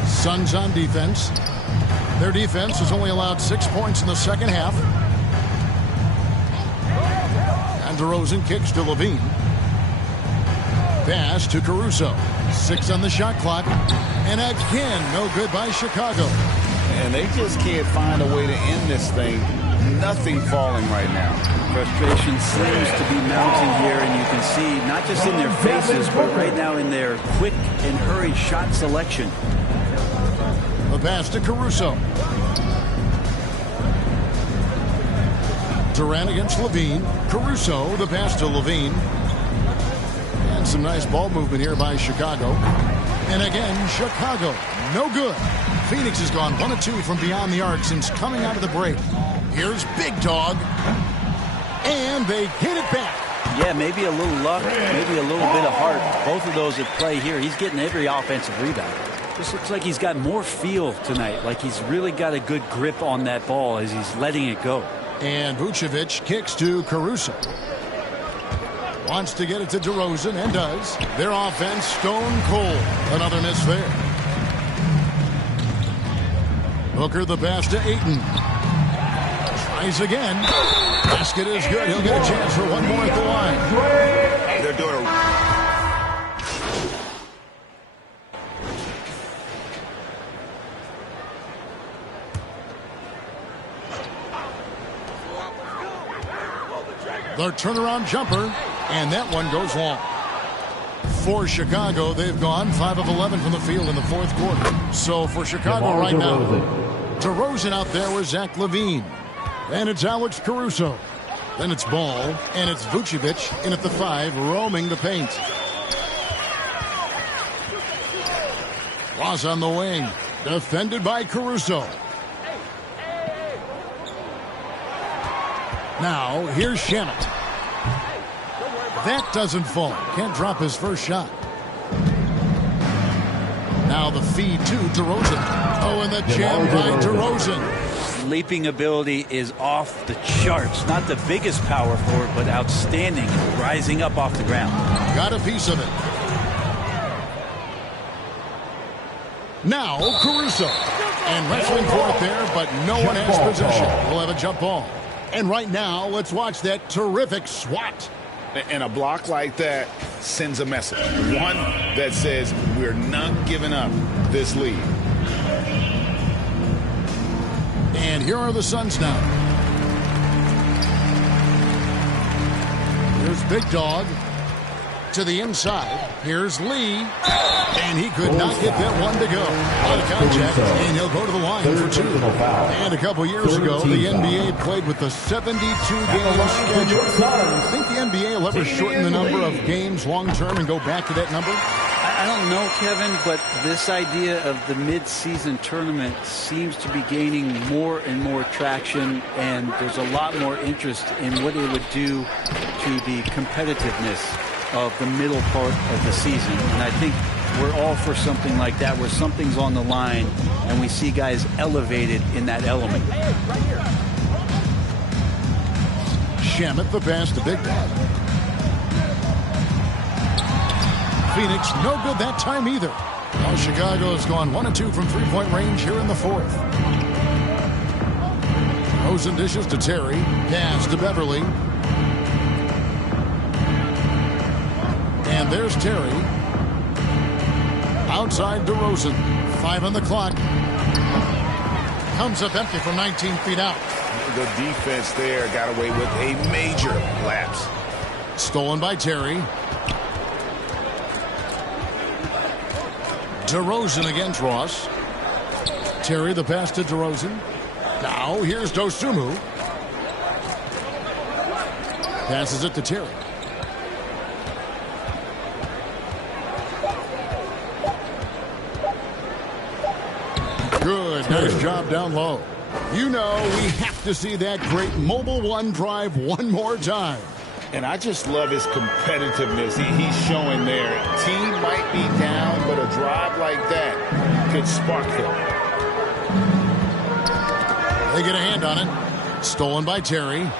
Suns on defense. Their defense has only allowed 6 points in the second half. And DeRozan kicks to Levine. Pass to Caruso. 6 on the shot clock. And again, no good by Chicago. And they just can't find a way to end this thing. Nothing falling right now. Frustration seems to be mounting here, and you can see not just in their faces, but right now in their quick and hurried shot selection. The pass to Caruso. Durant against Levine. Caruso, the pass to Levine. And some nice ball movement here by Chicago. And again, Chicago, no good. Phoenix has gone 1 of 2 from beyond the arc since coming out of the break. Here's Big Dog. And they get it back. Yeah, maybe a little luck, maybe a little bit of heart. Both of those at play here. He's getting every offensive rebound. This looks like he's got more feel tonight, like he's really got a good grip on that ball as he's letting it go. And Vucevic kicks to Caruso. Wants to get it to DeRozan and does. Their offense stone cold. Another miss there. Booker the pass to Ayton. Tries again. Basket is good. He'll get a chance for one more at the line. They're doing a... The turnaround jumper, and that one goes long. For Chicago, they've gone 5 of 11 from the field in the fourth quarter. So for Chicago right now, DeRozan out there with Zach LaVine. And it's Alex Caruso. Then it's Ball, and it's Vucevic in at the 5, roaming the paint. Ross on the wing, defended by Caruso. Now, here's Shamet. That doesn't fall. Can't drop his first shot. Now the feed to DeRozan. Oh, and the jam by DeRozan. Leaping ability is off the charts. Not the biggest power forward, but outstanding. Rising up off the ground. Got a piece of it. Now Caruso. And wrestling for it there, but no one has possession. We'll have a jump ball. And right now, let's watch that terrific swat. And a block like that sends a message. One that says we're not giving up this lead. And here are the Suns now. Here's Big Dog to the inside. Here's Lee. And he could not get that one to go. Out of contact, and he'll go to the line for 2. And a couple years ago, the NBA played with the 72-game schedule. I think the NBA will ever shorten the number of games long-term and go back to that number? I don't know, Kevin, but this idea of the mid-season tournament seems to be gaining more and more traction, and there's a lot more interest in what it would do to the competitiveness of the middle part of the season. And I think we're all for something like that, where something's on the line and we see guys elevated in that element. Shamet the pass to Big Dog. Phoenix no good that time either. Well, Chicago has gone 1 of 2 from three-point range here in the fourth. Rosen dishes to Terry. Pass to Beverly. And there's Terry. Outside DeRozan. 5 on the clock. Comes up empty from 19 feet out. The defense there got away with a major lapse. Stolen by Terry. DeRozan against Ross. Terry the pass to DeRozan. Now here's Dosunmu. Passes it to Terry. Good. Nice job down low. You know we have to see that great Mobile One drive one more time. And I just love his competitiveness he's showing there. Team might be down, but a drive like that could spark them. They get a hand on it. Stolen by Terry.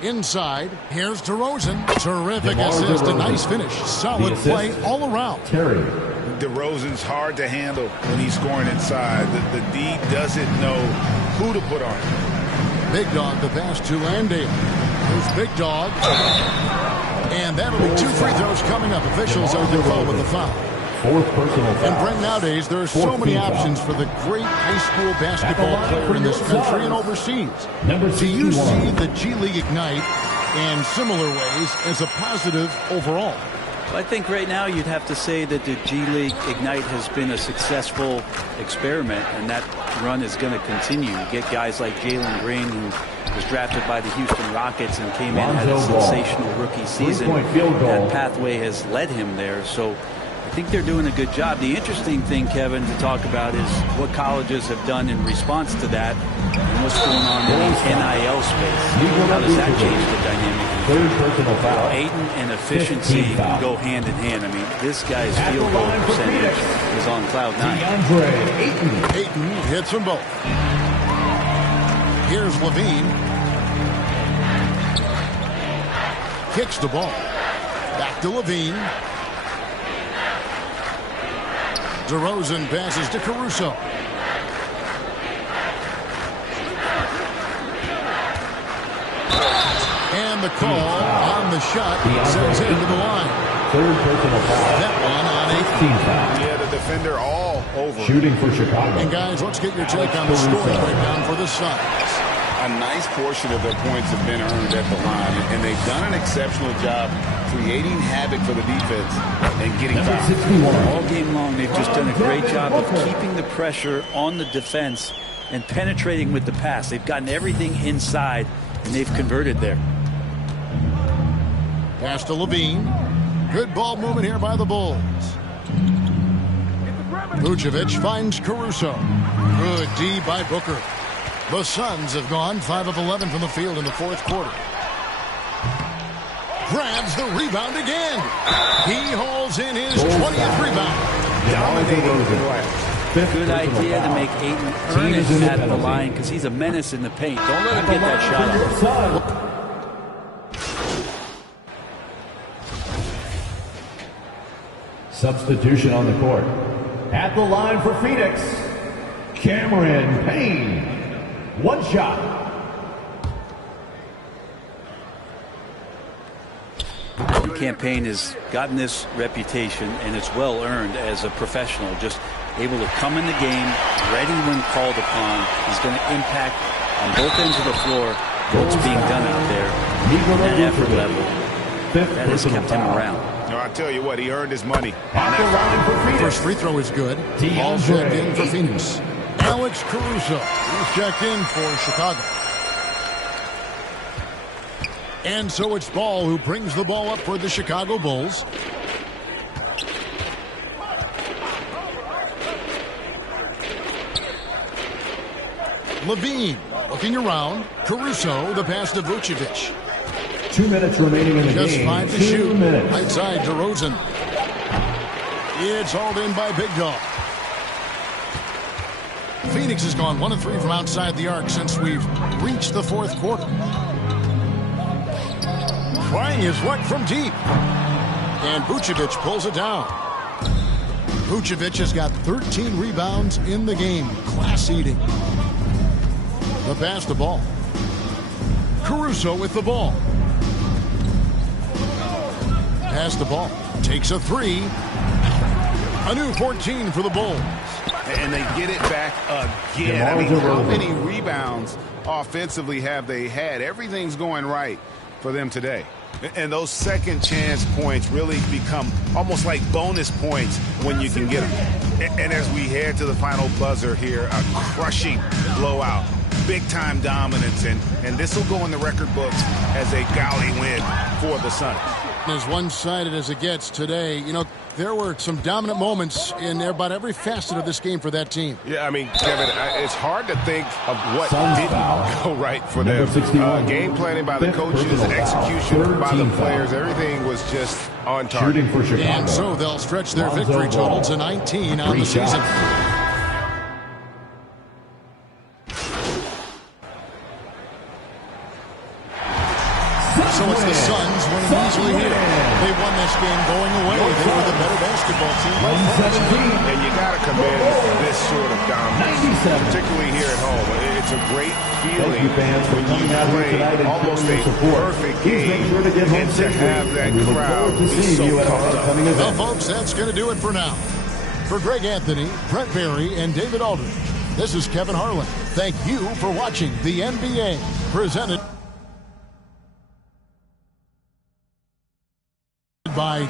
Inside, here's DeRozan. Terrific assist, a nice finish. Solid play all around. Terry. DeRozan's hard to handle when he's scoring inside. The D doesn't know who to put on him. Big Dog, the pass to Landale. Here's Big Dog. And that'll be 2 free throws coming up. Officials are default with the foul. Fourth personal foul. And Brent, nowadays, there are so many options for the great high school basketball player in this country and overseas. Do you see the G League Ignite in similar ways as a positive overall? Well, I think right now you'd have to say that the G League Ignite has been a successful experiment, and that run is going to continue. You get guys like Jalen Green, who was drafted by the Houston Rockets and came in, had a sensational rookie season. That pathway has led him there. So I think they're doing a good job. The interesting thing, Kevin, to talk about is what colleges have done in response to that and what's going on in the NIL space. How does that change the dynamic? Third personal foul. Aiden and efficiency can go hand in hand. I mean, this guy's field goal percentage is on cloud 9. Ayton hits them both. Here's Levine. Kicks the ball. Back to Levine. DeRozan passes to Caruso. And the call on the shot sends him to the line. Third personal foul. That one on 18. Yeah, the defender all over. Shooting for Chicago. And guys, let's get your take on the scoring breakdown for the Suns. A nice portion of their points have been earned at the line, and they've done an exceptional job creating havoc for the defense and getting fouls. All game long, they've just done a great job of keeping the pressure on the defense and penetrating with the pass. They've gotten everything inside, and they've converted there. Pass to Levine. Good ball movement here by the Bulls. Vucevic finds Caruso. Good D by Booker. The Suns have gone 5 of 11 from the field in the fourth quarter. Grabs the rebound again. He holds in his 20th rebound. Good idea to make Ayton earn it at the line because he's a menace in the paint. Don't let him get that shot up. Substitution on the court. At the line for Phoenix, Cameron Payne. One shot. Campaign has gotten this reputation, and it's well earned as a professional. Just able to come in the game, ready when called upon. He's going to impact on both ends of the floor what's being done out there. That effort level, that has kept him around. No, I tell you what, he earned his money. First free throw is good. Ball checked in for Phoenix. Alex Caruso is checked in for Chicago. And so it's Ball who brings the ball up for the Chicago Bulls. Levine looking around. Caruso, the pass to Vucevic. 2 minutes remaining in the game. Just 5 to 2 shoot. minutes. Right side, DeRozan. It's hauled in by Big Dog. Phoenix has gone 1 of 3 from outside the arc since we've reached the fourth quarter. Trying his luck from deep. And Vucevic pulls it down. Vucevic has got 13 rebounds in the game. Class eating. The pass to Ball. Caruso with the ball. Pass the ball. Takes a 3. A new 14 for the Bulls. And they get it back again. I mean, how many rebounds offensively have they had? Everything's going right for them today. And those second chance points really become almost like bonus points when you can get them. And as we head to the final buzzer here, a crushing blowout. Big-time dominance, and this will go in the record books as a gaudy win for the Suns. As one-sided as it gets today, you know, there were some dominant moments in about every facet of this game for that team. Yeah, I mean, Kevin, it's hard to think of what didn't go right for them. Game planning by the coaches, execution by the players, everything was just on target. And so they'll stretch their victory total to 19 on the season. So it's the Suns winning easily here. They won this game going away. They were the better basketball team. And you got to commend this sort of dominance, particularly here at home. It's a great feeling when you play almost a perfect game and to have that crowd be so pumped up. Well, folks, that's going to do it for now. For Greg Anthony, Brett Barry, and David Aldridge, this is Kevin Harlan. Thank you for watching the NBA, presented by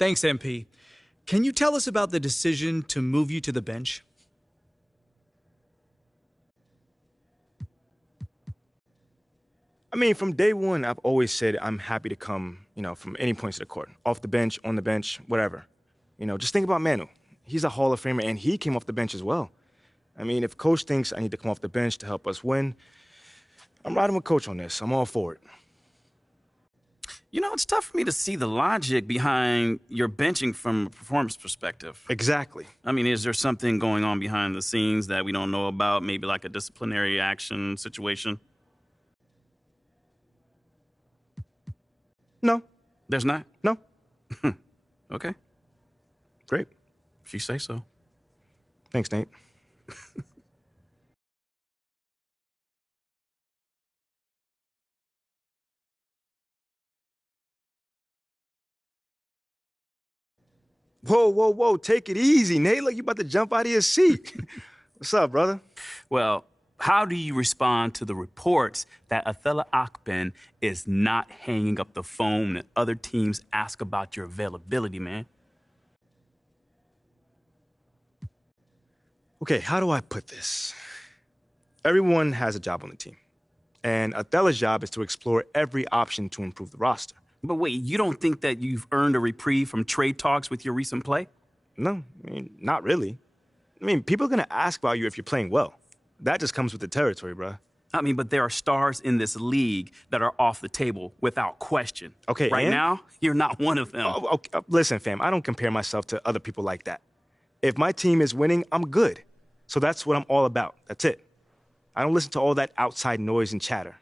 Thanks, MP. Can you tell us about the decision to move you to the bench? I mean, from day one, I've always said I'm happy to come, from any points of the court. Off the bench, on the bench, whatever. Just think about Manu. He's a Hall of Famer, and he came off the bench as well. I mean, if Coach thinks I need to come off the bench to help us win, I'm riding with Coach on this. I'm all for it. It's tough for me to see the logic behind your benching from a performance perspective. Exactly. I mean, is there something going on behind the scenes that we don't know about? Maybe like a disciplinary action situation? No. There's not? No. Okay. Great. If you say so. Thanks, Nate. Whoa. Take it easy, Nate. Look, you about to jump out of your seat. What's up, brother? Well, how do you respond to the reports that Athala Akpen is not hanging up the phone and other teams ask about your availability, man? Okay, how do I put this? Everyone has a job on the team. And Athala's job is to explore every option to improve the roster. But wait, you don't think that you've earned a reprieve from trade talks with your recent play? No, not really. People are going to ask about you if you're playing well. That just comes with the territory, bruh. But there are stars in this league that are off the table without question. Okay, right now, you're not one of them. Okay. Listen, fam, I don't compare myself to other people like that. If my team is winning, I'm good. So that's what I'm all about. That's it. I don't listen to all that outside noise and chatter.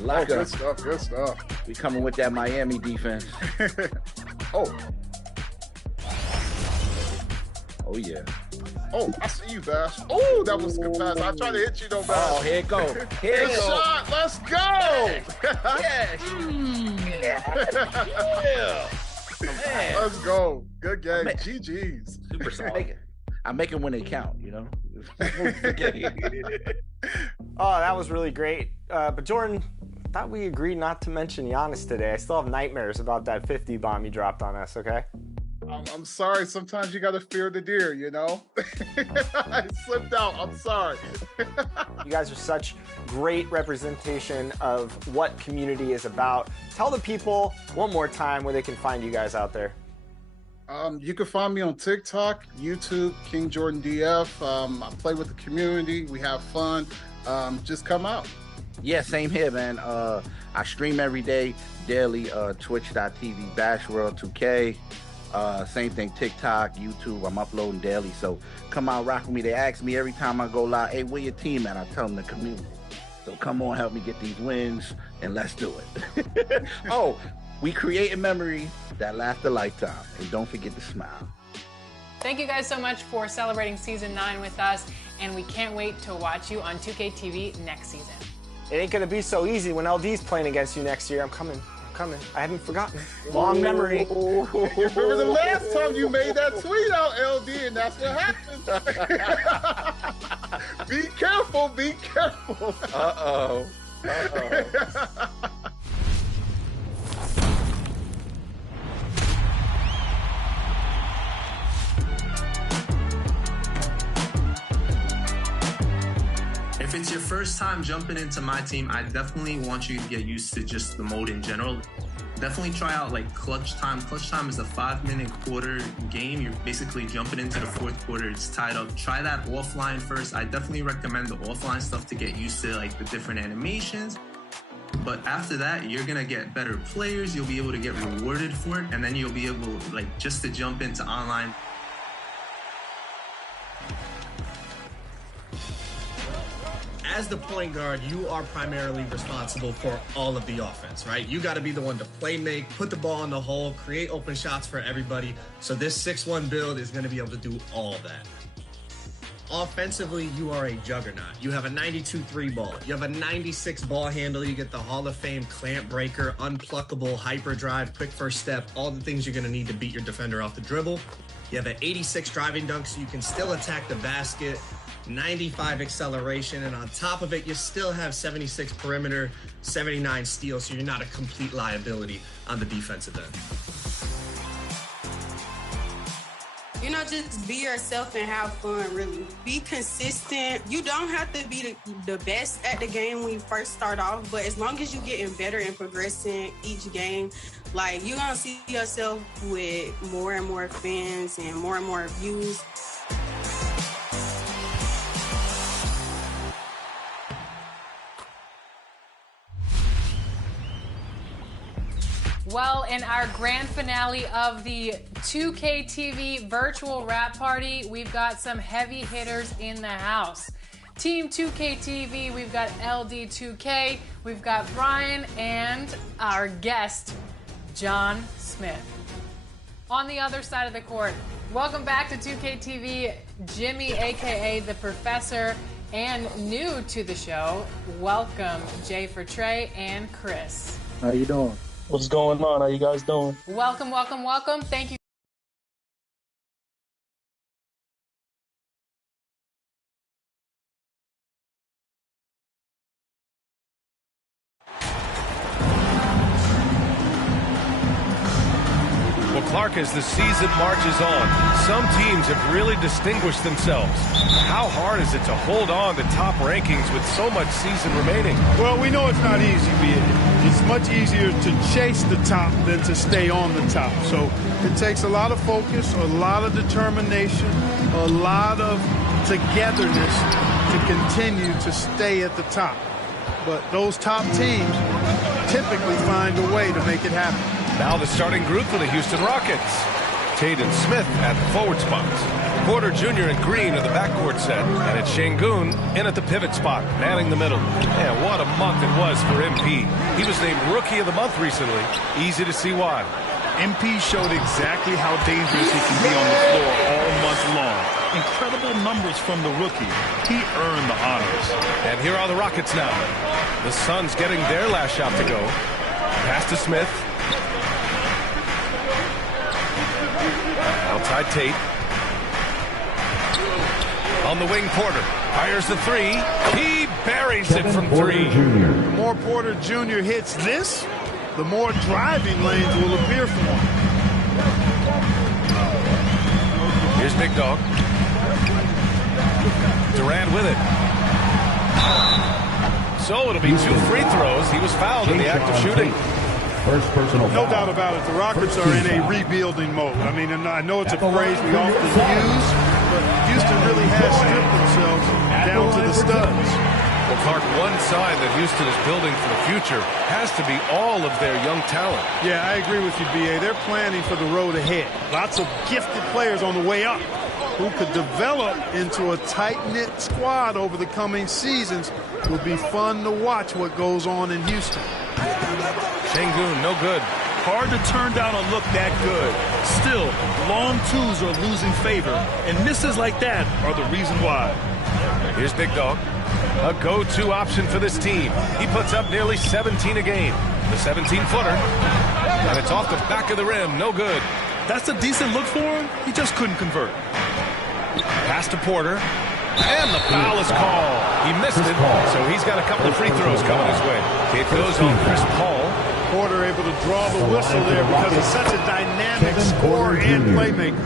Lock good up. stuff, good stuff. We coming with that Miami defense. Oh, yeah. oh, I see you, Bash. Oh, that was a good pass. I tried to hit you, though, Bash. Oh, here it go. Here it Good go. shot. Let's go. Yes. Yeah. Man. Let's go. Good game. GG's. Super solid. I make it when they count, you know? Oh, that was really great. But Jordan, I thought we agreed not to mention Giannis today. I still have nightmares about that 50 bomb he dropped on us, okay? I'm sorry. Sometimes you got to fear the deer, you know? I slipped out. I'm sorry. You guys are such great representation of what community is about. Tell the people one more time where they can find you guys out there. You can find me on TikTok, YouTube, King Jordan DF. I play with the community. We have fun. Just come out. Yeah, same here, man. I stream every day, daily, twitch.tv /BashWorld2K. Same thing, TikTok, YouTube. I'm uploading daily. So come out, rock with me. They ask me every time I go live, hey, where your team at? I tell them the community. So come on, help me get these wins, and let's do it. Oh, we create a memory that lasts a lifetime. And don't forget to smile. Thank you guys so much for celebrating season 9 with us, and we can't wait to watch you on 2K TV next season. It ain't gonna be so easy when LD's playing against you next year. I'm coming. I haven't forgotten. Long memory. You remember the last time you made that tweet out, LD, and that's what happened. Be careful, be careful. Uh-oh. If it's your first time jumping into my team, I definitely want you to get used to just the mode in general. Definitely try out like clutch time. Clutch time is a 5-minute quarter game. You're basically jumping into the fourth quarter. It's tied up. Try that offline first. I definitely recommend the offline stuff to get used to like the different animations. But after that, you're gonna get better players. You'll be able to get rewarded for it, and then you'll be able like just to jump into online. As the point guard, you are primarily responsible for all of the offense, right? You got to be the one to play make, put the ball in the hole, create open shots for everybody. So this 6-1 build is going to be able to do all that. Offensively, you are a juggernaut. You have a 92 3 ball. You have a 96 ball handle. You get the Hall of Fame clamp breaker, unpluckable, hyper drive, quick first step, all the things you're going to need to beat your defender off the dribble. You have an 86 driving dunk, so you can still attack the basket. 95 acceleration, and on top of it, you still have 76 perimeter, 79 steal, so you're not a complete liability on the defensive end. You know, just be yourself and have fun, really. Be consistent. You don't have to be the best at the game when you first start off, but as long as you're getting better and progressing each game, like, you're going to see yourself with more and more fans and more views. Well, in our grand finale of the 2K TV virtual rap party, we've got some heavy hitters in the house. Team 2K TV, we've got LD2K, we've got Brian, and our guest, John Smith. On the other side of the court, welcome back to 2K TV, Jimmy, aka The Professor, and new to the show, welcome Jay for Trey and Chris. How you doing? What's going on? How you guys doing? Welcome, welcome, welcome. Thank you. Well, Clark, as the season marches on, some teams have really distinguished themselves. How hard is it to hold on to top rankings with so much season remaining? Well, we know it's not easy, It's much easier to chase the top than to stay on the top. So it takes a lot of focus, a lot of determination, a lot of togetherness to continue to stay at the top. But those top teams typically find a way to make it happen. Now the starting group for the Houston Rockets. Tate and Smith at the forward spots. Porter Jr. and Green are the backcourt set. And it's Şengün in at the pivot spot, manning the middle. Man, what a month it was for MP. He was named Rookie of the Month recently. Easy to see why. MP showed exactly how dangerous he can be on the floor all month long. Incredible numbers from the rookie. He earned the honors. And here are the Rockets now. The Suns getting their last shot to go. Pass to Smith. Outside Tate. On the wing, Porter fires the three. He buries it from three. The more Porter Jr. hits this, the more driving lanes will appear for him. Here's Big Dog. Durant with it. So it'll be 2 free throws. He was fouled in the act of shooting. No doubt about it. The Rockets are in a rebuilding mode. I mean, I know it's a phrase we often use, but Houston really has stripped themselves down to the studs. Well, Clark, one sign that Houston is building for the future has to be all of their young talent. Yeah, I agree with you, B.A. They're planning for the road ahead. Lots of gifted players on the way up who could develop into a tight-knit squad over the coming seasons. It will be fun to watch what goes on in Houston. Şengün, no good. Hard to turn down a look that good. Still, long twos are losing favor, and misses like that are the reason why. Here's Big Dog. A go-to option for this team. He puts up nearly 17 a game. The 17-footer. And it's off the back of the rim. No good. That's a decent look for him. He just couldn't convert. Pass to Porter. And the foul is called. He missed it, so he's got a couple of free throws coming his way. It goes on Chris Paul. Porter able to draw the whistle there because he's such a dynamic scorer and playmaker.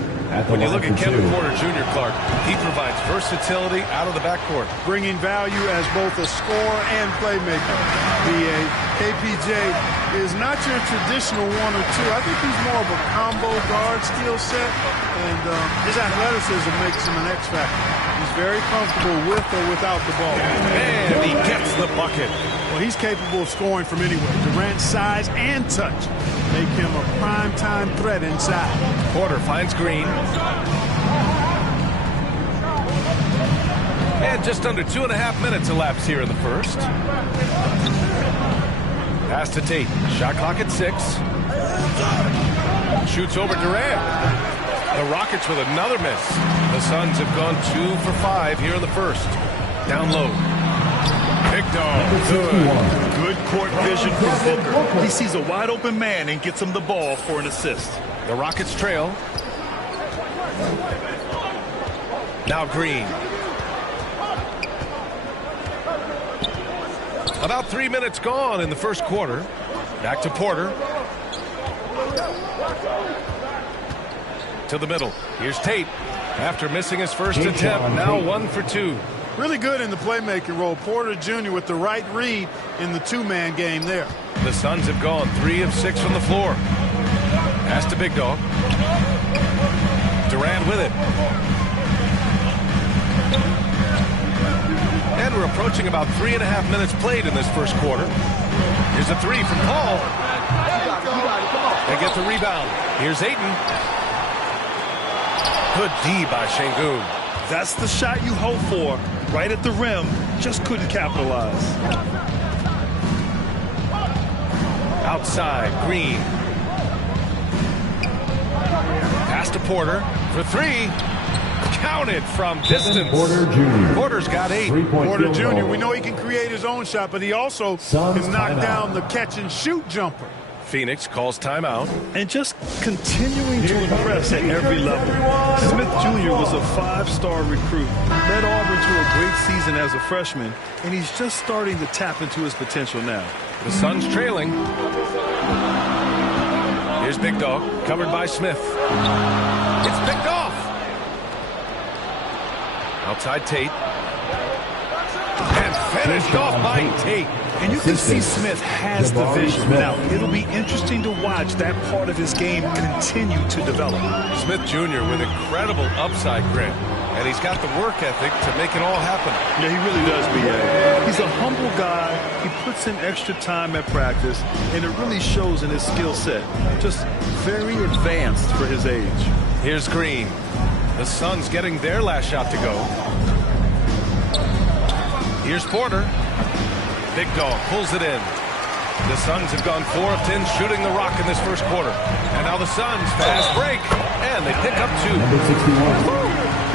When you look at Kevin Porter Jr., Clark, he provides versatility out of the backcourt. Bringing value as both a scorer and playmaker. B.A. KPJ is not your traditional 1 or 2. I think he's more of a combo guard skill set, and his athleticism makes him an X factor. He's very comfortable with or without the ball. And he gets the bucket. Well, he's capable of scoring from anywhere. Durant's size and touch make him a prime-time threat inside. Porter finds Green. And just under 2.5 minutes elapsed here in the first. Pass to Tate. Shot clock at 6. Shoots over Durant. The Rockets with another miss. The Suns have gone 2 for 5 here in the first. Down low. Big Dog. Good court vision from Booker. He sees a wide open man and gets him the ball for an assist. The Rockets trail. Now Green. About 3 minutes gone in the first quarter. Back to Porter. To the middle. Here's Tate. After missing his first attempt, now 1 for 2. Really good in the playmaking role. Porter Jr. with the right read in the 2-man game there. The Suns have gone 3 of 6 from the floor. Pass to Big Dog. Durant with it. And we're approaching about 3.5 minutes played in this first quarter. Here's a 3 from Paul. They get the rebound. Here's Ayton. Good D by Şengün. That's the shot you hope for. Right at the rim. Just couldn't capitalize. Outside, Green. Pass to Porter for 3. Counted from distance. Porter Jr. Porter's got 8. Porter Jr., we know he can create his own shot, but he also can knock down the catch-and-shoot jumper. Phoenix calls timeout. And just continuing to impress at every level. Smith Jr. was a 5-star recruit. Led Auburn to a great season as a freshman, and he's just starting to tap into his potential now. The Suns trailing. Here's Big Dog, covered by Smith. It's picked off. Outside Tate. And finished off by Tate. And you can see Smith has the vision. Now, it'll be interesting to watch that part of his game continue to develop. Smith Jr. with incredible upside grip. And he's got the work ethic to make it all happen. Yeah, he really does, B.A. He's a humble guy. He puts in extra time at practice, and it really shows in his skill set. Just very advanced for his age. Here's Green. The Suns getting their last shot to go. Here's Porter. Big Dog pulls it in. The Suns have gone 4 of 10 shooting the rock in this first quarter. And now the Suns fast break. And they pick up 2.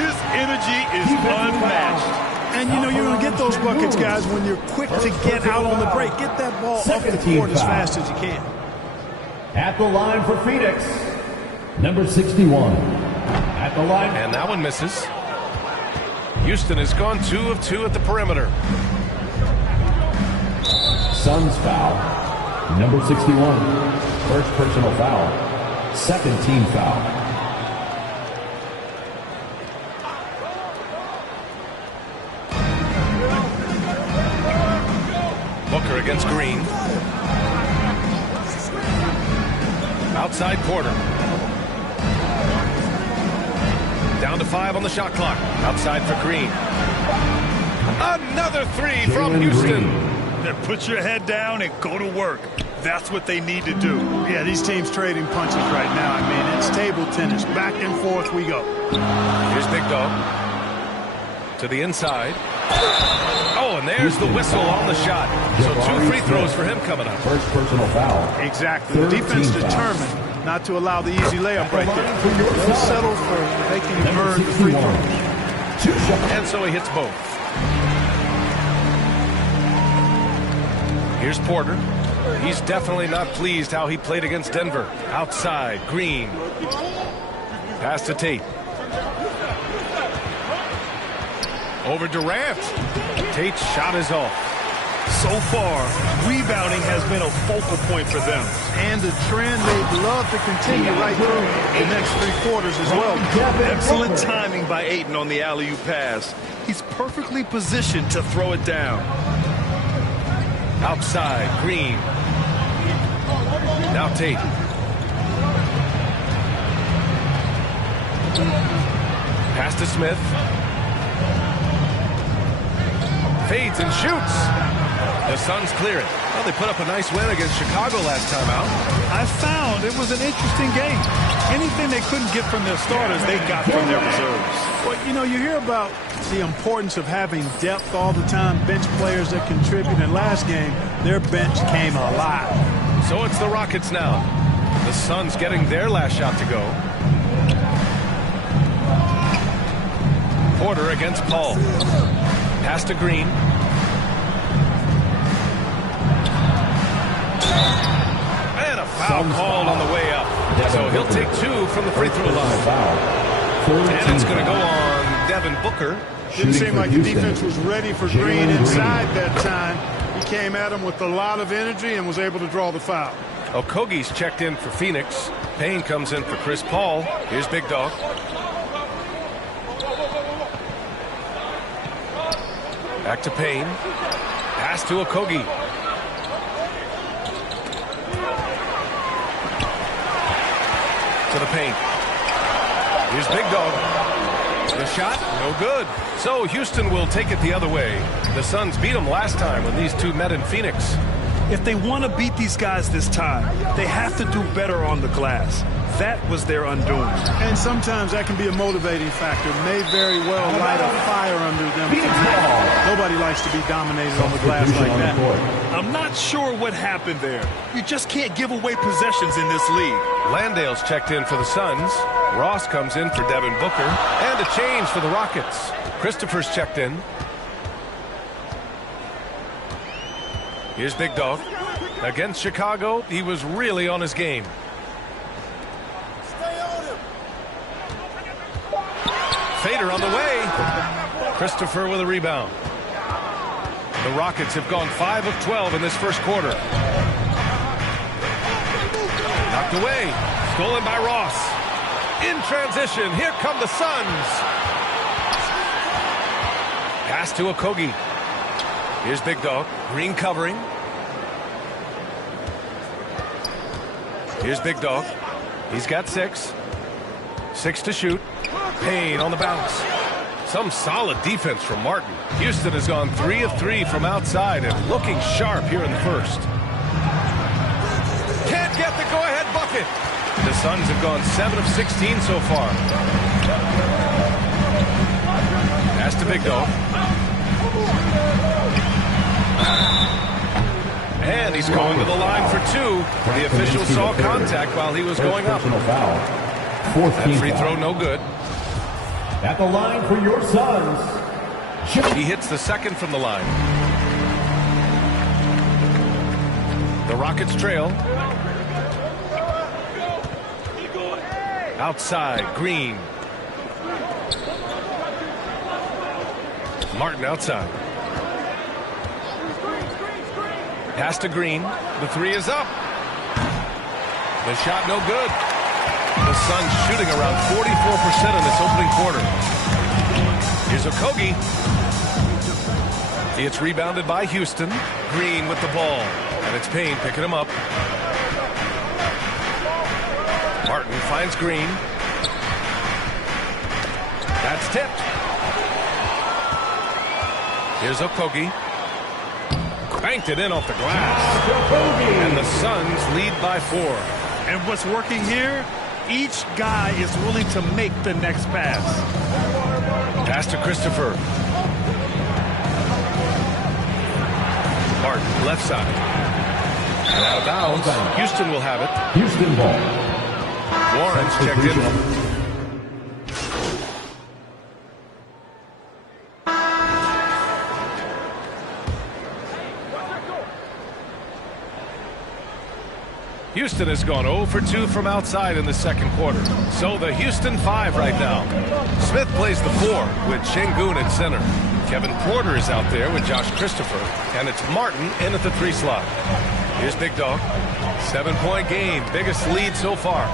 His energy is unmatched. And, you know, you're going to get those buckets, guys, when you're quick to get out on the break. Get that ball off the court as fast as you can. At the line for Phoenix, number 61. At the line. And that one misses. Houston has gone 2 of 2 at the perimeter. Suns foul. Number 61. First personal foul. Second team foul. Booker against Green. Outside Porter. Down to 5 on the shot clock. Outside for Green. Another 3 from Houston. Then put your head down and go to work. That's what they need to do. Yeah, these teams trading punches right now. I mean, it's table tennis. Back and forth we go. Here's Big Dog. To the inside. Oh, and there's the whistle on the shot. So 2 free throws for him coming up. First personal foul. Exactly. The defense determined not to allow the easy layup right there. They'll settle for making him earn the free throw. And so he hits both. Here's Porter. He's definitely not pleased how he played against Denver. Outside, Green. Pass to Tate. Over Durant. Tate's shot is off. So far, rebounding has been a focal point for them. And a trend they'd love to continue right through the next 3 quarters as well. Excellent timing by Ayton on the alley-oop pass. He's perfectly positioned to throw it down. Outside, Green. Now Tate. Pass to Smith. Fades and shoots. The Suns clear it. Well, they put up a nice win against Chicago last time out. I found it was an interesting game. Anything they couldn't get from their starters, they got from their reserves. Well, you know, you hear about the importance of having depth all the time, bench players that contribute. In last game, their bench came alive. So it's the Rockets now. The Suns getting their last shot to go. Porter against Paul. Pass to Green. And a foul called on the way up. So he'll take 2 from the free throw line. And it's going to go on Devin Booker. Didn't seem like the defense was ready for Green inside that time. He came at him with a lot of energy and was able to draw the foul. Okogie's checked in for Phoenix. Payne comes in for Chris Paul. Here's Big Dog. Back to Payne. Pass to Okogie. To the paint. Here's Big Dog. The shot, no good. So Houston will take it the other way. The Suns beat them last time when these two met in Phoenix. If they want to beat these guys this time, they have to do better on the glass. That was their undoing. And sometimes that can be a motivating factor. May very well light a fire under them. Nobody likes to be dominated on the glass like that. I'm not sure what happened there. You just can't give away possessions in this league. Landale's checked in for the Suns. Ross comes in for Devin Booker. And a change for the Rockets. Christopher's checked in. Here's Big Dog. Against Chicago, he was really on his game. Fader on the way. Christopher with a rebound. The Rockets have gone 5 of 12 in this first quarter. Knocked away. Stolen by Ross. In transition, here come the Suns. Pass to Okogie. Here's Big Dog. Green covering. Here's Big Dog. He's got 6. 6 to shoot. Payne on the bounce. Some solid defense from Martin. Houston has gone 3 of 3 from outside and looking sharp here in the first. Can't get the go-ahead bucket. The Suns have gone 7 of 16 so far. Pass to Big Dog. And he's going to the line for 2. The official saw contact while he was going up. That free throw no good. At the line for your Suns. He hits the second from the line. The Rockets trail. Outside, Green. Martin outside. Pass to Green. The 3 is up. The shot no good. The Suns shooting around 44% in this opening quarter. Here's Okogie. It's rebounded by Houston. Green with the ball. And it's Payne picking him up. Martin finds Green. That's tipped. Here's Okogie. Banked it in off the glass. And the Suns lead by 4. And what's working here? Each guy is willing to make the next pass. Pass to Christopher. Martin, left side. And out of bounds. Houston will have it. Houston ball. Warren's checked in. Houston has gone 0 for 2 from outside in the second quarter. So the Houston 5 right now. Smith plays the 4 with Şengün at center. Kevin Porter is out there with Josh Christopher. And it's Martin in at the 3 slot. Here's Big Dog. 7-point game. Biggest lead so far.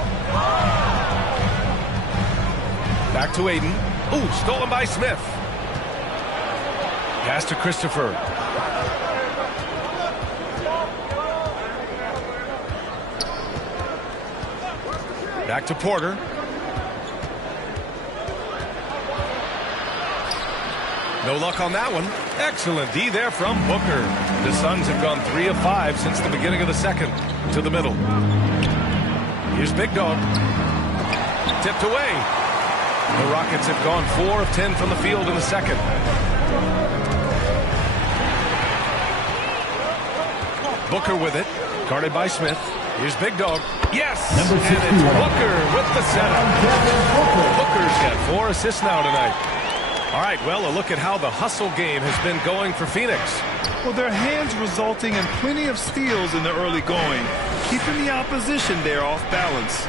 Back to Aiden. Ooh, stolen by Smith. Pass to Christopher. Back to Porter. No luck on that one. Excellent D there from Booker. The Suns have gone 3 of 5 since the beginning of the second. To the middle. Here's Big Dog. Tipped away. The Rockets have gone 4 of 10 from the field in the second. Booker with it. Guarded by Smith. Here's Big Dog. Yes! And it's Booker with the setup. Booker's got 4 assists now tonight. All right, well, a look at how the hustle game has been going for Phoenix. Well, their hands resulting in plenty of steals in the early going, keeping the opposition there off balance.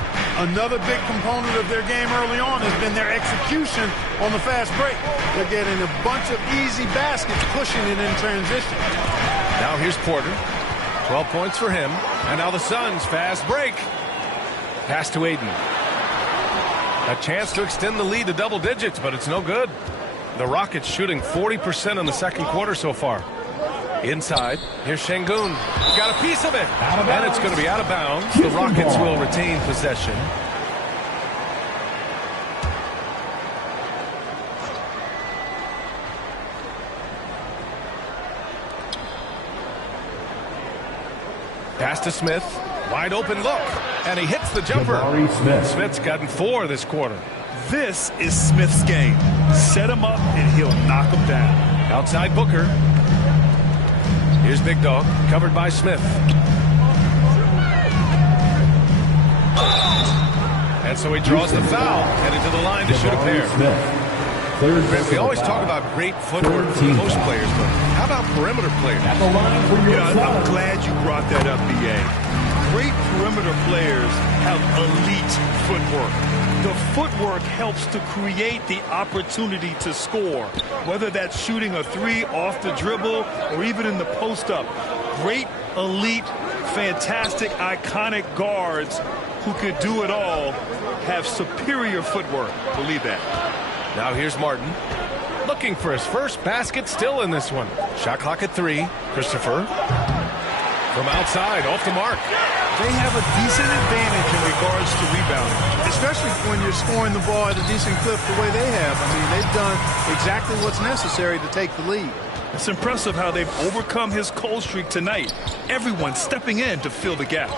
Another big component of their game early on has been their execution on the fast break. They're getting a bunch of easy baskets, pushing it in transition. Now here's Porter. 12 points for him. And now the Suns fast break. Pass to Aiden. A chance to extend the lead to double digits, but it's no good. The Rockets shooting 40% in the second quarter so far. Inside, here's Şengün. Got a piece of it. And it's going to be out of bounds. The Rockets will retain possession. Pass to Smith. Wide open look. And he hits the jumper. Smith's gotten 4 this quarter. This is Smith's game. Set him up and he'll knock him down. Outside Booker. Here's Big Dog. Covered by Smith. And so he draws the foul. Headed to the line to shoot a pair. We always talk about great footwork for most players, but how about perimeter players? I'm glad you brought that up, B.A. Great perimeter players have elite footwork. The footwork helps to create the opportunity to score, whether that's shooting a 3 off the dribble or even in the post-up. Great, elite, fantastic, iconic guards who could do it all have superior footwork. Believe that. Now here's Martin. Looking for his first basket, still in this one. Shot clock at 3. Christopher. From outside, off the mark. They have a decent advantage in regards to rebounding, especially when you're scoring the ball at a decent clip the way they have. I mean, they've done exactly what's necessary to take the lead. It's impressive how they've overcome his cold streak tonight. Everyone stepping in to fill the gap.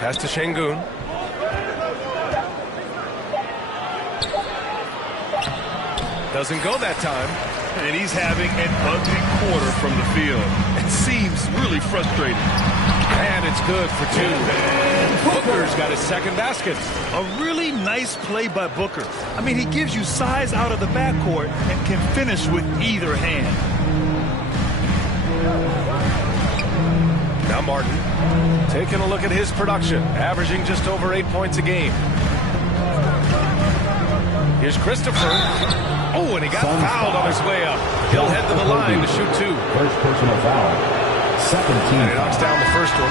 Pass to Şengün. Doesn't go that time. And he's having an ugly quarter from the field. It seems really frustrating. And it's good for two. Booker's got his second basket. A really nice play by Booker. I mean, he gives you size out of the backcourt and can finish with either hand. Now Martin, taking a look at his production, averaging just over 8 points a game. Here's Christopher. Oh, and he got fouled on his way up. He'll head to the line to shoot two. First personal foul. Second team. And he knocks down the first one.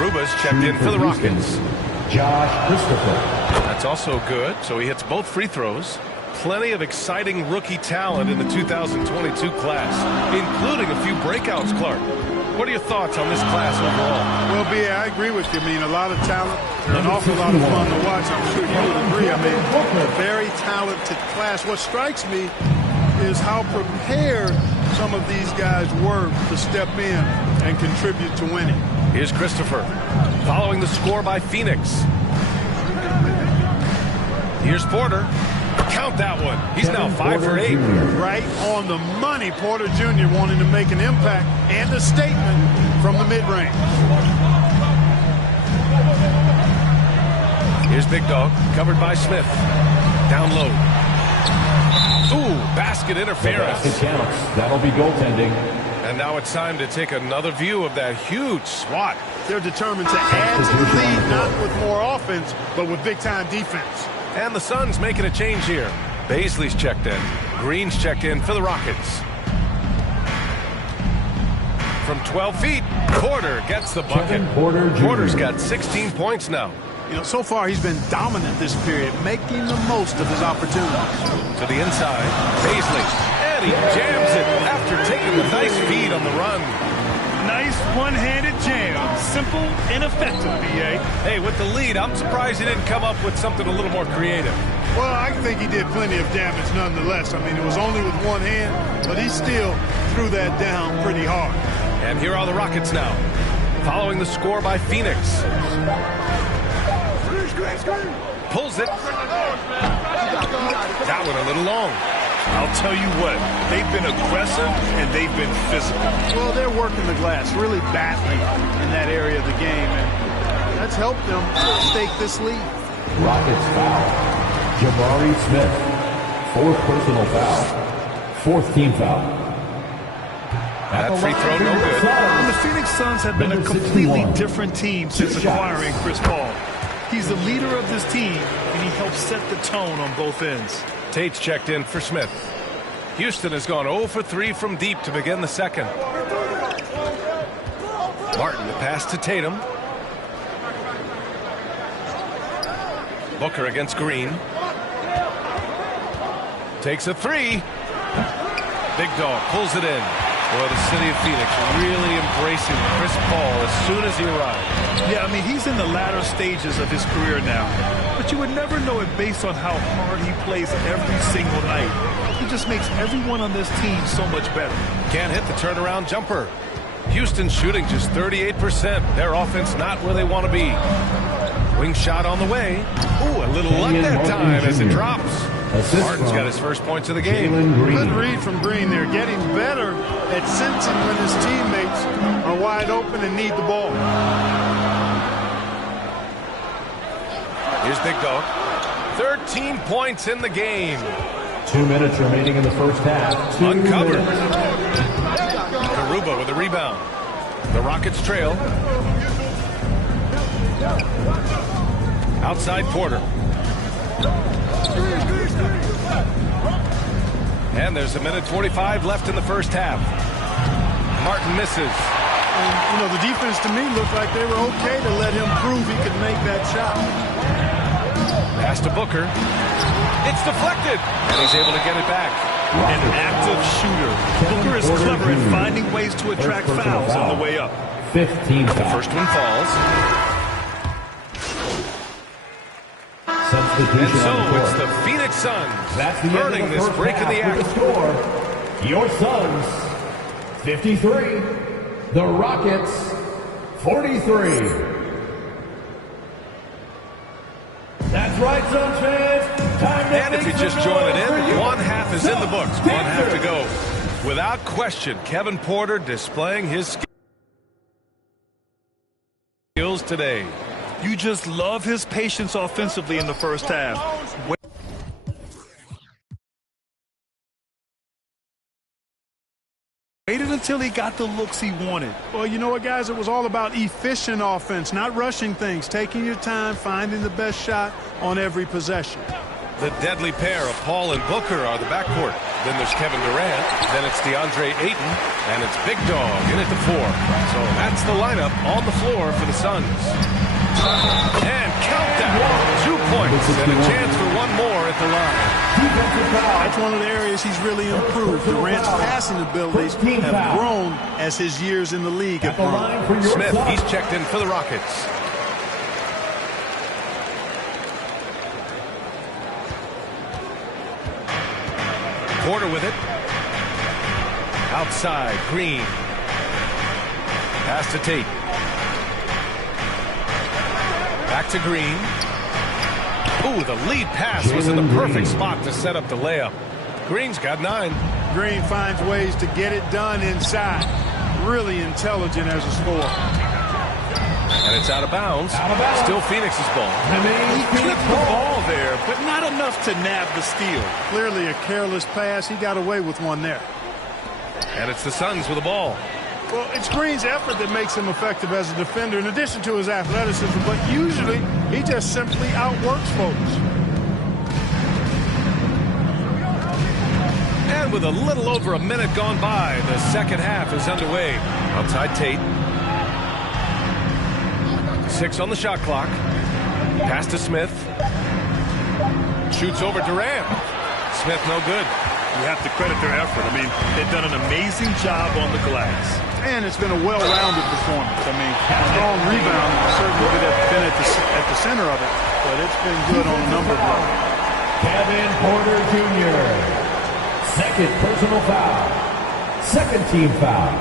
Garuba's checked in for the Rockets. Josh Christopher. That's also good. So he hits both free throws. Plenty of exciting rookie talent in the 2022 class, including a few breakouts, Clark. What are your thoughts on this class overall? Well, B.A., I agree with you. I mean, a lot of talent, an awful lot of fun to watch. I'm sure you would agree. I mean, a very talented class. What strikes me is how prepared some of these guys were to step in and contribute to winning. Here's Christopher, following the score by Phoenix. Here's Porter. Count that one. He's now 5 for 8. Right on the money. Porter Jr. wanting to make an impact and a statement from the mid-range. Here's Big Dog, covered by Smith. Down low. Ooh, basket interference. The basket counts. That'll be goaltending. And now it's time to take another view of that huge swat. They're determined to add to the lead, not with more offense, but with big-time defense. And the Suns making a change here. Baisley's checked in. Green's checked in for the Rockets. From 12 feet, Porter gets the bucket. Porter's got 16 points now. You know, so far he's been dominant this period, making the most of his opportunities. To the inside, Baisley. And he jams it after taking a nice feed on the run. Nice one-handed jam. Simple and effective, B.A. Hey, with the lead, I'm surprised he didn't come up with something a little more creative. Well, I think he did plenty of damage nonetheless. I mean, it was only with one hand, but he still threw that down pretty hard. And here are the Rockets now, following the score by Phoenix. Pulls it. That one a little long. I'll tell you what, they've been aggressive and they've been physical. Well, they're working the glass, really battling in that area of the game, and that's helped them stake this lead. Rockets foul. Jabari Smith. Fourth personal foul. Fourth team foul. That free throw no good. The Phoenix Suns have been a completely different team since acquiring Chris Paul. He's the leader of this team, and he helps set the tone on both ends. Tate's checked in for Smith. Houston has gone 0 for 3 from deep to begin the second. Martin, the pass to Tatum. Booker against Green. Takes a three. Big Dog pulls it in. Well, the city of Phoenix really embracing Chris Paul as soon as he arrived. Yeah, I mean, he's in the latter stages of his career now. But you would never know it based on how hard he plays every single night. He just makes everyone on this team so much better. Can't hit the turnaround jumper. Houston's shooting just 38%. Their offense not where they want to be. Wing shot on the way. Ooh, a little luck that time as it drops. Martin's got his first points of the game. Good read from Green there, getting better at sensing when his teammates are wide open and need the ball. Here's Big Dog. 13 points in the game. 2 minutes remaining in the first half. Uncovered. Garuba with a rebound. The Rockets trail. Outside Porter. And there's 1:45 left in the first half. Martin misses. And, you know, the defense to me looked like they were okay to let him prove he could make that shot. Pass to Booker. It's deflected, and he's able to get it back. An active shooter. Booker is clever at finding ways to attract fouls on the way up. 15 The first one falls. And so it's the Phoenix Suns earning this break in the act. Your Suns, 53. The Rockets, 43. That's right, Suns fans. Time to And if you just join it in, one half is in the books. One half to go. Without question, Kevin Porter displaying his skills today. You just love his patience offensively in the first half. Waited until he got the looks he wanted. Well, you know what, guys? It was all about efficient offense, not rushing things, taking your time, finding the best shot on every possession. The deadly pair of Paul and Booker are the backcourt. Then there's Kevin Durant. Then it's DeAndre Ayton. And it's Big Dog in at the 4. So that's the lineup on the floor for the Suns. And countdown. 2 points and a chance for one more at the line. That's one of the areas he's really improved. Durant's passing abilities have grown as his years in the league have grown. Smith, he's checked in for the Rockets. Porter with it. Outside, Green. Pass to Tate. Back to Green. Ooh, the lead pass was in the perfect spot to set up the layup. Green's got 9. Green finds ways to get it done inside. Really intelligent as a scorer. And it's out of bounds. Still Phoenix's ball. He clipped the ball there, but not enough to nab the steal. Clearly a careless pass. He got away with one there. And it's the Suns with the ball. Well, it's Green's effort that makes him effective as a defender, in addition to his athleticism, but usually he just simply outworks folks. And with a little over a minute gone by, the second half is underway. Outside Tate. 6 on the shot clock. Pass to Smith. Shoots over Durant. Smith no good. You have to credit their effort. I mean, they've done an amazing job on the glass. And it's been a well-rounded performance. I mean, strong rebound certainly could have been at the center of it, but it's been good on a number of levels. Kevin Porter Jr. Second personal foul. Second team foul.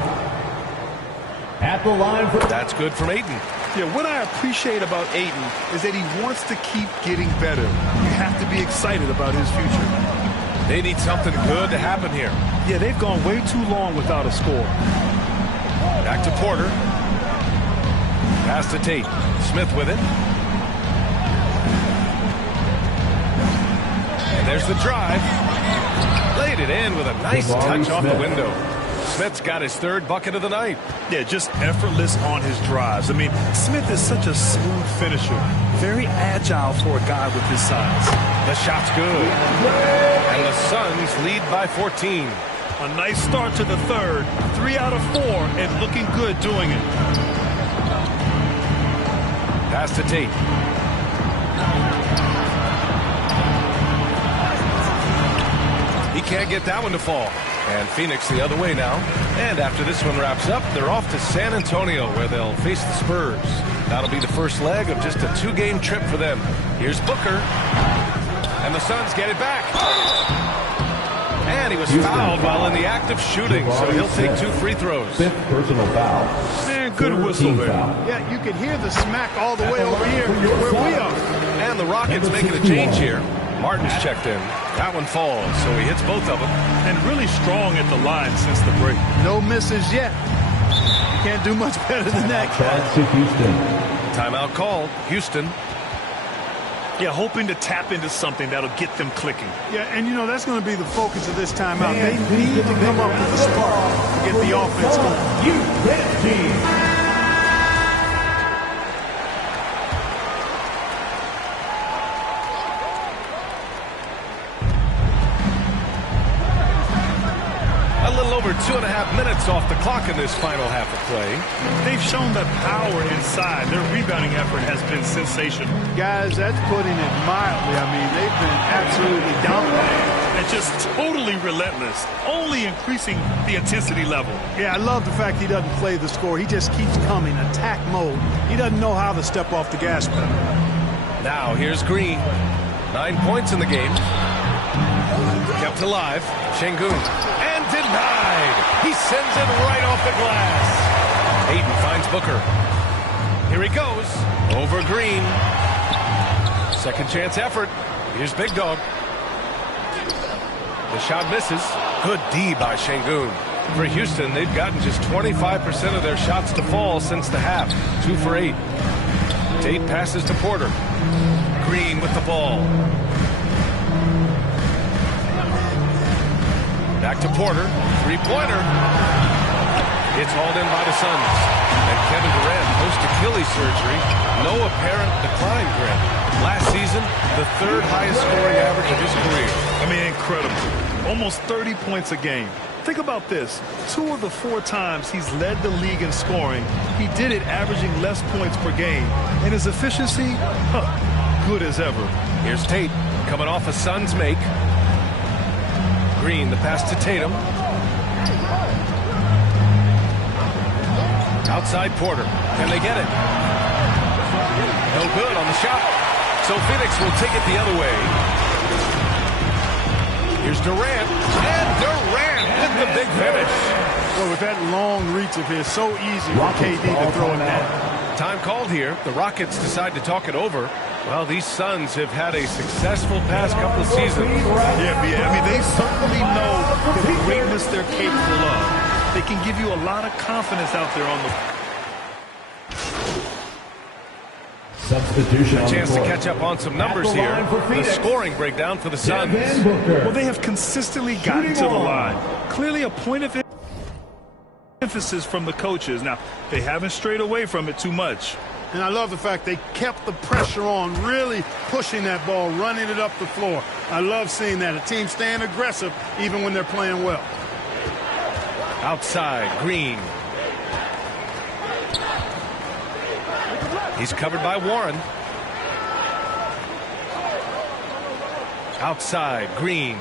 At the line for... That's good from Ayton. Yeah, what I appreciate about Ayton is that he wants to keep getting better. You have to be excited about his future. They need something good to happen here. Yeah, they've gone way too long without a score. Back to Porter. Pass to Tate. Smith with it. And there's the drive. Laid it in with a nice touch off the window. Smith's got his 3rd bucket of the night. Yeah, just effortless on his drives. I mean, Smith is such a smooth finisher. Very agile for a guy with his size. The shot's good. And the Suns lead by 14. A nice start to the 3rd. 3 out of 4 and looking good doing it. Pass to Tate. He can't get that one to fall. And Phoenix the other way now. And after this one wraps up, they're off to San Antonio where they'll face the Spurs. That'll be the first leg of just a 2-game trip for them. Here's Booker. And the Suns get it back. And he was fouled while in the act of shooting, so he'll take 2 free throws. 5th personal foul. Man, good whistle there. Yeah, you can hear the smack all the way over here where we are. And the Rockets making a change here. Martin's checked in. That one falls, so he hits both of them. And really strong at the line since the break. No misses yet. You can't do much better than that, Back to Houston. Timeout called. Houston. Yeah, hoping to tap into something that'll get them clicking. Yeah, and you know, that's going to be the focus of this timeout. They need to come up with a spark to get the offense going. You red team. A little over 2.5 minutes off the clock in this final half of play. They've shown that power inside. Their rebounding effort has been sensational. Guys, that's putting it mildly. I mean, they've been absolutely dominating. And just totally relentless, only increasing the intensity level. Yeah, I love the fact he doesn't play the score. He just keeps coming, attack mode. He doesn't know how to step off the gas pedal. Now here's Green. 9 points in the game. Kept alive. Şengün. And denied. He sends it right off the glass. Hayden finds Booker. Here he goes. Over Green. Second chance effort. Here's Big Dog. The shot misses. Good D by Şengün. For Houston, they've gotten just 25% of their shots to fall since the half. 2 for 8. Tate passes to Porter. Green with the ball. Back to Porter. Three-pointer. It's hauled in by the Suns. And Kevin Durant post-Achilles surgery. No apparent decline, Grant. Last season, the 3rd highest scoring average of his career. I mean, incredible. Almost 30 points a game. Think about this. 2 of the 4 times he's led the league in scoring, he did it averaging less points per game. And his efficiency, good as ever. Here's Tate coming off a Suns make. Green, the pass to Tatum. Outside Porter. Can they get it? No good on the shot. So Phoenix will take it the other way. Here's Durant. And Durant with the big finish. Well, with that long reach of his, so easy for KD to throw it down. Time called here. The Rockets decide to talk it over. Well, these Suns have had a successful past couple of seasons. Yeah, I mean, they certainly know the greatness they're capable of. They can give you a lot of confidence out there on the... Substitution. A chance to catch up on some numbers here. The scoring breakdown for the Suns. Well, they have consistently gotten to the line. Clearly a point of emphasis from the coaches. Now, they haven't strayed away from it too much. And I love the fact they kept the pressure on, really pushing that ball, running it up the floor. I love seeing that. A team staying aggressive even when they're playing well. Outside, Green. He's covered by Warren. Outside, Green.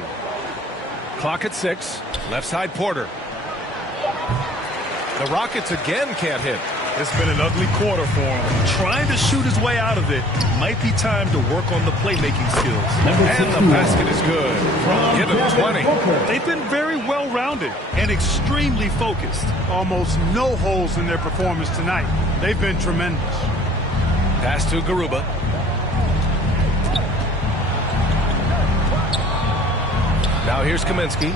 Clock at 6. Left side, Porter. The Rockets again can't hit. It's been an ugly quarter for him. Trying to shoot his way out of it. Might be time to work on the playmaking skills. And the basket is good. Give him 20. They've been very well-rounded and extremely focused. Almost no holes in their performance tonight. They've been tremendous. Pass to Garuba. Now here's Kaminsky.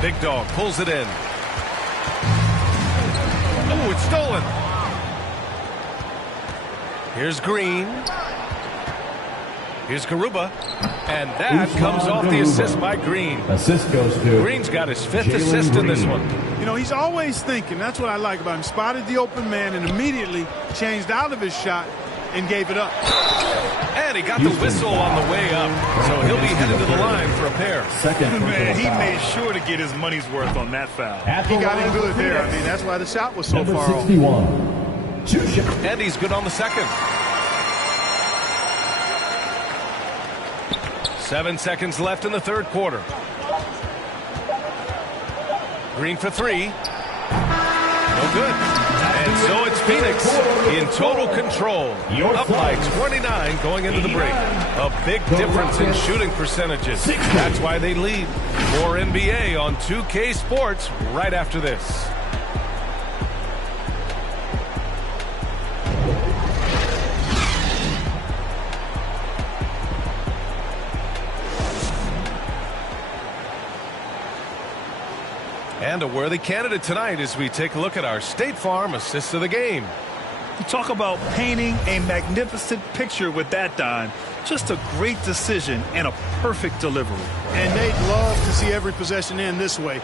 Big Dog pulls it in. Oh, it's stolen. Here's Green. Here's Garuba. And that comes off the assist by Green. Assist goes to Green's got his 5th assist in this one. You know, he's always thinking. That's what I like about him. Spotted the open man and immediately changed out of his shot and gave it up. And he got the whistle on the way up. So he'll be headed to the line for a pair. Man, he made sure to get his money's worth on that foul. He got it good there. I mean, that's why the shot was so far off. And he's good on the second. 7 seconds left in the 3rd quarter. Green for 3. No good. And so it's Phoenix in total control. Up by 29 going into the break. A big difference in shooting percentages. That's why they lead. More NBA on 2K Sports right after this. And a worthy candidate tonight as we take a look at our State Farm assist of the game. You talk about painting a magnificent picture with that, Don. Just a great decision and a perfect delivery. And they'd love to see every possession end this way.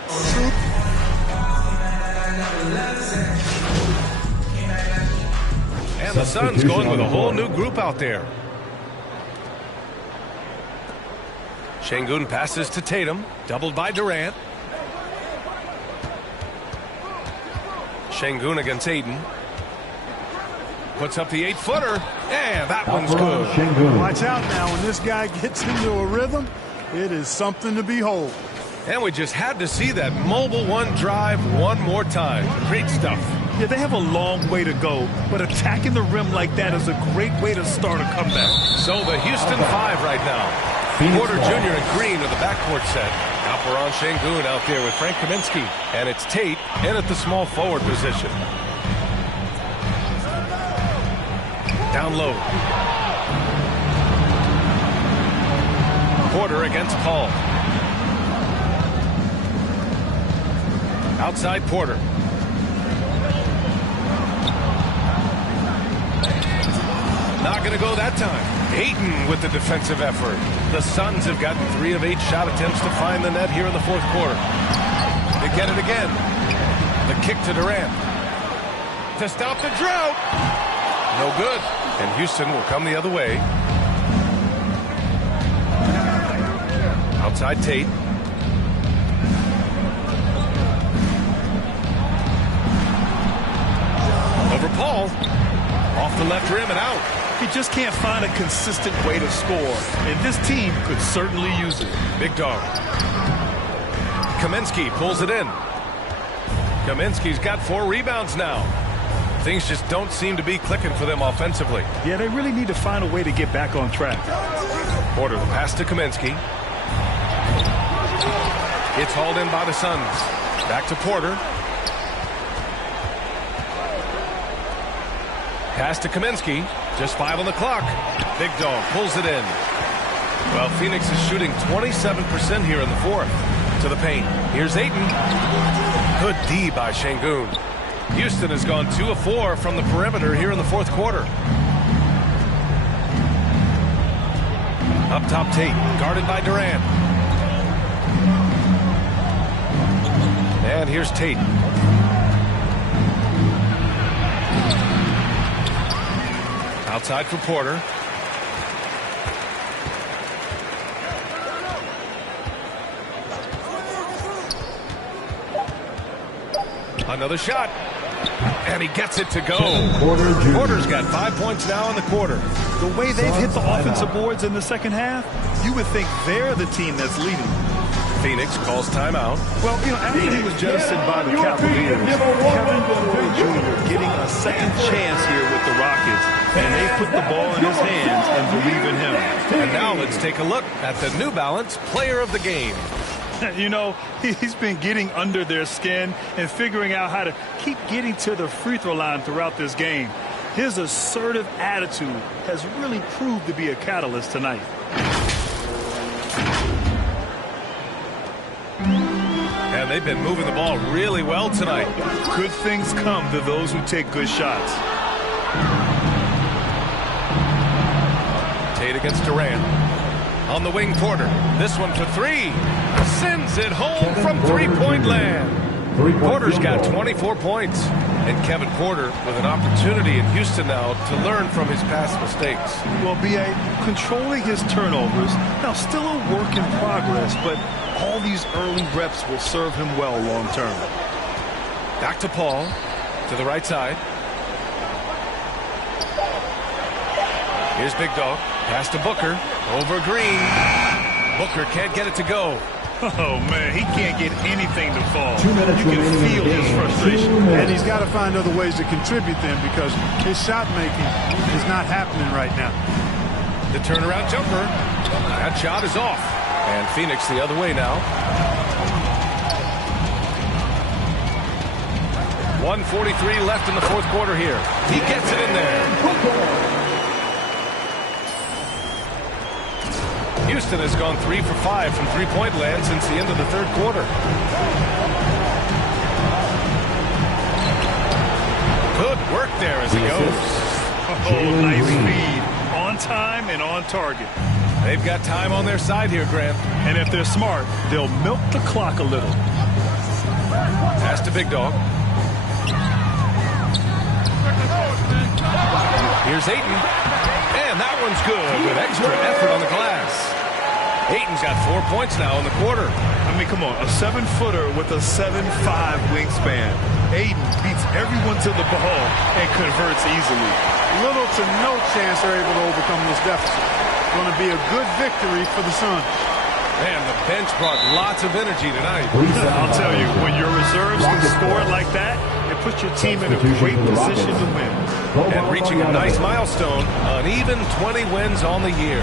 And the Suns going with a whole new group out there. Şengün passes to Tatum, doubled by Durant. Şengün against Aiden. Puts up the 8-footer, and that one's good. Watch out now. When this guy gets into a rhythm, it is something to behold. And we just had to see that mobile one drive one more time. Great stuff. Yeah, they have a long way to go, but attacking the rim like that is a great way to start a comeback. So the Houston 5 right now. Porter Jr. and Green are the backcourt set. Alperon Şengün out there with Frank Kaminsky. And it's Tate in at the small forward position. Down low. Porter against Paul. Outside Porter. Not going to go that time. Ayton with the defensive effort. The Suns have gotten 3 of 8 shot attempts to find the net here in the fourth quarter. They get it again. The kick to Durant. To stop the drought. No good. And Houston will come the other way. Outside Tate. Over Paul. Off the left rim and out. He just can't find a consistent way to score, and this team could certainly use it. Big dog. Kaminsky pulls it in. Kaminsky's got 4 rebounds now. Things just don't seem to be clicking for them offensively. Yeah, they really need to find a way to get back on track. Porter, the pass to Kaminsky. It's hauled in by the Suns. Back to Porter. Pass to Kaminsky. Just 5 on the clock. Big dog pulls it in. Well, Phoenix is shooting 27% here in the fourth. To the paint. Here's Ayton. Good D by Şengün. Houston has gone 2 of 4 from the perimeter here in the fourth quarter. Up top Tate, guarded by Durant. And here's Tate. Outside for Porter. Another shot. And he gets it to go. Porter's got 5 points now in the quarter. The way they've hit the offensive boards in the second half, you would think they're the team that's leading. Phoenix calls timeout. Well, you know, after he was jettisoned by the Cavaliers, Kevin Porter Jr. getting a second chance here with the Rockets, and they put the ball in his hands and believe in him. And now let's take a look at the New Balance Player of the Game. You know, he's been getting under their skin and figuring out how to keep getting to the free throw line throughout this game. His assertive attitude has really proved to be a catalyst tonight. And they've been moving the ball really well tonight. Good things come to those who take good shots. Tate against Durant. On the wing, Porter. This one for 3. Sends it home from three-point land. Porter's got 24 points. And Kevin Porter with an opportunity in Houston now to learn from his past mistakes. Well, B.A., controlling his turnovers, now still a work in progress, but all these early reps will serve him well long term. Back to Paul, to the right side. Here's Big Dog. Pass to Booker. Over Green. Booker can't get it to go. Oh, man, he can't get anything to fall. You can feel his frustration. And he's got to find other ways to contribute then, because his shot making is not happening right now. The turnaround jumper. That shot is off. And Phoenix the other way now. 1:43 left in the fourth quarter here. He gets it in there. Houston has gone 3 for 5 from three-point land since the end of the third quarter. Good work there as he goes. Oh, nice feed. On time and on target. They've got time on their side here, Grant. And if they're smart, they'll milk the clock a little. Pass to Big Dog. Here's Ayton. And that one's good with extra effort on the glass. Ayton's got 4 points now in the quarter. I mean, come on, a 7-footer with a 7'5" wingspan. Ayton beats everyone to the ball and converts easily. Little to no chance they're able to overcome this deficit. Going to be a good victory for the Suns. Man, the bench brought lots of energy tonight. I'll tell you, when your reserves can score like that, it puts your team in a great position to win. And reaching a nice milestone, an even 20 wins on the year.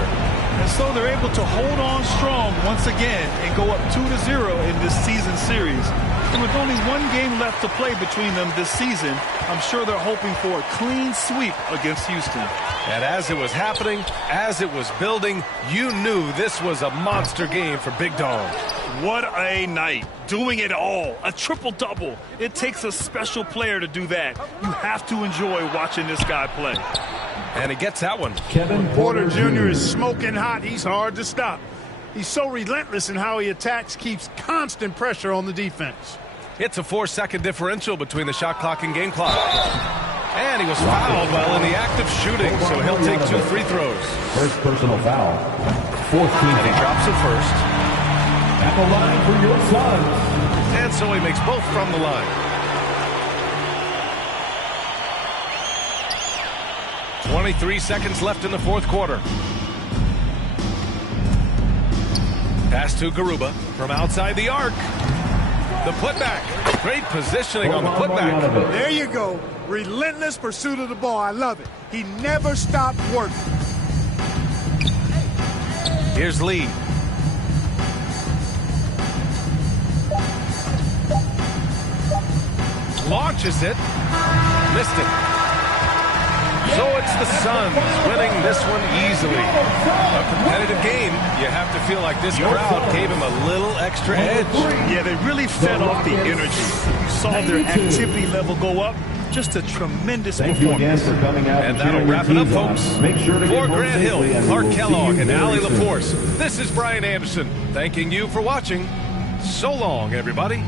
And so they're able to hold on strong once again and go up 2-0 in this season series. And with only one game left to play between them this season, I'm sure they're hoping for a clean sweep against Houston. And as it was happening, as it was building, you knew this was a monster game for Big Dog. What a night. Doing it all. A triple-double. It takes a special player to do that. You have to enjoy watching this guy play. And he gets that one. Kevin Porter Jr. is smoking hot. He's hard to stop. He's so relentless in how he attacks, keeps constant pressure on the defense. It's a 4-second differential between the shot clock and game clock. And he was fouled while in the act of shooting, so he'll take 2 free throws. First personal foul. 14. And he drops it first. At the line for your Suns. And so he makes both from the line. 23 seconds left in the fourth quarter. Pass to Garuba from outside the arc. The putback. Great positioning on the putback. There you go. Relentless pursuit of the ball. I love it. He never stopped working. Here's Lee. Launches it. Missed it. So it's the Suns winning this one easily. A competitive game. You have to feel like this crowd gave him a little extra edge. Yeah, they really fed off the energy. You saw their activity level go up. Just a tremendous performance. Thank you again for coming out. And that'll wrap it up, folks. Make sure to For get Grant Hill, and Clark we'll Kellogg, and Allie very soon. LaForce, this is Brian Anderson, thanking you for watching. So long, everybody.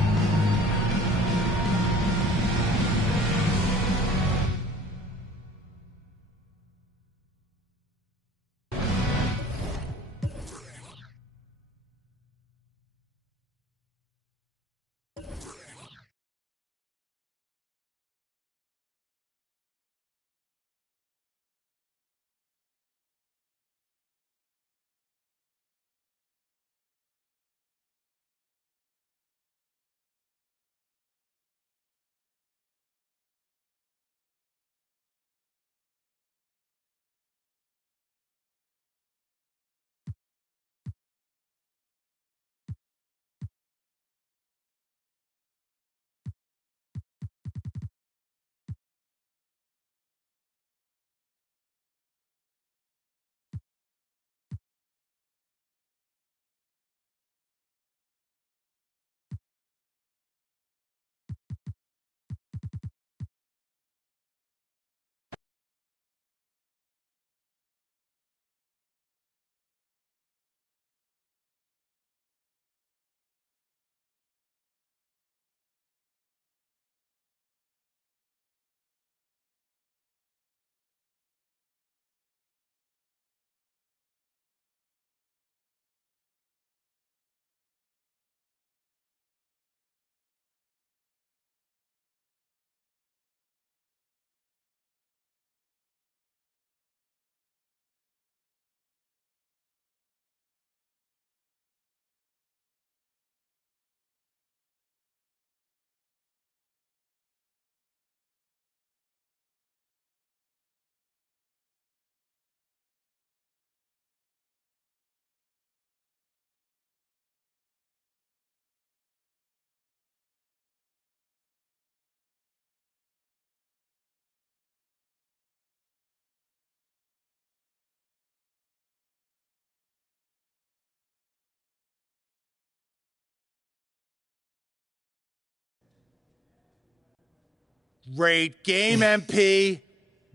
Great game, MP.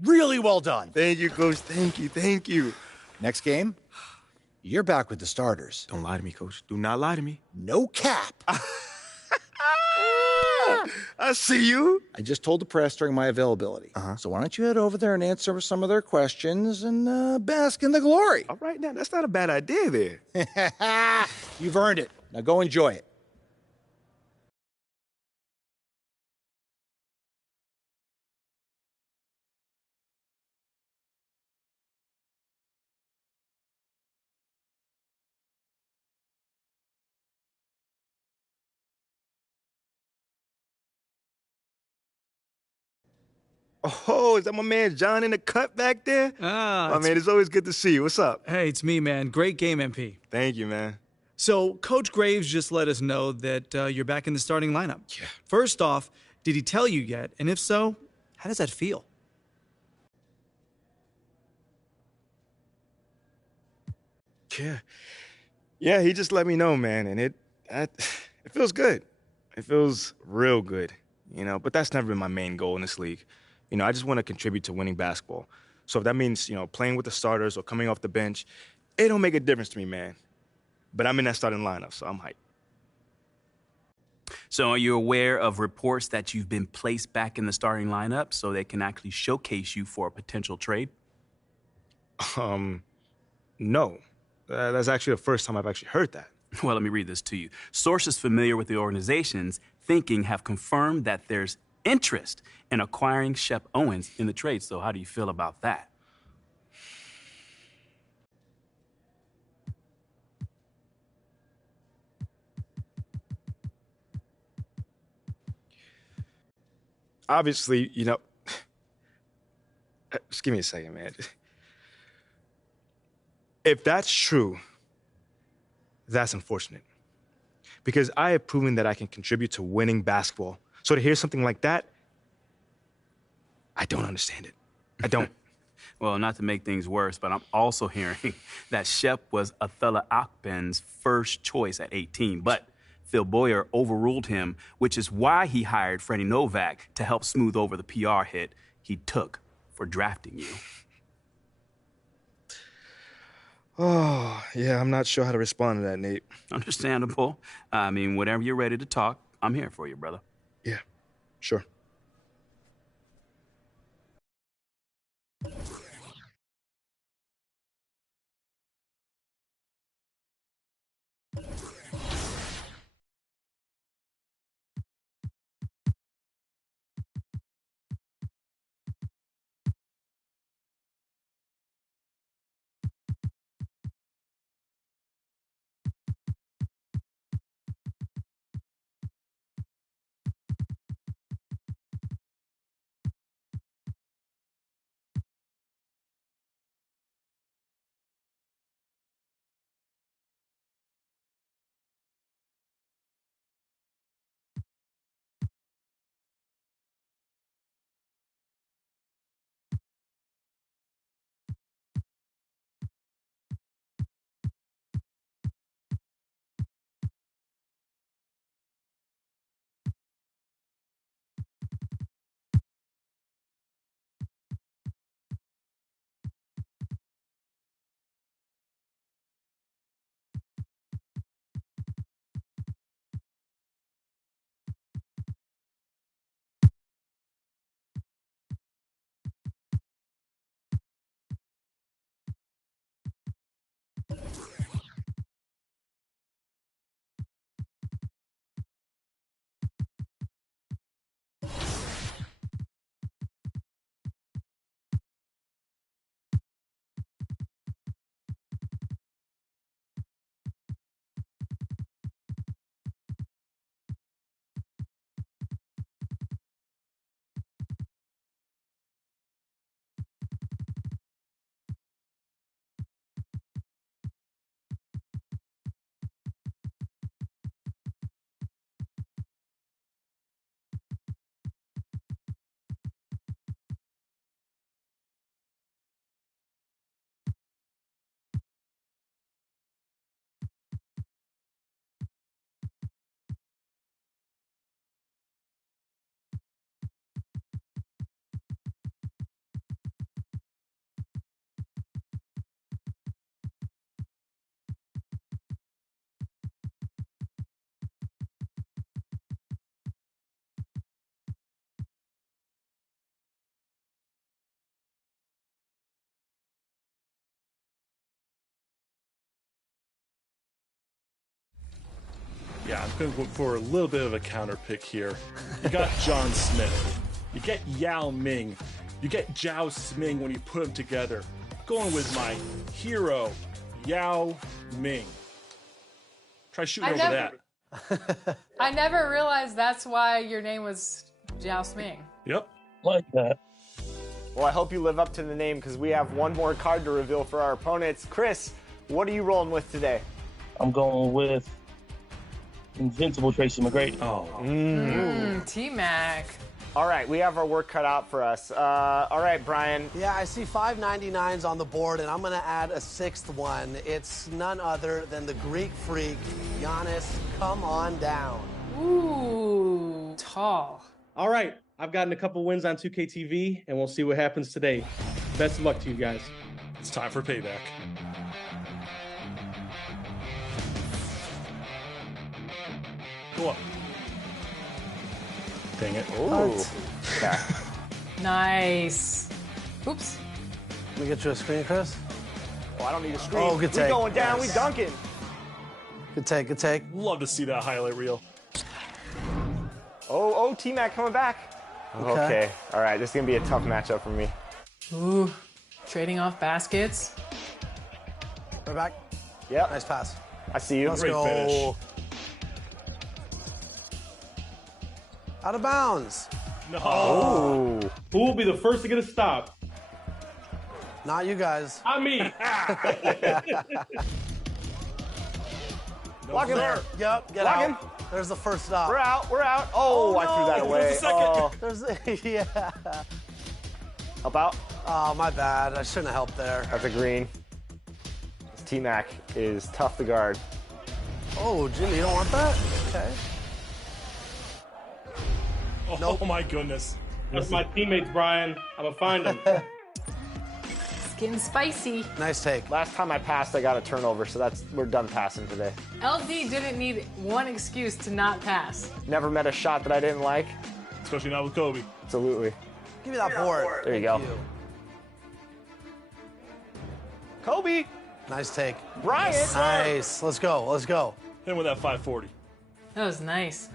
Really well done. Thank you, Coach. Thank you. Thank you. Next game, you're back with the starters. Don't lie to me, Coach. Do not lie to me. No cap. I see you. I just told the press during my availability. So why don't you head over there and answer some of their questions and bask in the glory? All right, now, that's not a bad idea there. You've earned it. Now go enjoy it. Oh, is that my man John in the cut back there? Ah, my man, it's always good to see you. What's up? Hey, it's me, man. Great game, MP. Thank you, man. So, Coach Graves just let us know that you're back in the starting lineup. Yeah. First off, did he tell you yet? And if so, how does that feel? Yeah, he just let me know, man, and it feels good. It feels real good, you know, but that's never been my main goal in this league. You know, I just want to contribute to winning basketball. So if that means, you know, playing with the starters or coming off the bench, it don't make a difference to me, man. But I'm in that starting lineup, so I'm hyped. So are you aware of reports that you've been placed back in the starting lineup so they can actually showcase you for a potential trade? No. That's actually the first time I've actually heard that. Well, let me read this to you. Sources familiar with the organization's thinking have confirmed that there's interest in acquiring Shep Owens in the trade. So how do you feel about that? Obviously, you know, just give me a second, man. If that's true, that's unfortunate. Because I have proven that I can contribute to winning basketball. So to hear something like that, I don't understand it. I don't. Well, not to make things worse, but I'm also hearing that Shep was Athala Akben's first choice at 18, but Phil Boyer overruled him, which is why he hired Freddie Novak to help smooth over the PR hit he took for drafting you. Oh, yeah, I'm not sure how to respond to that, Nate. Understandable. I mean, whenever you're ready to talk, I'm here for you, brother. Yeah, sure. Going for a little bit of a counter pick here. You got John Smith. You get Yao Ming. You get Zhao Sming when you put them together. Going with my hero, Yao Ming. Try shooting over that. I never realized that's why your name was Zhao Sming. Yep. Like that. Well, I hope you live up to the name because we have one more card to reveal for our opponents. Chris, what are you rolling with today? I'm going with Invincible Tracy McGrady. Oh. T-Mac. All right, we have our work cut out for us. All right, Brian. Yeah, I see 599s on the board, and I'm going to add a sixth one. It's none other than the Greek freak, Giannis. Come on down. Ooh, tall. All right, I've gotten a couple wins on 2K TV, and we'll see what happens today. Best of luck to you guys. It's time for payback. Go up. Dang it. Ooh. Okay. Nice. Oops. Let me get you a screen, Chris. Oh, I don't need a screen. Oh, good take. We going down. Yes. We dunking. Good take, good take. Love to see that highlight reel. Oh, T-Mac coming back. Okay. All right, this is going to be a tough matchup for me. Ooh, trading off baskets. We're back. Yep. Nice pass. I see you. Let's Great go. finish. Out of bounds. No. Oh. Who will be the first to get a stop? Not you guys. I mean. Block him there. Yep, get Block out. him. There's the first stop. We're out. We're out. Oh, I threw that away. There's the second. There's, yeah. Help out. Oh, my bad. I shouldn't have helped there. That's a green. T-Mac is tough to guard. Oh, Jimmy, you don't want that? Okay. Oh, Nope. oh my goodness. That's my teammates, Brian. I'm going to find them. Getting spicy. Nice take. Last time I passed, I got a turnover, so we're done passing today. LD didn't need one excuse to not pass. Never met a shot that I didn't like. Especially not with Kobe. Absolutely. Give me that board. There you go. Kobe. Nice take. Brian. Nice. Let's go. Let's go. Hit him with that 540. That was nice.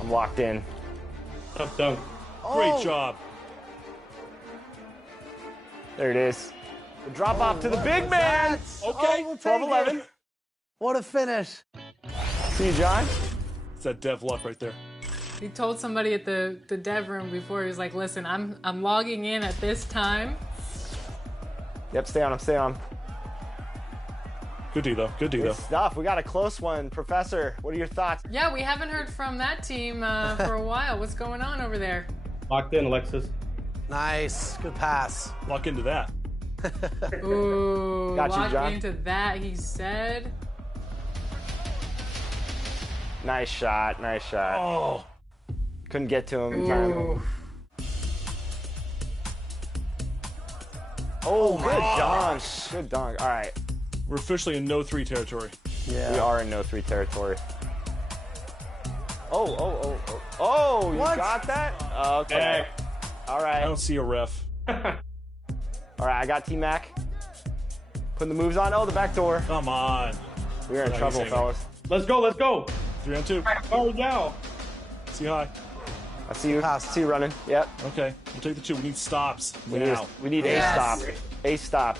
I'm locked in. Tough dunk. Great job. There it is. The drop off to the big man. Okay. Oh, we'll take 12-11. it. What a finish. See you, John. It's that dev luck right there. He told somebody at the dev room before, he was like, listen, I'm logging in at this time. Yep, stay on him, stay on him. Good D, though. Good D, though. Good stuff. We got a close one. Professor, what are your thoughts? Yeah, we haven't heard from that team for a while. What's going on over there? Locked in, Alexis. Nice. Good pass. Lock into that. Ooh, Got you, lock John. into that, he said. Nice shot, nice shot. Oh. Couldn't get to him in time. Ooh. Oh, good dunk. Good dunk. All right. We're officially in no-3 territory. Yeah. We are in no-3 territory. Oh, you What? got that? Okay. All I right. don't see a ref. All right, I got T-Mac. Putting the moves on. Oh, the back door. Come on. We are in Nice, trouble, Amy. fellas. Let's go, let's go. 3 on 2. Oh, now. See high. I see you. Pass. See you running. Yep. Okay. We'll take the 2. We need stops We need, now. Yes. a stop. A stop.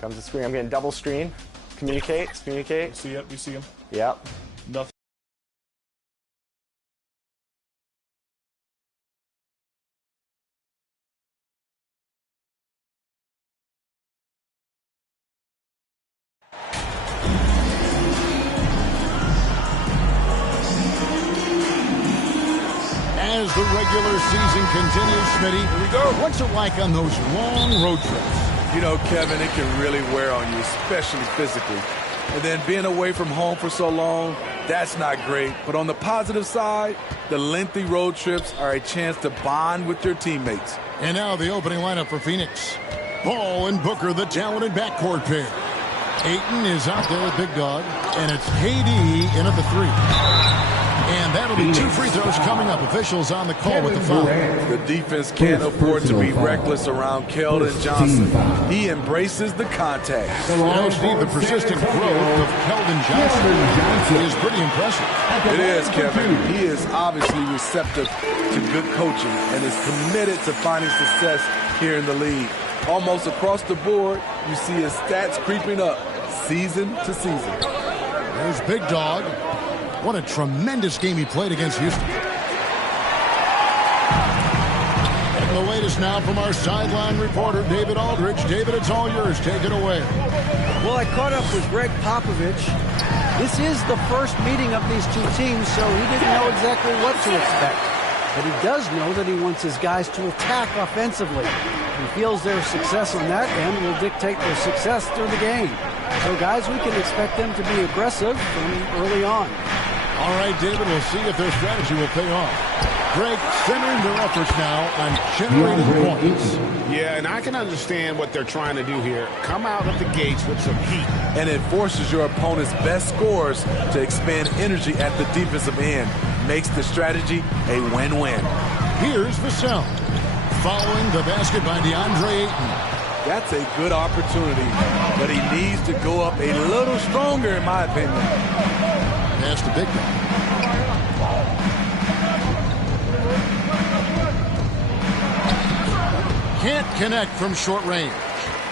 Comes the screen. I'm getting double screen. Communicate. Communicate. See it. We see him. Yep. Nothing. As the regular season continues, Smitty, here we go. What's it like on those long road trips? You know, Kevin, it can really wear on you, especially physically. And then being away from home for so long, that's not great. But on the positive side, the lengthy road trips are a chance to bond with your teammates. And now the opening lineup for Phoenix. Ball and Booker, the talented backcourt pair. Ayton is out there with Big Dog, and it's KD in at the 3. And that'll be 2 free throws coming up. Officials on the call with the foul. The defense can't afford to be reckless around Keldon Johnson. He embraces the contact. Steve, the persistent growth of Keldon Johnson is pretty impressive. It is, Kevin. He is obviously receptive to good coaching and is committed to finding success here in the league. Almost across the board, you see his stats creeping up season to season. There's Big Dog. What a tremendous game he played against Houston. And the latest now from our sideline reporter, David Aldridge. David, it's all yours. Take it away. Well, I caught up with Greg Popovich. This is the first meeting of these two teams, so he didn't know exactly what to expect. But he does know that he wants his guys to attack offensively. He feels their success on that end will dictate their success through the game. So, guys, we can expect them to be aggressive from early on. All right, David, we'll see if their strategy will pay off. Greg, centering their efforts now on generating points. Yeah, and I can understand what they're trying to do here. Come out of the gates with some heat. And it forces your opponent's best scorers to expand energy at the defensive end. Makes the strategy a win-win. Here's Vassell. Following the basket by DeAndre Ayton. That's a good opportunity, but he needs to go up a little stronger, in my opinion. Pass to Big Dog. Can't connect from short range.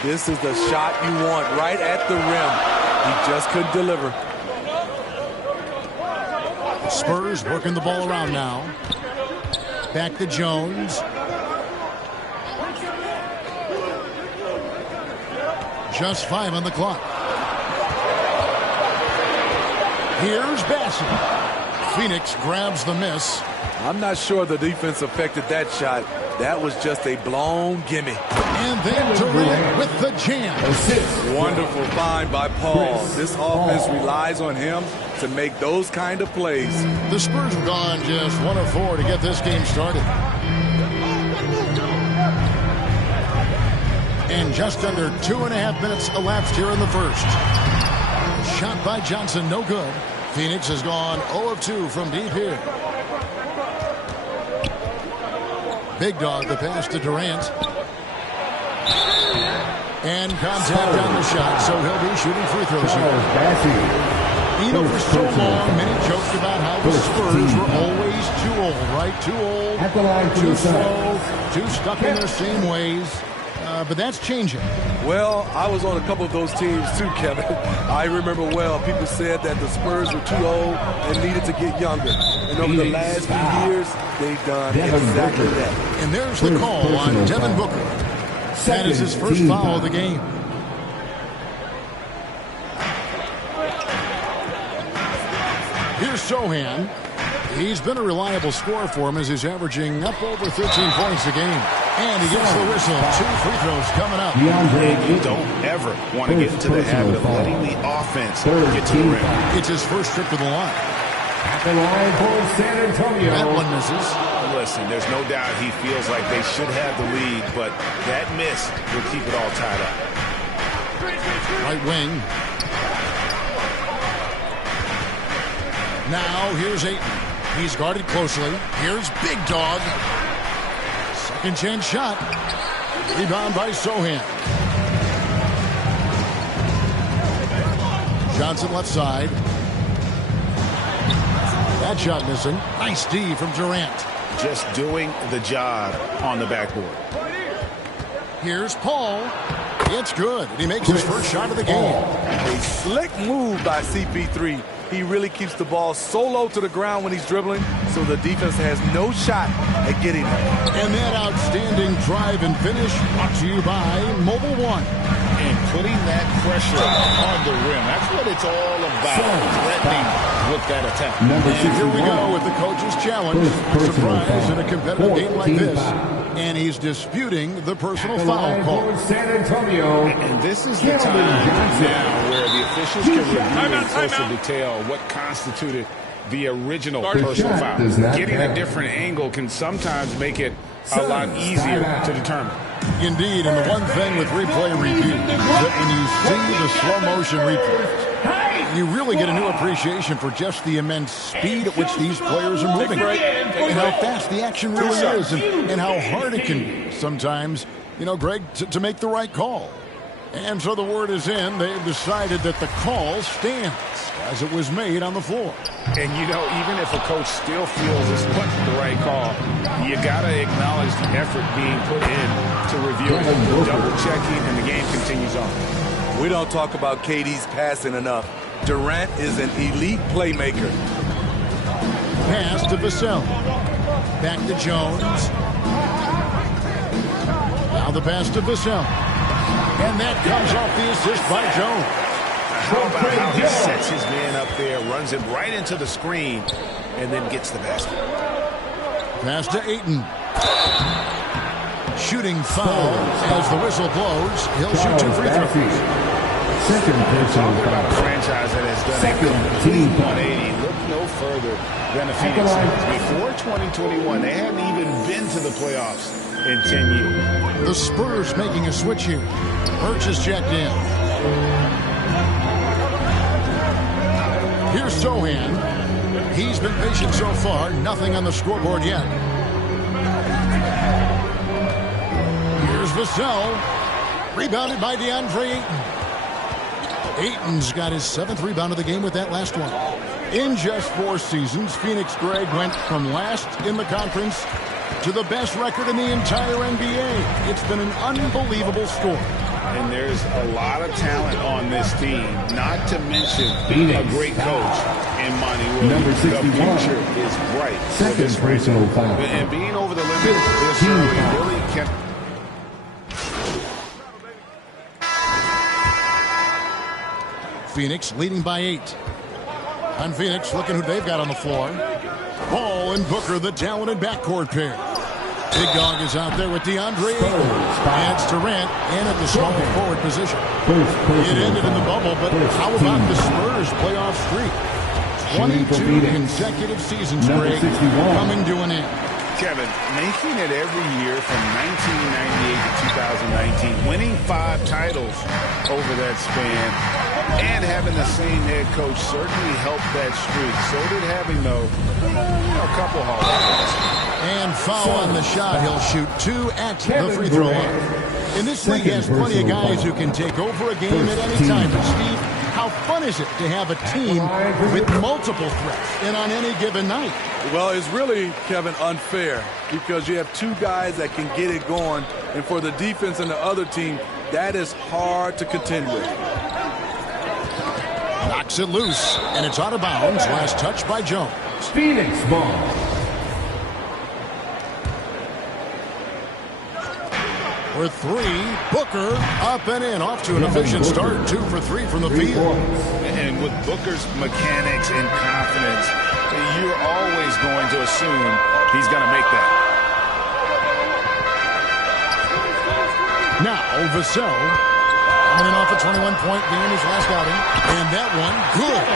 This is the shot you want, right at the rim. He just couldn't deliver. Spurs working the ball around now. Back to Jones. Just 5 on the clock. Here's Bassett. Phoenix grabs the miss. I'm not sure the defense affected that shot. That was just a blown gimme. And then Durant with the jam. Wonderful find by Paul. This offense relies on him to make those kind of plays. The Spurs have gone just 1 of 4 to get this game started. And just under 2.5 minutes elapsed here in the first. Shot by Johnson, no good. Phoenix has gone 0 of 2 from deep here. Big Dog, the pass to Durant. And contact on the shot, so he'll be shooting free throws here. You know, for so long, many joked about how the Spurs were always too old, right? Too old, too slow, too stuck in their same ways. But that's changing. Well, I was on a couple of those teams too, Kevin. I remember well, people said that the Spurs were too old and needed to get younger. And over the last few years, they've done exactly that. And there's the call on Devin Booker. That is his first foul of the game. Here's Sohan. He's been a reliable scorer for him as he's averaging up over 13 points a game. And he gets the whistle. 2 free throws coming up. You don't ever want to get into the habit of letting the offense get to the rim. It's his first trip to the line. At the line for San Antonio. That one misses. Listen, there's no doubt he feels like they should have the lead, but that miss will keep it all tied up. Right wing. Now here's Ayton. He's guarded closely. Here's Big Dog. Second chance shot. Rebound by Sohan. Johnson left side. That shot missing. Nice D from Durant. Just doing the job on the backboard. Here's Paul. It's good. And he makes his first shot of the game. A slick move by CP3. He really keeps the ball so low to the ground when he's dribbling, so the defense has no shot at getting him. And that outstanding drive and finish brought to you by Mobile One. And putting that pressure on the rim. That's what it's all about. Threatening with that attack. And here we go with the coach's challenge. Surprise in a competitive game like this. And he's disputing the personal foul call. San Antonio. And this is the time now where the officials can review in closer detail what constituted the original personal foul. Getting a different angle can sometimes make it a lot easier to determine. Indeed, and the one thing with replay review is that when you see the slow motion replays, You really get a new appreciation for just the immense speed at which these players are moving. And how fast the action really is, and how hard it can be sometimes, Greg, to make the right call. And so the word is in. They've decided that the call stands as it was made on the floor. And, even if a coach still feels this wasn't the right call, you got to acknowledge the effort being put in to review it, double-checking, and the game continues on. We don't talk about KD's passing enough. Durant is an elite playmaker. Pass to Vassell. Back to Jones. Now the pass to Vassell. And that comes off the assist by Jones. How about how he sets his man up there, runs him right into the screen, and then gets the basket. Pass to Ayton. Shooting foul as the whistle blows. He'll shoot 2 free throws. Second personal foul. A franchise that has done a complete 180. Look no further than the Phoenix Suns. Before 2021, they hadn't even been to the playoffs in 10 years. The Spurs making a switch here. Birch is checked in. Here's Sohan. He's been patient so far. Nothing on the scoreboard yet. Here's Vassell. Rebounded by DeAndre Ayton. Ayton's got his 7th rebound of the game with that last one. In just 4 seasons, Phoenix, Greg, went from last in the conference to the best record in the entire NBA. It's been an unbelievable story. And there's a lot of talent on this team, not to mention a great coach in Monty Williams. Number 61. The future is bright. Second personal foul. And being over the limit this early really kept... Phoenix leading by 8. And Phoenix looking who they've got on the floor. Ball and Booker, the talented backcourt pair. Big Dog is out there with DeAndre Ayton. And it's Durant in at the small forward position. It ended in the bubble, but how about the Spurs playoff streak? 22 consecutive seasons, Greg, coming to an end. Kevin, making it every year from 1998 to 2019, winning 5 titles over that span, and having the same head coach certainly helped that streak. So did having, though, a couple Hall of Famers. And foul on the shot. He'll shoot 2 at the free throw line. And this league has plenty of guys who can take over a game at any time. But, Steve, how fun is it to have a team with multiple threats and on any given night? Well, it's really, Kevin, unfair because you have 2 guys that can get it going. And for the defense and the other team, that is hard to contend with. Knocks it loose, and it's out of bounds. Last touch by Jones. Phoenix ball. For 3, Booker up and in. Off to an efficient start. 2 for 3 from the field. And with Booker's mechanics and confidence, you're always going to assume he's going to make that. Now, Vassell coming off a 21-point game his last outing. And that one, good.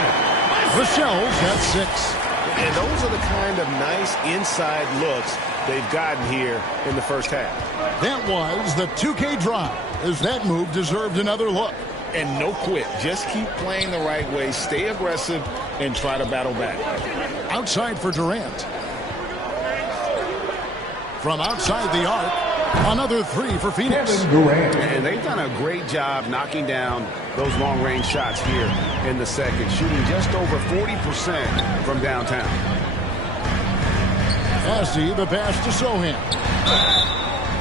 Vassell's got 6. And those are the kind of nice inside looks they've gotten here in the first half. That was the 2K drive, as that move deserved another look. And no quit. Just keep playing the right way, stay aggressive, and try to battle back. Outside for Durant. From outside the arc, another 3 for Phoenix. And they've done a great job knocking down those long-range shots here in the second, shooting just over 40% from downtown. Assy, the pass to Sohan.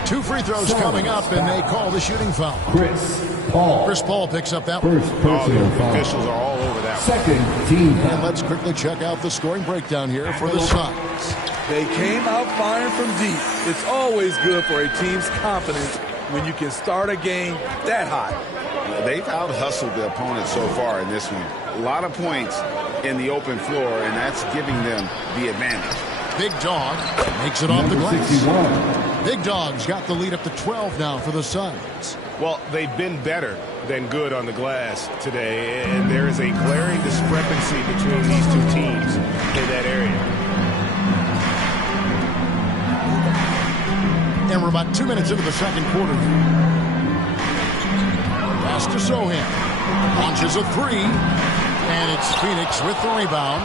2 free throws coming up, and they call the shooting foul. Chris Paul picks up that one. First personal foul. Officials are all over that one. Second team foul. And let's quickly check out the scoring breakdown here for the Suns. They came out firing from deep. It's always good for a team's confidence when you can start a game that hot. They've out-hustled the opponent so far in this one. A lot of points in the open floor, and that's giving them the advantage. Big Dog makes it off the glass. 61. Big Dog's got the lead up to 12 now for the Suns. Well, they've been better than good on the glass today, and there is a glaring discrepancy between these 2 teams in that area. And we're about 2 minutes into the second quarter. Pass to Sohan. Launches a 3. And it's Phoenix with the rebound.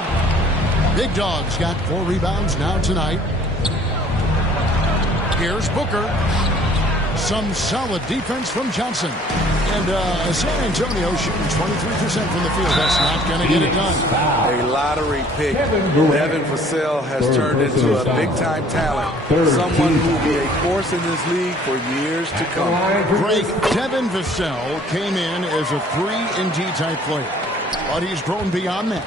Big Dog's got 4 rebounds now tonight. Here's Booker. Some solid defense from Johnson. And San Antonio shooting 23% from the field. That's not going to get it done. A lottery pick. Devin Vassell has turned into a big-time talent. Someone who will be a force in this league for years to come. Greg, Devin Vassell came in as a 3-and-D type player. But he's grown beyond that.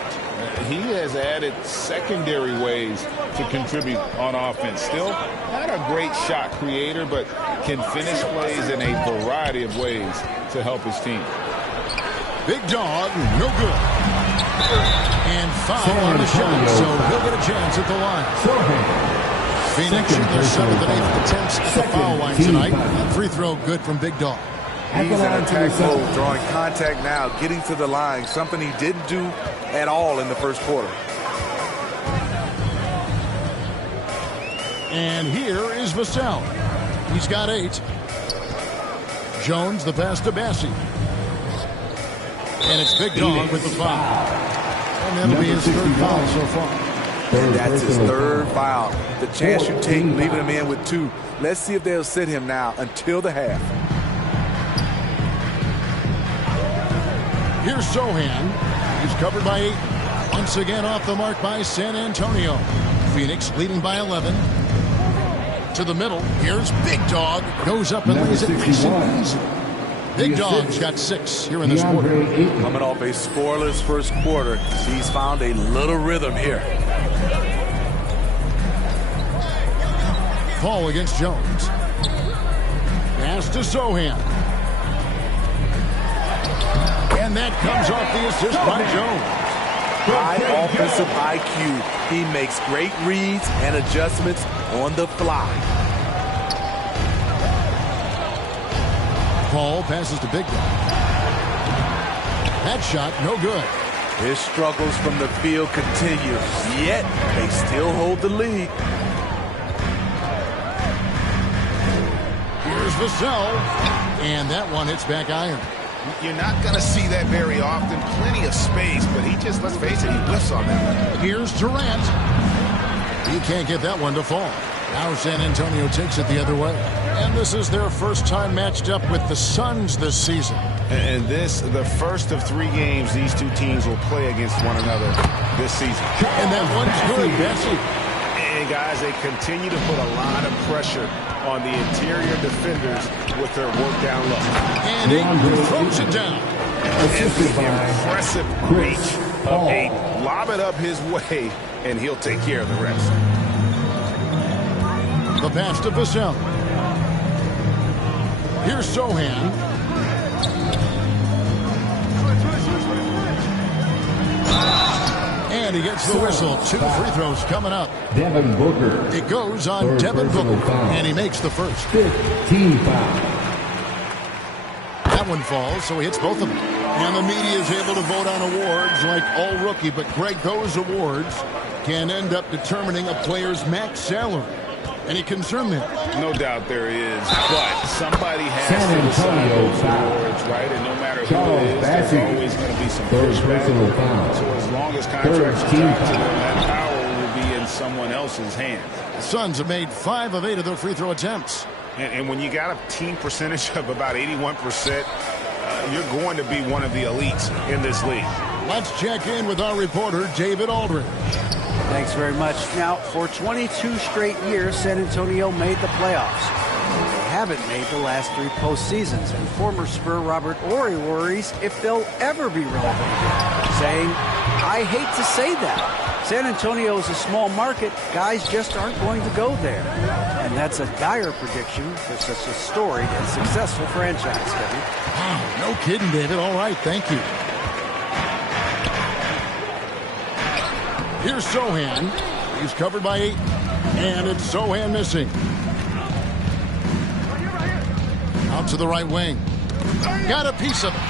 He has added secondary ways to contribute on offense. Still not a great shot creator, but can finish plays in a variety of ways to help his team. Big Dog, no good. And foul on the shot, so he'll get a chance at the line. Phoenix in their 7th and 8th attempts at the foul line tonight. Free throw good from Big Dog. He's in attack mode, drawing contact now, getting to the line, something he didn't do at all in the first quarter. And here is Vassell. He's got 8. Jones, the pass to Bassie. And it's Big Dog with the foul. And that'll be his 3rd foul so far. And that's his 3rd foul. The chance you take leaving him in with 2. Let's see if they'll sit him now until the half. Here's Sohan. He's covered by 8. Once again off the mark by San Antonio. Phoenix leading by 11. To the middle. Here's Big Dog. Goes up and lays it nice and easy. Big Dog's got 6 here in this quarter. Coming off a scoreless first quarter, he's found a little rhythm here. Paul against Jones. Pass to Sohan. And that comes off the assist by Jones. High offensive IQ. He makes great reads and adjustments on the fly. Paul passes to Big Dog. That shot, no good. His struggles from the field continue, yet they still hold the lead. Here's Vassell. And that one hits back iron. You're not going to see that very often. Plenty of space, but he just, let's face it, he whiffs on that. Here's Durant. He can't get that one to fall. Now San Antonio takes it the other way. And this is their first time matched up with the Suns this season. And this, the first of 3 games these 2 teams will play against one another this season. And that one's good, Bessie. And guys, they continue to put a lot of pressure on the interior defenders with their work down low. And Ingram throws it down. And the impressive reach of Aiden. Lob it up his way, and he'll take care of the rest. The pass to Vassell. Here's Sohan. And he gets the whistle. 2 free throws coming up. Devin Booker. It goes on Devin Booker. And he makes the first. 15 foul. That one falls, so he hits both of them. And the media is able to vote on awards like all rookie. But, Greg, those awards can end up determining a player's max salary. Any concern there? No doubt there is, but somebody has to decide those awards, right? And no matter who it is, there's always going to be some pushback. So as long as contracts are tied to them, that power will be in someone else's hands. The Suns have made 5 of 8 of their free throw attempts. And when you got a team percentage of about 81%, you're going to be one of the elites in this league. Let's check in with our reporter, David Aldridge. Thanks very much. Now, for 22 straight years, San Antonio made the playoffs. They haven't made the last 3 postseasons, and former Spur Robert Ory worries if they'll ever be relevant again, saying, I hate to say that. San Antonio is a small market. Guys just aren't going to go there. And that's a dire prediction for such a storied and successful franchise, Kevin. Wow, no kidding, David. All right, thank you. Here's Sohan. He's covered by 8. And it's Sohan missing. Out to the right wing. Got a piece of it.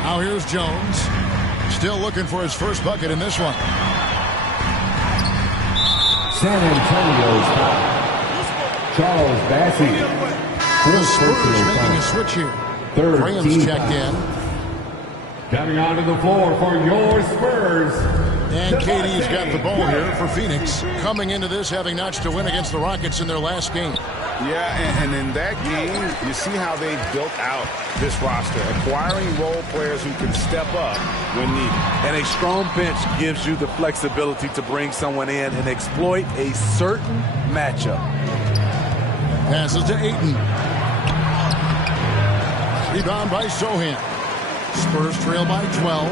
Now here's Jones. Still looking for his first bucket in this one. San Antonio's foul. Charles Bassie. The Spurs making a switch here. Graham's checked in. Coming onto the floor for your Spurs. And KD's got the ball here for Phoenix. Coming into this, having notched a win against the Rockets in their last game. Yeah, and in that game, you see how they built out this roster, acquiring role players who can step up when needed. And a strong bench gives you the flexibility to bring someone in and exploit a certain matchup. Passes to Ayton. Rebound by Sohan. Spurs trail by 12.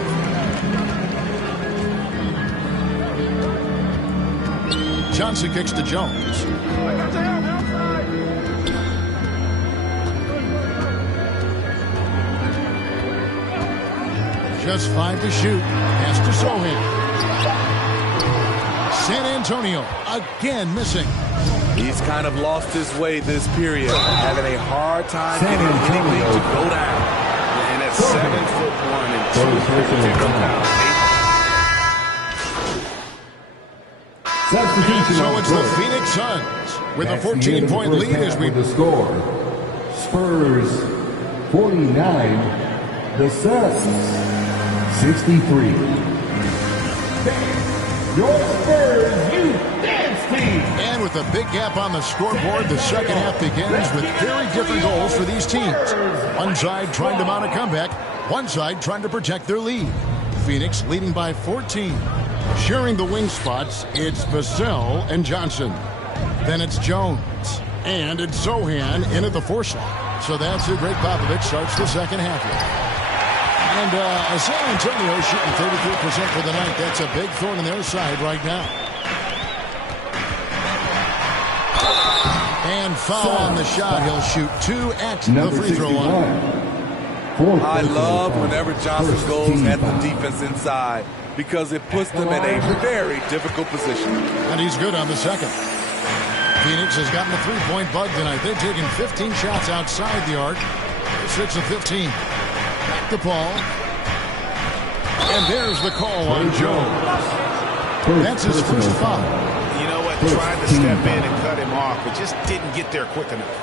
Johnson kicks to Jones. Just 5 to shoot. Pass to Sohan. San Antonio again missing. He's kind of lost his way this period, having a hard time getting anything to go down. And at 7'1" and 2 So it's the Phoenix Suns with a 14-point lead as we the score. Spurs 49, the Suns 63. Your Spurs, you dance team. And with a big gap on the scoreboard, the second half begins with very different goals for these teams. One side trying to mount a comeback, one side trying to protect their lead. Phoenix leading by 14. Sharing the wing spots, it's Vassell and Johnson. Then it's Jones. And it's Sohan in at the 4 slot. So that's who Greg Popovich starts the second half with. And San Antonio shooting 33% for the night. That's a big thorn in their side right now. And foul on the shot. He'll shoot 2 at the free throw line. I love whenever Johnson goes at the defense inside because it puts them in a very difficult position. And he's good on the second. Phoenix has gotten a 3-point bug tonight. They're taking 15 shots outside the arc. 6 of 15. Back to Paul. And there's the call on Jones. That's his first foul. You know what? Tried to step in and cut him off, but just didn't get there quick enough.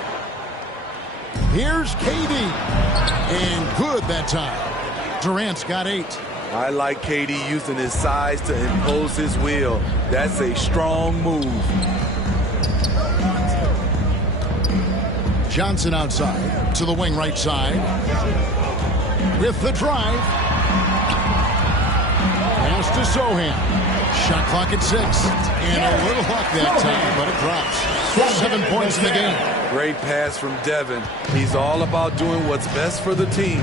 Here's KD. And good that time. Durant's got 8. I like KD using his size to impose his will. That's a strong move. Johnson outside to the wing right side. With the drive. Pass to Sohan. Shot clock at 6. And a little luck that time, but it drops. 7 points in the game. Great pass from Devin. He's all about doing what's best for the team.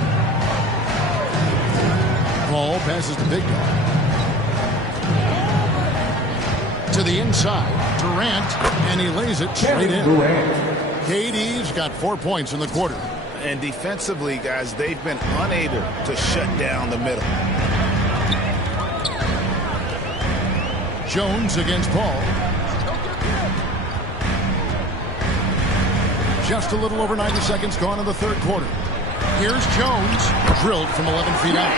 Paul passes to Big Dog. To the inside. Durant. And he lays it straight in. KD's got 4 points in the quarter. And defensively, guys, they've been unable to shut down the middle. Jones against Paul. Just a little over 90 seconds gone in the third quarter. Here's Jones, drilled from 11 feet out.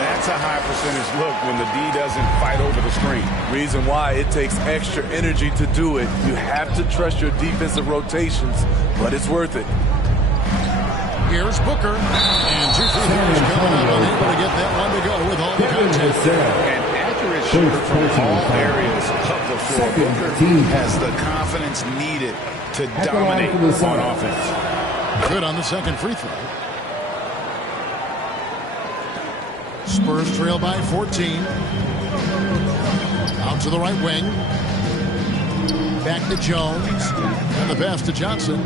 That's a high percentage look when the D doesn't fight over the screen. Reason why it takes extra energy to do it. You have to trust your defensive rotations, but it's worth it. Here's Booker, and 2 free throws coming up, unable to get that one to go with all the contact. An accurate shooter from all areas of the floor. Booker has the confidence needed to dominate on offense. Good on the second free throw. Spurs trail by 14. Out to the right wing. Back to Jones. And the pass to Johnson.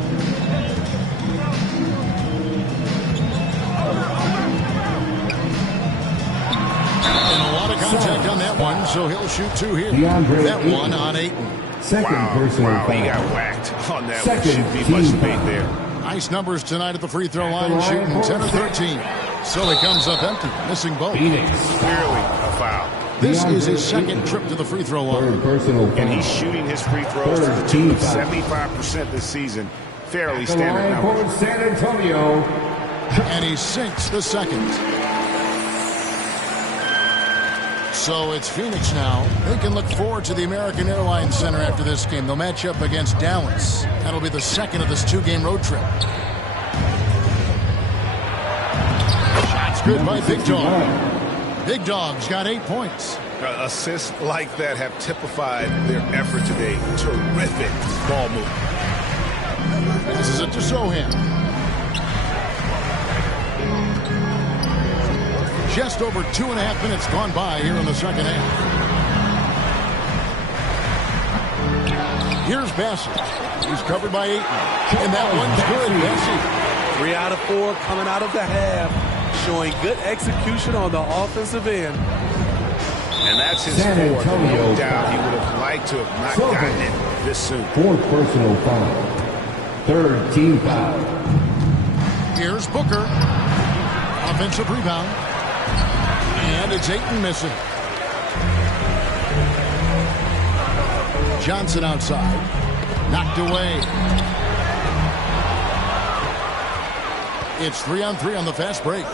And a lot of contact on that one, so he'll shoot 2 here. That one on 8. Wow, he got whacked on that one. Should be much paid there. Nice numbers tonight at the free throw line, shooting 10 of 13. So he comes up empty, missing both. Clearly a foul. This is his second trip to the free throw line. And he's shooting his free throws to the tune of 75% this season. Fairly standard number. San Antonio. And he sinks the second. So it's Phoenix now. They can look forward to the American Airlines Center after this game. They'll match up against Dallas. That'll be the second of this 2-game road trip. good by Big Dog. Big Dog's got 8 points. Assists like that have typified their effort today. Terrific ball movement. Passes it to Sohan. Just over 2.5 minutes gone by here in the second half. Here's Bassett. He's covered by 8. And that one's good, Bassett. 3 out of 4 coming out of the half, showing good execution on the offensive end. And that's his fourth. No doubt he would have liked to have not gotten it this soon. 4th personal foul. 3rd team foul. Here's Booker. Offensive rebound. And it's Ayton missing. Johnson outside. Knocked away. It's 3-on-3 on the fast break.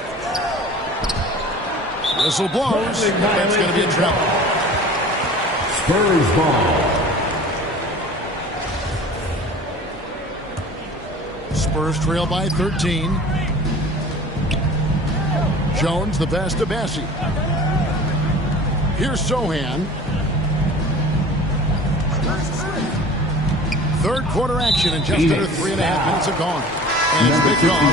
Whistle blows. That's going to be a travel. Spurs ball. Spurs trail by 13. Jones, the pass to Bassey. Here's Sohan. 3rd quarter action and just under 3.5 minutes have gone. And it's Big Dog.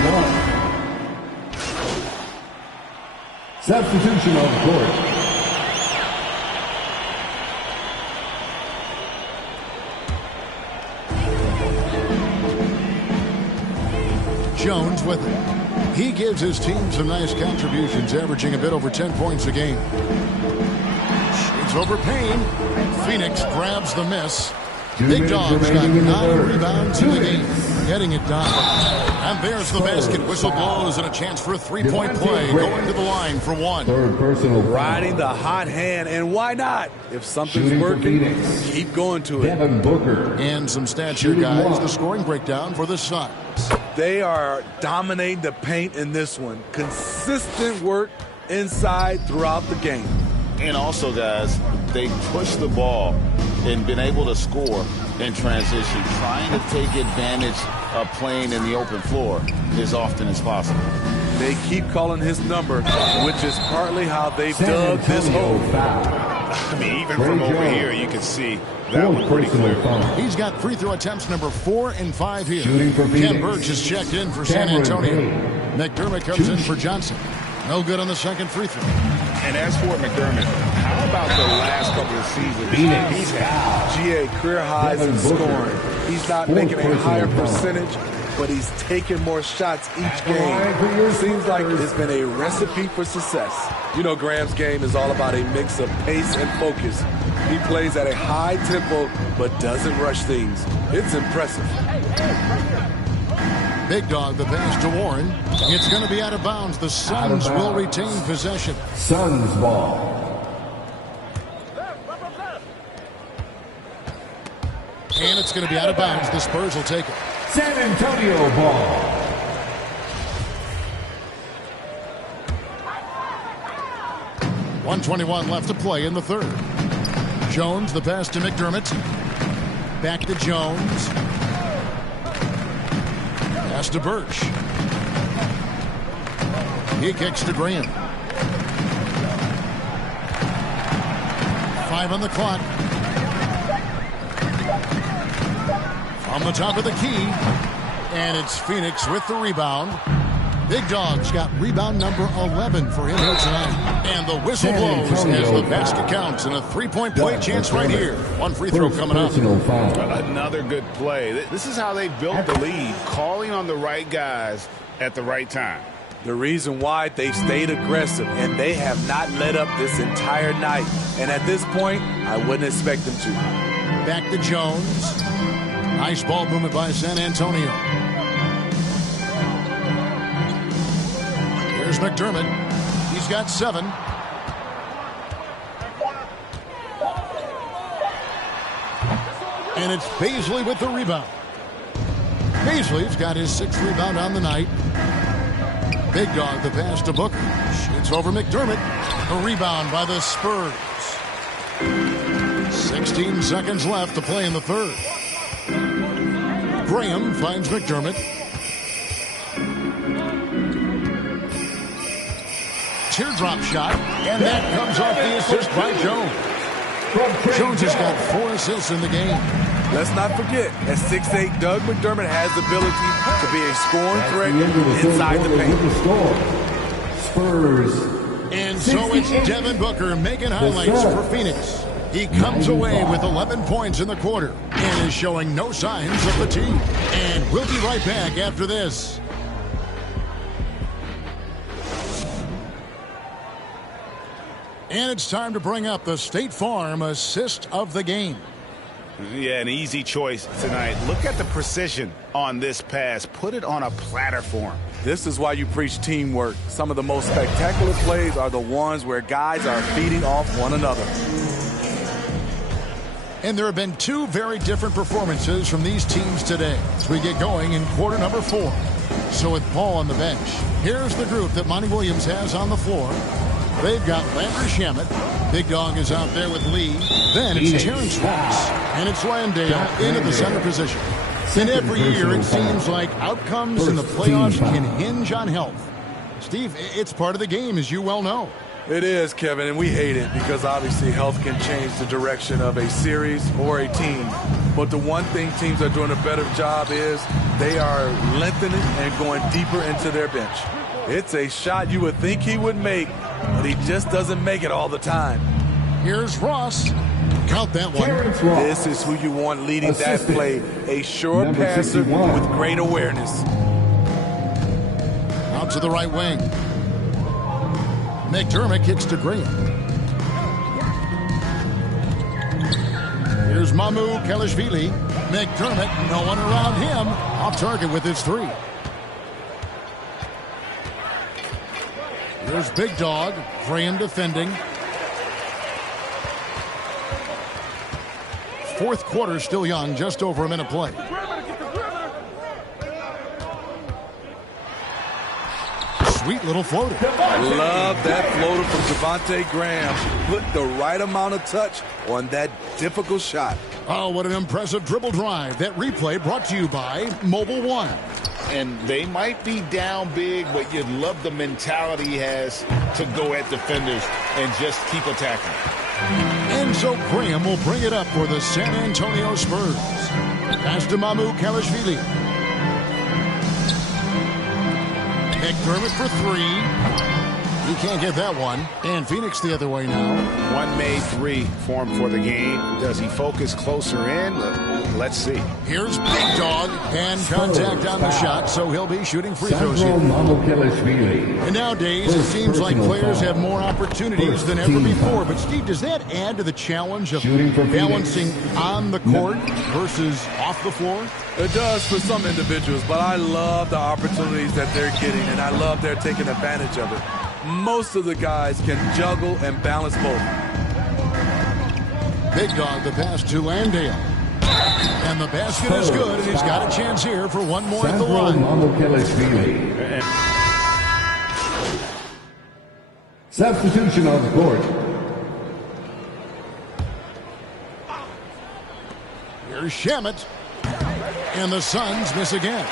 Substitution on the court. Jones with it. He gives his team some nice contributions, averaging a bit over 10 points a game. Shoots over Payne. Phoenix grabs the miss. Big Dog's got 9 rebounds in the game, getting it done. And there's the basket. Whistle blows and a chance for a 3-point play. Going to the line for 1. 3rd personal foul. Riding the hot hand, and why not? If something's working, keep going to it. Devin Booker. And some stats here, guys. The scoring breakdown for the Suns. They are dominating the paint in this one. Consistent work inside throughout the game. And also, guys, they push the ball and been able to score in transition, trying to take advantage of playing in the open floor as often as possible. They keep calling his number, which is partly how they've dug this hole. I mean, even from over here, you can see that one pretty clear. He's got free throw attempts number 4 and 5 here. Ken Burch is checked in for San Antonio. McDermott comes in for Johnson. No good on the second free throw. And as for McDermott, how about the last couple of seasons he's had? GA career highs in scoring. He's not making a higher percentage, but he's taking more shots each game. Seems like it's been a recipe for success. You know, Graham's game is all about a mix of pace and focus. He plays at a high tempo, but doesn't rush things. It's impressive. Big Dog, the pass to Warren. It's going to be out of bounds. The Suns will retain possession. Suns ball. And it's going to be out of bounds. The Spurs will take it. San Antonio ball. .121 left to play in the 3rd. Jones, the pass to McDermott. Back to Jones. Pass to Burch. He kicks to Graham. 5 on the clock. From the top of the key. And it's Phoenix with the rebound. Big Dog's got rebound number 11 for him here tonight. And the whistle blows as the basket counts. And a 3-point play chance right here. 1 free throw coming up. Another good play. This is how they built the lead, calling on the right guys at the right time. The reason why they've stayed aggressive, and they have not let up this entire night. And at this point, I wouldn't expect them to. Back to Jones. Nice ball movement by San Antonio. Here's McDermott. He's got 7. And it's Paisley with the rebound. Paisley's got his 6th rebound on the night. Big Dog, the pass to Booker. Shoots over McDermott. A rebound by the Spurs. 16 seconds left to play in the 3rd. Graham finds McDermott. teardrop shot, and that comes off the assist by Jones. Jones has got 4 assists in the game. Let's not forget, at 6'8", Doug McDermott has the ability to be a scoring threat inside the paint. Spurs. And so it's Devin Booker making highlights for Phoenix. He comes away with 11 points in the quarter and is showing no signs of fatigue. And we'll be right back after this. And it's time to bring up the State Farm assist of the game. Yeah, an easy choice tonight. Look at the precision on this pass. Put it on a platter for him. This is why you preach teamwork. Some of the most spectacular plays are the ones where guys are feeding off one another. And there have been 2 very different performances from these teams today as we get going in quarter number 4. So with Paul on the bench, here's the group that Monty Williams has on the floor. They've got Landry Shamet. Big Dog is out there with Lee. Then it's Terrence Ross. And it's Landale into the center position. And every year it seems like outcomes in the playoffs can hinge on health. Steve, it's part of the game, as you well know. It is, Kevin, and we hate it because obviously health can change the direction of a series or a team. But the one thing teams are doing a better job is they are lengthening and going deeper into their bench. It's a shot you would think he would make, but he just doesn't make it all the time. Here's Ross. Count that one. This is who you want leading that play. A sure passer with great awareness. Out to the right wing. McDermott kicks to Graham. Here's Mamu Kelishvili. McDermott, no one around him. Off target with his 3. Here's Big Dog. Graham defending. Fourth quarter still young, just over a minute play. Sweet little floater. I love that floater from Javonte Graham. Put the right amount of touch on that difficult shot. Oh, what an impressive dribble drive. That replay brought to you by Mobile One. And they might be down big, but you'd love the mentality he has to go at defenders and just keep attacking. And so Graham will bring it up for the San Antonio Spurs. Pass to Mamu Kelishvili. McDermott for 3. He can't get that one. And Phoenix the other way now. One made 3 for him for the game. Does he focus closer in? Let's see. Here's Big Dog. And contact on the shot, so he'll be shooting free throws here. And nowadays, it seems like players have more opportunities than ever before. But, Steve, does that add to the challenge of balancing on the court versus off the floor? It does for some individuals, but I love the opportunities that they're getting, and I love they're taking advantage of it. Most of the guys can juggle and balance both. Big Dog, the pass to Landale. And the basket is good, and he's got a chance here for one more at the line. Substitution on the court. Here's Shamet. And the Suns miss again.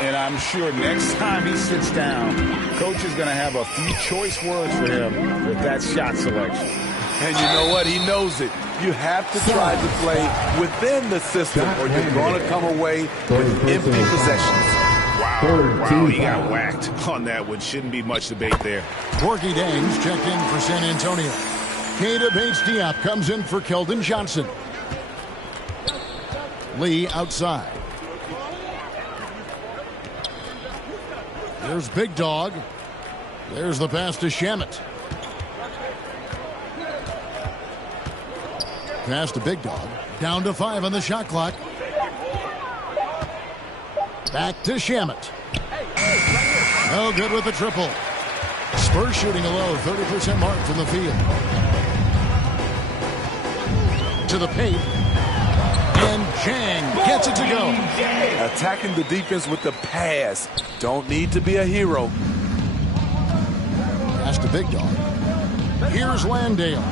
And I'm sure next time he sits down, coach is going to have a few choice words for him with that shot selection. And you know what? He knows it. You have to try to play within the system or you're going to come away with empty possessions. Wow, he got whacked on that one. Shouldn't be much debate there. Corky Dangs checked in for San Antonio. Keita Bates-Diop comes in for Keldon Johnson. Lee outside. There's Big Dog. There's the pass to Shamet. Pass to Big Dog. Down to 5 on the shot clock. Back to Shamet. No good with the triple. Spurs shooting a low 30% mark from the field. To the paint. And Chang gets it to go. Attacking the defense with the pass. Don't need to be a hero. Pass to Big Dog. Here's Landale.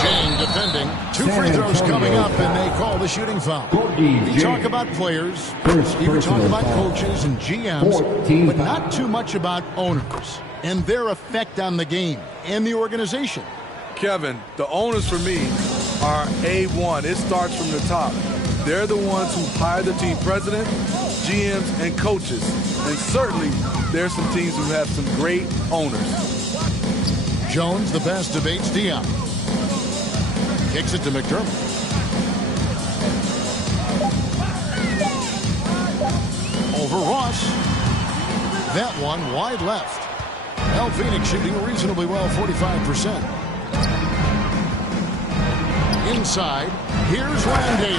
Chang defending. 2 free throws coming up, and they call the shooting foul. You talk about players, you talk about coaches and GMs, but not too much about owners. and their effect on the game and the organization. Kevin, the owners for me are A1. It starts from the top. They're the ones who hire the team president, GMs, and coaches. And certainly, there's some teams who have some great owners. Jones, the best, debates Dion. Kicks it to McDermott. Over Ross. That one wide left. El Phoenix shooting reasonably well, 45%. Inside, here's Landale.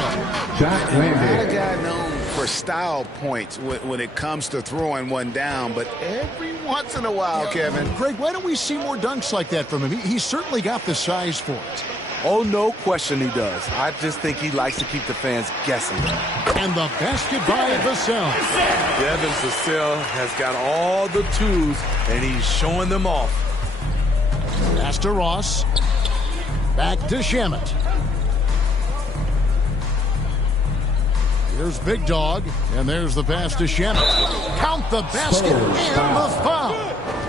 Not a guy known for style points when it comes to throwing one down, but every once in a while, Kevin. Greg, why don't we see more dunks like that from him? He's certainly got the size for it. Oh, no question he does. I just think he likes to keep the fans guessing. And the basket by Vassell. Devin Vassell has got all the tools, and he's showing them off. Pass to Ross. Back to Shamet. Here's Big Dog, and there's the pass to Shamet. Count the basket and the foul.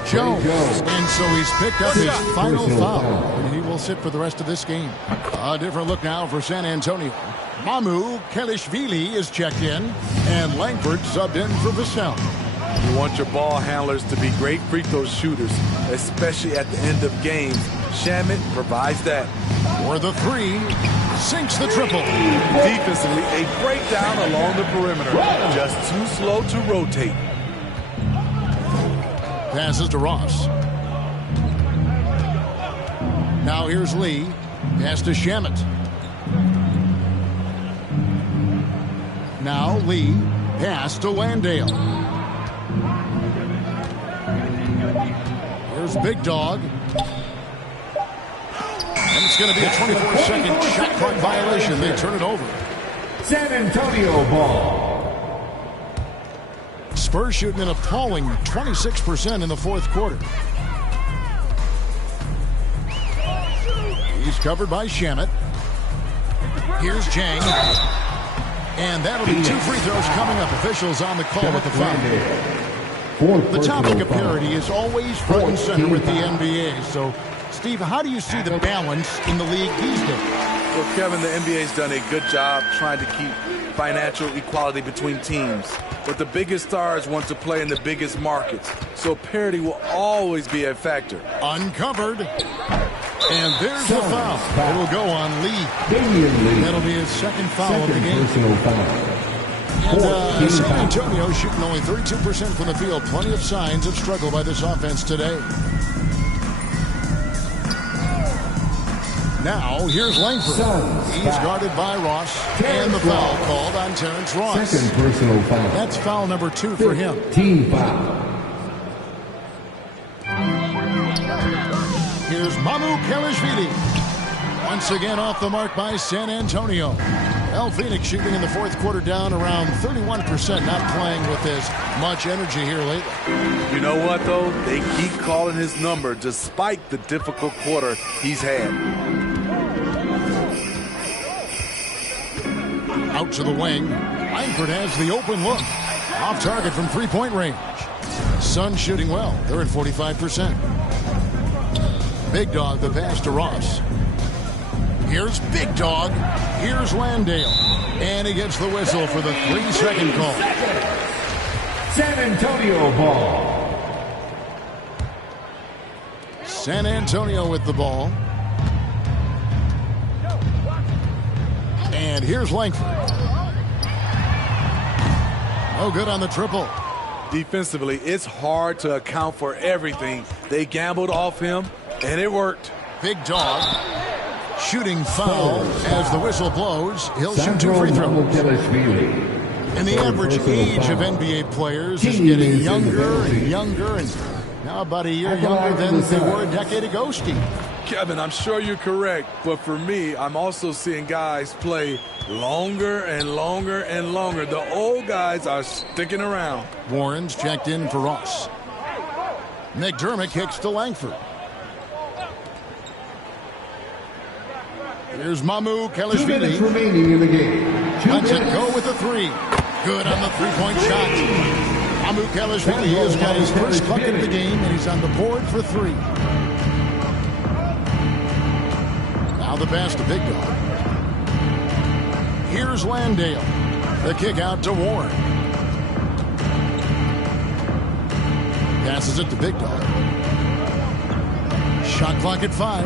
Jones. And so he's picked up his final foul. And he will sit for the rest of this game. A different look now for San Antonio. Mamu Kelishvili is checked in, and Langford subbed in for Vassell. You want your ball handlers to be great free throw shooters, especially at the end of games. Shamet provides that. For the three, sinks the triple. Defensively, a breakdown along the perimeter. Just too slow to rotate. Passes to Ross. Now here's Lee. Pass to Shamet. Now Lee. Pass to Landale. Here's Big Dog. And it's going to be a 24-second shot clock violation. They turn it over. San Antonio ball. Spurs shooting an appalling 26% in the fourth quarter. He's covered by Shamet. Here's Jang. And that'll be 2 free throws coming up. Officials on the call with the foul. The topic of parity is always front and center with the NBA. So, Steve, how do you see the balance in the league these days? Well, Kevin, the NBA's done a good job trying to keep financial equality between teams. But the biggest stars want to play in the biggest markets. So parity will always be a factor. Uncovered. And there's the foul. It will go on Lee. That'll be his second foul of the game. And San Antonio shooting only 32% from the field. Plenty of signs of struggle by this offense today. Now, here's Langford. He's guarded by Ross. And the foul called on Terrence Ross. Second personal foul. That's foul number 2 for him. Team foul. Here's Mamu Kelishvili. Once again off the mark by San Antonio. El Phoenix shooting in the fourth quarter down around 31%. Not playing with as much energy here lately. You know what, though? They keep calling his number despite the difficult quarter he's had. Out to the wing. Langford has the open look. Off target from three-point range. Suns shooting well. They're at 45%. Big Dog, the pass to Ross. Here's Big Dog. Here's Landale. And he gets the whistle for the 3-second call. San Antonio ball. San Antonio with the ball. And here's Langford. No good on the triple. Defensively, it's hard to account for everything. They gambled off him, and it worked. Big Dog. Shooting foul as the whistle blows. He'll shoot 2 free throws. And the average age of NBA players is getting younger and younger, and now about a year younger than they were a decade ago, Steve. Kevin, I'm sure you're correct, but for me, I'm also seeing guys play longer and longer and longer. The old guys are sticking around. Warren's checked in for Ross. McDermott kicks to Langford. Here's Mamu Kelishvili. 2 minutes remaining in the game. Lets it go with the 3. Good on the 3-point shot. Amukelashvili has got his first bucket of the game, and he's on the board for 3. Now the pass to Big Dog. Here's Landale. The kick out to Warren. Passes it to Big Dog. Shot clock at 5.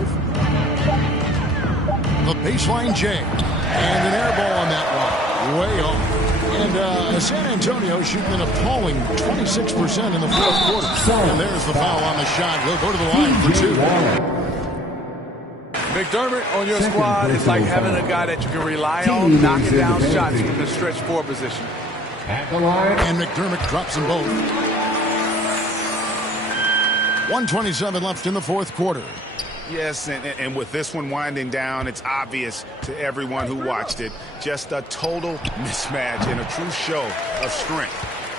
The baseline J. And an air ball on that one. Way off. And San Antonio shooting an appalling 26% in the fourth quarter. And there's the foul on the shot. He'll go to the line for 2. McDermott on your squad is like having a guy that you can rely on knocking down shots from the stretch 4 position. And McDermott drops them both. 1:27 left in the fourth quarter. Yes, and with this one winding down, it's obvious to everyone who watched it. Just a total mismatch and a true show of strength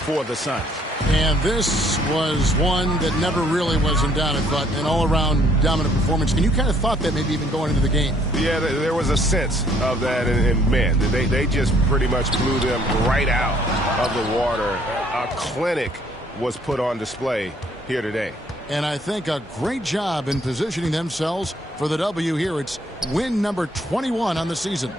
for the Suns. And this was one that never really was in doubt, but an all-around dominant performance. And you kind of thought that maybe even going into the game. Yeah, there was a sense of that, and man, they just pretty much blew them right out of the water. A clinic was put on display here today. And I think a great job in positioning themselves for the W here. It's win number 21 on the season.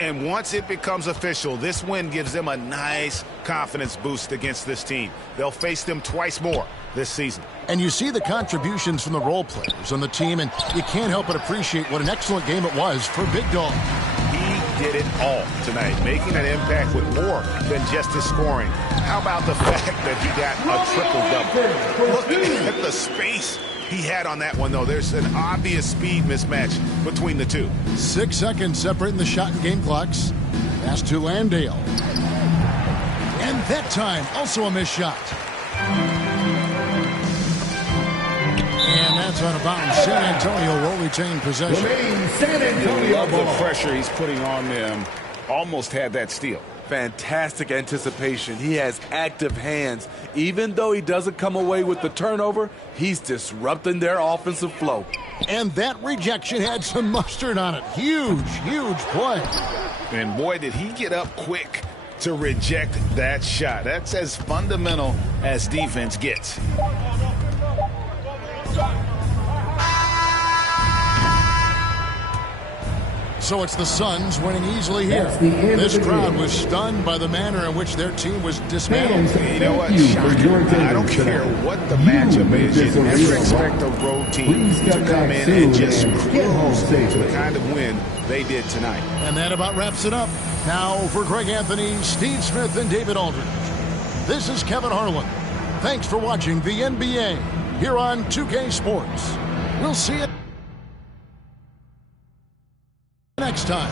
And once it becomes official, this win gives them a nice confidence boost against this team. They'll face them twice more this season. And you see the contributions from the role players on the team, and you can't help but appreciate what an excellent game it was for Big Dog. He did it all tonight, making an impact with more than just his scoring. How about the fact that he got a triple-double? Look at the space he had on that one, though. There's an obvious speed mismatch between the two. 6 seconds separating the shot and game clocks. Pass to Landale. And that time, also a missed shot. And that's out of bounds. San Antonio will retain possession. I love the pressure he's putting on them. Almost had that steal. Fantastic anticipation. He has active hands. Even though he doesn't come away with the turnover, he's disrupting their offensive flow. And that rejection had some mustard on it. Huge, huge play. And boy, did he get up quick to reject that shot. That's as fundamental as defense gets. So it's the Suns winning easily here. This crowd was stunned by the manner in which their team was dismantled. You know what? Shocking. I don't care what the matchup is. You never expect a road team to come in and just cruise the kind of win they did tonight. And that about wraps it up. Now for Greg Anthony, Steve Smith, and David Aldridge, this is Kevin Harlan. Thanks for watching the NBA here on 2K Sports. We'll see you next time.